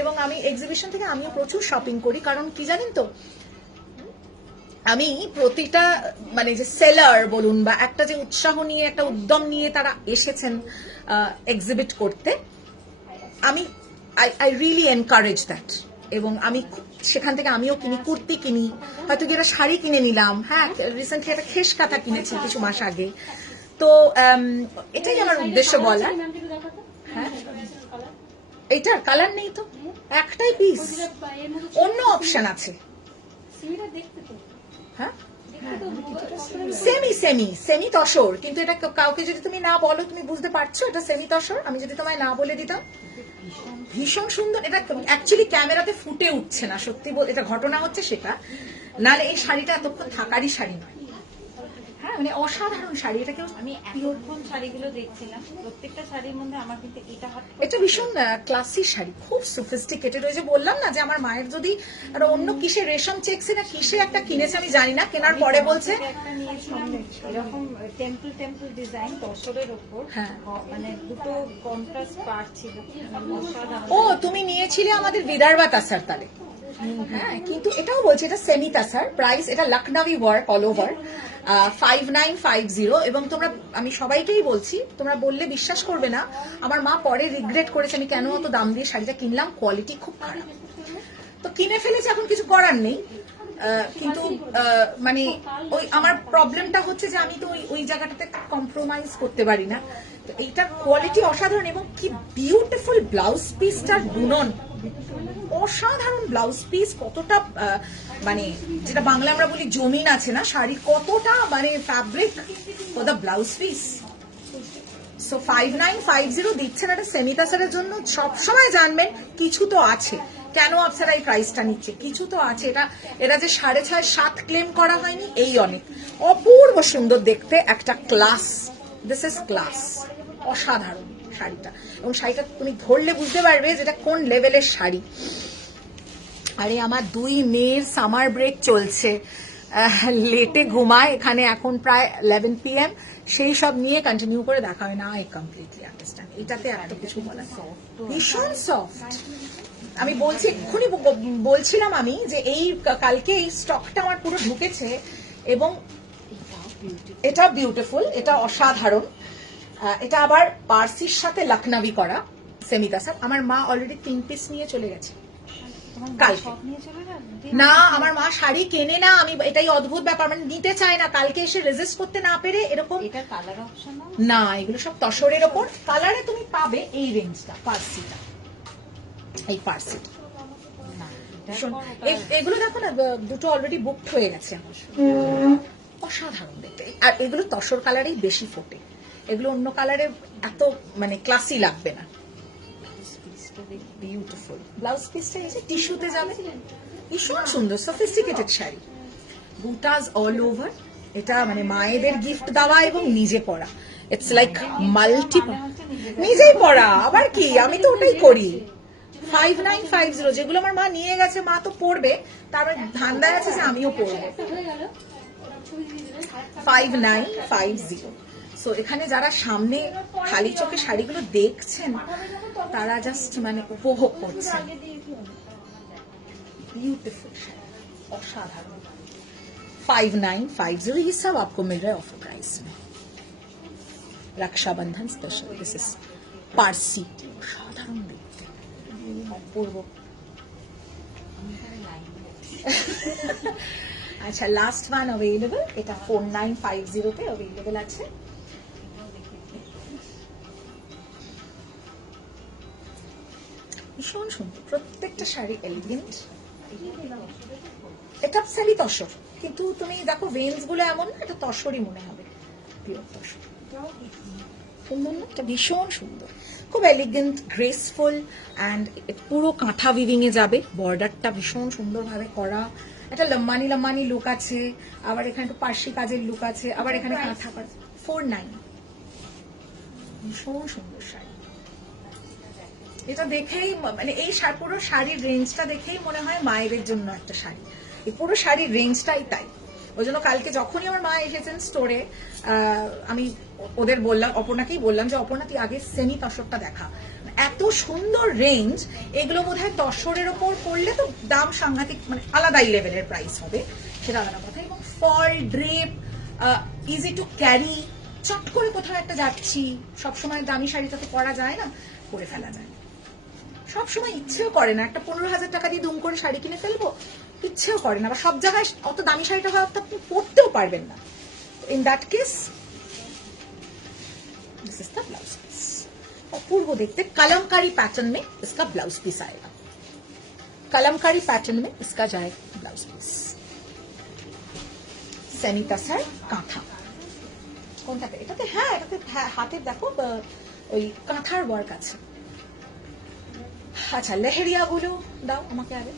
এবং আমি এক্সিবিশন থেকে আমিও প্রচুর শপিং করি, কারণ কি জানেন তো, আমি প্রতিটা মানে যে সেলার বলুন বা একটা যে উৎসাহ নিয়ে একটা উদ্যম নিয়ে তারা এসেছেন এক্সিবিট করতে, আমি আই রিয়েলি এনকারেজ দ্যাট। এবং আমি সেখান থেকে আমিও কিনি, কুর্তি কিনি, হয়তো কি একটা শাড়ি কিনে নিলাম। হ্যাঁ, রিসেন্টলি একটা খেস কাঁথা কিনেছি কিছু মাস আগে। তো এটাই আমার উদ্দেশ্য বলা। হ্যাঁ, এইটার কালার নেই তো, একটাই পিস, অন্য অপশন আছে। হ্যাঁ, সেমি তসর, কিন্তু এটা কাউকে যদি তুমি না বলো তুমি বুঝতে পারছো এটা সেমি তসর? আমি যদি তোমায় না বলে দিতাম। ভীষণ সুন্দর। এটা অ্যাকচুয়ালি ক্যামেরাতে ফুটে উঠছে না, সত্যি বল, এটা ঘটনা হচ্ছে সেটা, নাহলে এই শাড়িটা এতক্ষণ থাকারই শাড়ি নয়। হ্যাঁ, মানে অসাধারণ শাড়ি। এটা কেউ, আমি এতক্ষণ শাড়িগুলো দেখছিলাম, প্রত্যেকটা শাড়ির মধ্যে আমার কিন্তু এটা ভীষণ ক্লাসি শাড়ি, খুব সোফিস্টিকেটেড। ওই যে বললাম না যে আমার মায়ের যদি আর অন্য কিসে রেশম চেকসে না কিসে একটা কিনেছে আমি জানি না, কেনার পরে বলছে একটা নিয়ে সামনে এরকম টেম্পল ডিজাইন তসরের উপর, হ্যাঁ। মানে দুটো কন্ট্রাস্ট পার্ট ছিল, অসাধারণ। ও তুমি নিয়েছিলে আমাদের বিদারবা তাসার তালে। হ্যাঁ, কিন্তু এটাও বলছে এটা সেমি তাসার, প্রাইস এটা লখনভি ওয়ার্ক অল ওভার, 5950। এবং তোমরা, আমি সবাইকেই বলছি, তোমরা বললে বিশ্বাস করবে না, আমার মা পরে রিগ্রেট করেছে আমি কেন অত দাম দিয়ে শাড়িটা কিনলাম, কোয়ালিটি খুব খারাপ। তো কিনে ফেলেছে, এখন কিছু করার নেই। কিন্তু মানে ওই আমার প্রবলেমটা হচ্ছে যে আমি তো ওই জায়গাটাতে কম্প্রোমাইজ করতে পারি না। তো এইটার কোয়ালিটি অসাধারণ, এবং কি বিউটিফুল ব্লাউজ পিসটার বুনন, অসাধারণ ব্লাউজ পিস। কতটা মানে যেটা বাংলা আমরা বলি জমিন আছে না শাড়ির, কতটা মানে fabric for the blouse piece. So 5950 দিচ্ছেন একটা সেমি তাসারের জন্য। সবসময় জানবেন কিছু তো আছে, কেন আপনারা এই প্রাইসটা নিচ্ছে, কিছু তো আছে। এটা যে 6.5-7 ক্লেম করা হয়নি, এই অনেক। অপূর্ব সুন্দর দেখতে, একটা ক্লাস, দিস ইজ ক্লাস, অসাধারণ শাড়িটা। এবং শাড়িটা তুমি ধরলে বুঝতে পারবে যেটা কোন লেভেলের শাড়ি। আরে আমার 2 মেয়ের সামার ব্রেক চলছে, লেটে ঘুমায়, এখানে এখন প্রায় 11 PM, সেই সব নিয়ে কন্টিনিউ করে দেখা হয় না। I completely understand. এটাতে এত কিছু বলা, ভীষণ সফট। আমি বলছি, এক্ষুনি বলছিলাম আমি যে এই কালকে এই স্টকটা আমার পুরো ঢুকেছে, এবং এটা বিউটিফুল, এটা অসাধারণ। এটা আবার পার্সির সাথে লখনভি করা সেমি তাসার। আমার মা অলরেডি 3 পিস নিয়ে চলে গেছে কালকে। না, আমার মা শাড়ি কেনে না, আমি এটাই অদ্ভুত ব্যাপার, মানে নিতে চায় না, কালকে এসে রেজিস্ট করতে না পেরে এরকম। এটা কালার অপশন না, এগুলো সব তসরের ওপর। কালারে তুমি পাবে এই রেঞ্জটা, পার্সিটা, এই পার্সিটা। এগুলো দেখো না, দুটো অলরেডি বুকড হয়ে গেছে আমার। অসাধারণ দেখতে, আর এগুলো তসর কালারেই বেশি ফোটে, এগুলো অন্য কালারে এত মানে ক্লাসি লাগবে না। বিউটিফুল ব্লাউজ পিসটা এই যে টিস্যুতে যাবে, ভীষণ সুন্দর সফিস্টিকেটেড শাড়ি, বুটাস অল ওভার। এটা মানে মায়েদের গিফট দেওয়া এবং নিজে পরা, ইটস লাইক মাল্টি, নিজেই পরা। আবার কি, আমি তো ওটাই করি। 5950, যেগুলো আমার মা নিয়ে গেছে, মা তো পরবে, তার ধান্দায় আছে যে আমিও পরবো। 5950। সো এখানে যারা সামনে খালি চোখে শাড়িগুলো দেখছেন, তারা জাস্ট মানে উপভোগ করছেন। ब्यूटीफुल असाधारण 5950 ये सब आपको मिल रहा है ऑफर प्राइस में। Rakshabandhan special, this is Parsi, असाधारण देखते अपूर्व। अच्छा, लास्ट वन अवेलेबल, এটা 4950 তে अवेलेबल আছে। ভীষণ সুন্দর, প্রত্যেকটা শাড়ি এলিগেন্ট। এটা সেমি তসর, কিন্তু তুমি দেখো ভেন্স গুলো এমন না, এটা তসরই মনে হবে, পিওর তসর। সুন্দর না, এটা ভীষণ সুন্দর, খুব এলিগেন্ট, গ্রেসফুল, অ্যান্ড পুরো কাঁথা উইভিং এ যাবে। বর্ডারটা ভীষণ সুন্দরভাবে করা, একটা লম্বানি লম্বানি লুক আছে, আবার এখানে একটু পার্সি কাজের লুক আছে, আবার এখানে কাঁথা কাজ। 49, ভীষণ সুন্দর শাড়ি। এটা দেখেই মানে এই পুরো শাড়ির রেঞ্জটা দেখেই মনে হয় মায়েদের জন্য একটা শাড়ি। এই পুরো শাড়ির রেঞ্জটাই তাই। ওই জন্য কালকে যখনই আমার মা এসেছেন স্টোরে, আমি ওদের বললাম, অপর্ণাকেই বললাম যে অপর্ণা তুই আগে সেমি তসরটা দেখা, এত সুন্দর রেঞ্জ। এগুলো বোধহয় তসরের ওপর পড়লে তো দাম সাংঘাতিক, মানে আলাদাই লেভেলের প্রাইস হবে, সেটা আলাদা কথা। এবং ফল ড্রেপ, ইজি টু ক্যারি, চট করে কোথাও একটা যাচ্ছি, সবসময় দামি শাড়িটা তো পরা যায় না, পরে ফেলা যায়। সবসময় ইচ্ছেও করে না একটা 15,000 টাকা দিয়ে দুম করে শাড়ি কিনে ফেলবো, ইচ্ছেও করে না। বা সব জায়গায় অত দামি শাড়িটা হয়তো আপনি পরতেও পারবেন না। In that case this is the blouse piece. अपूर्व देखते कलमकारी पैटर्न में इसका ब्लाउज पीस आएगा। कलमकारी पैटर्न में इसका जाएगा ब्लाउज पीस। सेमी तसर कांथा কোনটাতে? এটাতে, হ্যাঁ এটাতে হাতে দেখো ওই কাঁথার ওয়ার্ক আছে। আচ্ছা লেহেরিয়া গুলো দাও আমাকে আগে,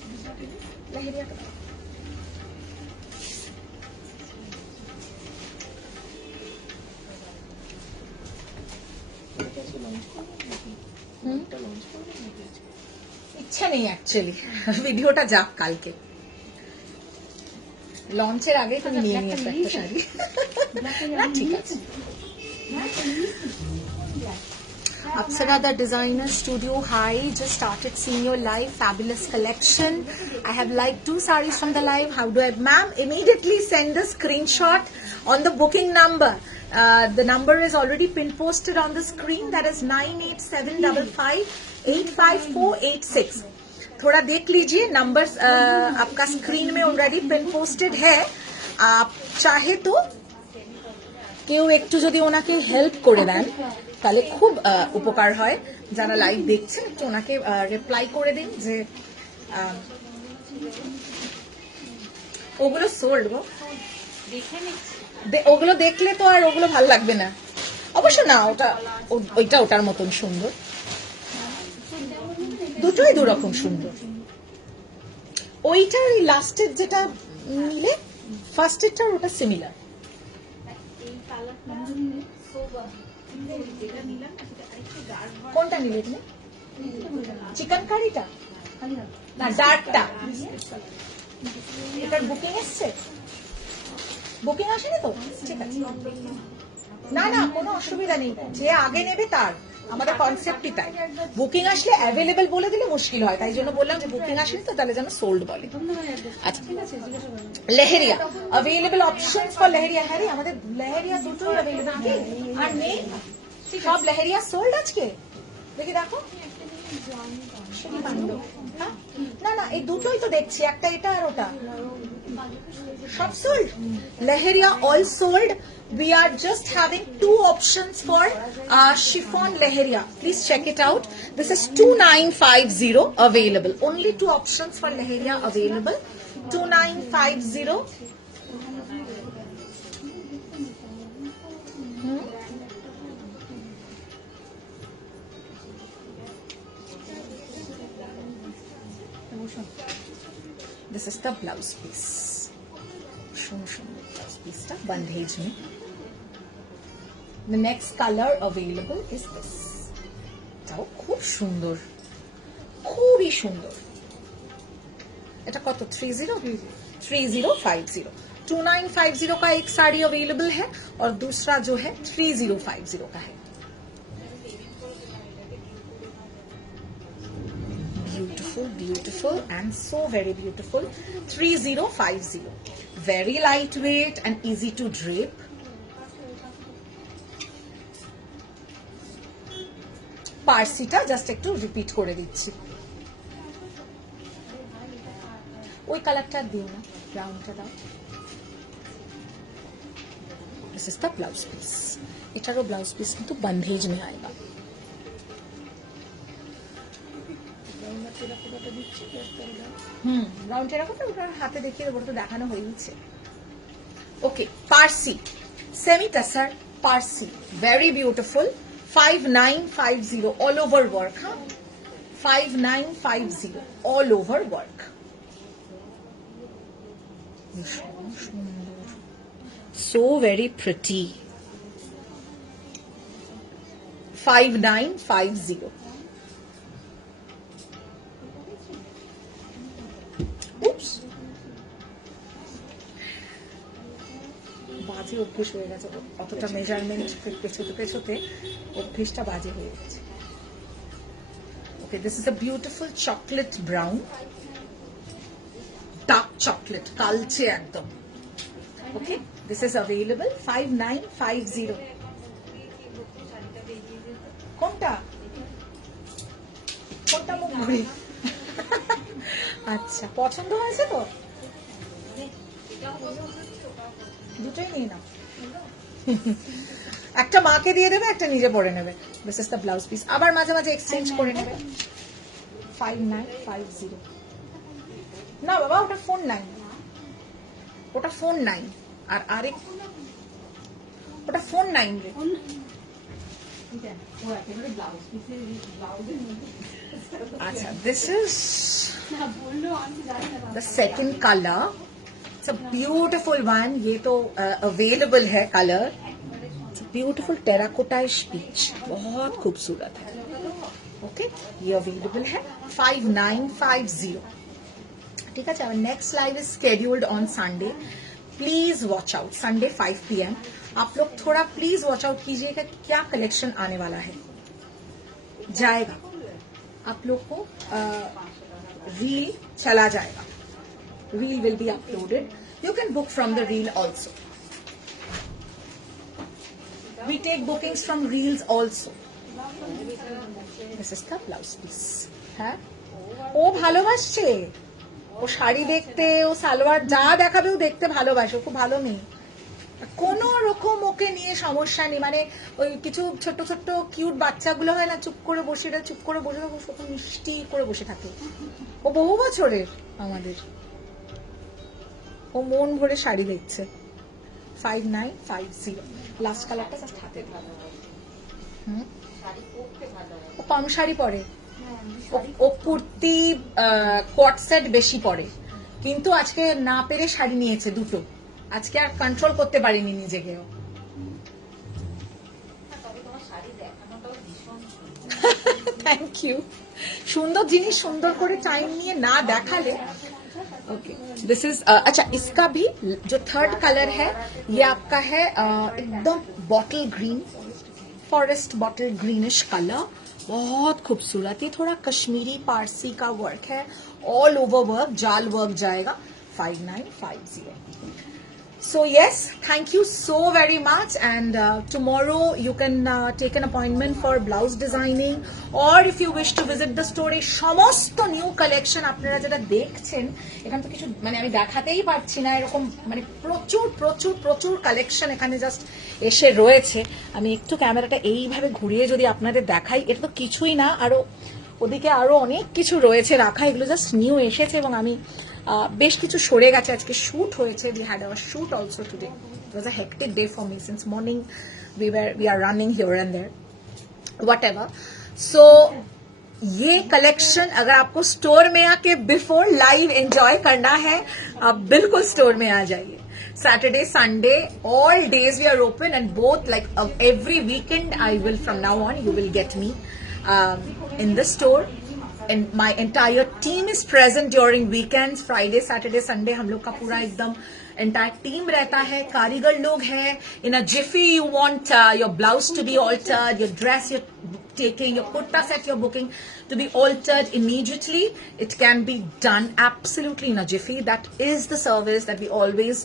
লেহেরিয়াটা দাও। ইচ্ছা নেই অ্যাকচুয়ালি, ভিডিওটা যাক কালকে, লঞ্চের আগে তুমি নিয়ে নিয়েছো একটা শাড়ি। না ঠিক আছে। Apsara the designer studio, hi, just started seeing your live, fabulous collection. I have liked 2 sarees from the live. How do I, ma'am? Immediately send the screenshot on the booking number. The number is already pin posted on the screen, that is 9875585486. थोड़ा देख लीजिए, number आपका screen में already pin posted है। आप चाहे तो কেউ একটু যদি ওনাকে হেল্প করে দেন তাহলে খুব উপকার হয়। যারা লাইভ দেখছেন একটু ওনাকে রিপ্লাই করে দিন যে ওগুলো সোল্ড গো, ওগুলো দেখলে তো আর ওগুলো ভাল লাগবে না। অবশ্য না, ওইটা ওটার মতন সুন্দর, দুটোই দুরকম সুন্দর। ওইটার এই লাস্টের যেটা নিলে ফার্স্টেরটার ওটা সিমিলার। কোনটা নিলে তুমি? চিকেন কারিটা না ডার্কটা? এটার বুকিং এসছে? বুকিং আসেনি তো? ঠিক আছে, না না কোনো অসুবিধা নেই, যে আগে নেবে তার, আমাদের কনসেপ্টই তাই। বুকিং আসলে অ্যাভেলেবেল বলে দিলে মুশকিল হয়, তাই জন্য বললাম যে বুকিং আসেনি তো তাহলে যেন সোল্ড বলে। আচ্ছা leheriya available options for leheriya. হ্যাঁ রে, আমাদের লেহেরিয়া দুটোই অ্যাভেলেবল আর নেই, সব লেহেরিয়া সোল্ড আজকে। দেখি দেখো, না না এই দুটোই তো দেখছি, একটা এটা আর ওটা, সব sold. Leheriya all sold. We are just having 2 options for chiffon leheria. Please check it out. This is 2950 available. Only 2 options for leheria available. 2950. This is the blouse piece. Blouse piece ta bandhej mein. The next color available is this. এটাও খুব সুন্দর, খুবই সুন্দর। এটা কত? 3050 2950 का एक sari available है और दूसरा जो है 3050 का है। Beautiful, beautiful and so very beautiful. 3050, very lightweight and easy to drape. পার্সিটা জাস্ট একটু রিপিট করে দিচ্ছি, ওই কালারটা দিও না, ব্রাউনটা দাও। This is the blouse piece. এটারও ব্লাউজ পিস কিন্তু বন্ধেজ में आएगा। ব্রাউন টেরাকোটা ওটা হাতে দেখিয়ে দেবো, তো দেখানো হয়েছে। Okay, Parsi semi tussar Parsi, very beautiful. 5950 all over work, huh? 5950 all over work. So very pretty. 5950. Oops. বাজে অভ্যেস হয়ে গেছে, অতটা মেজারমেন্ট পেছোতে পেছোতে অভ্যেসটা বাজে হয়ে গেছে। Okay, this is a beautiful chocolate brown, dark chocolate, কালচে একদম। Okay, this is available 5950। কোনটা কোনটা মুখ ঘুরি? আচ্ছা, পছন্দ হয়েছে তো? দুটোই নিয়ে নাও। একটা মাকে দিয়ে দেবে, একটা নিজে পরে নেবে। This is the blouse piece. আবার মাঝে মাঝে এক্সচেঞ্জ করে নেবে। 5950। না বাবা, ওটা ফোন 9, ওটা ফোন 9। আর আরেক ওটা ফোন 9 রে। আচ্ছা, this is the second color. It's a beautiful one. ये तो available है color. It's a beautiful terracotta-ish peach. बहुत खूबसूरत है. Okay, ये available है 5950. ठीक है, our next live is scheduled on Sunday. Please watch out. Sunday 5 PM. आप लोग थोड़ा प्लीज वॉच आउट कीजिएगा क्या कलेक्शन आने वाला है। जाएगा आप लोग को रील चला जाएगा, reel will be uploaded, you can book from the reel also, we take bookings from reels also. This is the blouse piece. হ্যাঁ, ও ভালোবাসছে, ও শাড়ি দেখতে, ও সালোয়ার যা দেখাবে ও দেখতে ভালোবাসে, ও খুব ভালো মেয়ে, কোন রকম ওকে নিয়ে সমস্যা নেই। মানে ওই কিছু ছোট ছোট কিউট বাচ্চাগুলো হয় না, চুপ করে বসে, এটা চুপ করে বসে থাকে, খুব মিষ্টি করে বসে থাকে। ও বহু বছরের আমাদের, ও মন ভরে শাড়ি দেখছে। 5950। লাস্ট কালারটা জাস্ট হাতে ভালো। ও কম শাড়ি পরে, ও কুর্তি কোয়ার্ট সেট বেশি পরে, কিন্তু আজকে না পেরে শাড়ি নিয়েছে দুটো, আজকে আর কন্ট্রোল করতে পারিনি নিজেকেও। Thank you. সুন্দর জিনিস সুন্দর করে টাইম নিয়ে না দেখালে। ओके, दिस इज अच्छा, इसका भी जो थर्ड कलर है ये आपका है एकदम bottle green, forest bottle greenish colour, बहुत खूबसूरत। ये थोड़ा कश्मीरी पारसी का वर्क है, ऑल ओवर वर्क, जाल वर्क जाएगा। 5950। So yes, thank you so very much, and tomorrow you can take an appointment for blouse designing, or if you wish to visit the store. এই সমস্ত নিউ কালেকশন আপনারা যেটা দেখছেন এখানে তো কিছু মানে আমি দেখাতেই পারছি না, এরকম মানে প্রচুর প্রচুর প্রচুর কালেকশন এখানে জাস্ট এসে রয়েছে। আমি একটু ক্যামেরাটা এইভাবে ঘুরিয়ে যদি আপনাদের দেখাই, এটা তো কিছুই না, আরো ওদিকে আরো অনেক কিছু রয়েছে রাখা, এগুলো জাস্ট নিউ এসেছে এবং আমি বেশ কিছু সরে গেছে। আজকে শুট হয়েছে, we had our shoot also today. It was a hectic day for me since morning. We are running here and there, whatever. So ये कलेक्शन अगर आपको स्टोर में आके बिफोर लाइव एंजॉय करना है, आप बिल्कुल स्टोर में आ जाइए। Saturday, Sunday, all days we are open, and both like every weekend I will from now on you will get me in the store. And my entire team is present during weekends, Friday, Saturday, Sunday. हम लोग का पूरा एकदम entire team रहता है, कारीगर लोग हैं. In a jiffy, you want your blouse to be altered, your dress you're taking, your kurta set you're booking to be altered immediately. It can be done absolutely in a jiffy. That is the service that we always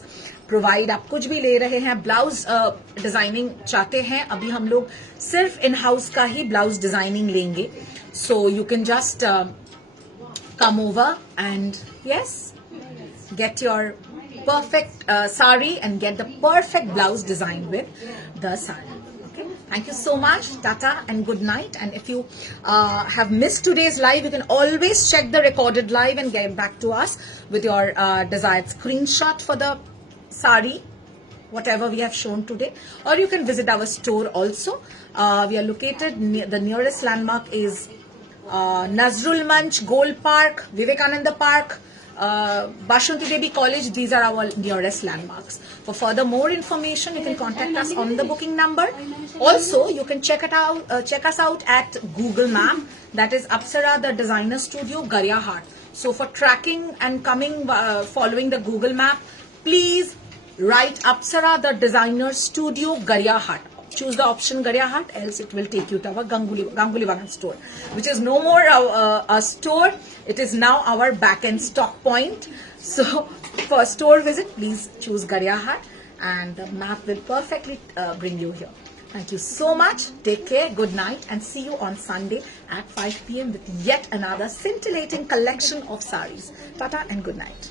provide. आप कुछ भी ले रहे हैं, blouse designing चाहते हैं, अभी हम लोग सिर्फ इन हाउस का ही ब्लाउज डिजाइनिंग लेंगे. So you can just come over and yes, get your perfect sari and get the perfect blouse designed with the sari. Okay, thank you so much. Tata and good night. And if you have missed today's live, you can always check the recorded live and get back to us with your desired screenshot for the sari, whatever we have shown today, or you can visit our store also. We are located near, the nearest landmark is Nazrul Manch, Gold Park, Vivekananda Park, Bashanti Devi College. These are our nearest landmarks. For further more information, you can contact us on the booking number. Also, you can check us out at Google Map. That is Apsara the Designer Studio, Garyahat. So for tracking and coming, following the Google Map, please write Apsara the Designer Studio Garyahat. Choose the option Garyahat, else it will take you to our Ganguly Bagan store, which is no more a store. It is now our back-end stock point. So for store visit, please choose Garyahat, and the map will perfectly bring you here. Thank you so much. Take care. Good night, and see you on Sunday at 5 p.m. with yet another scintillating collection of sarees. Tata and good night.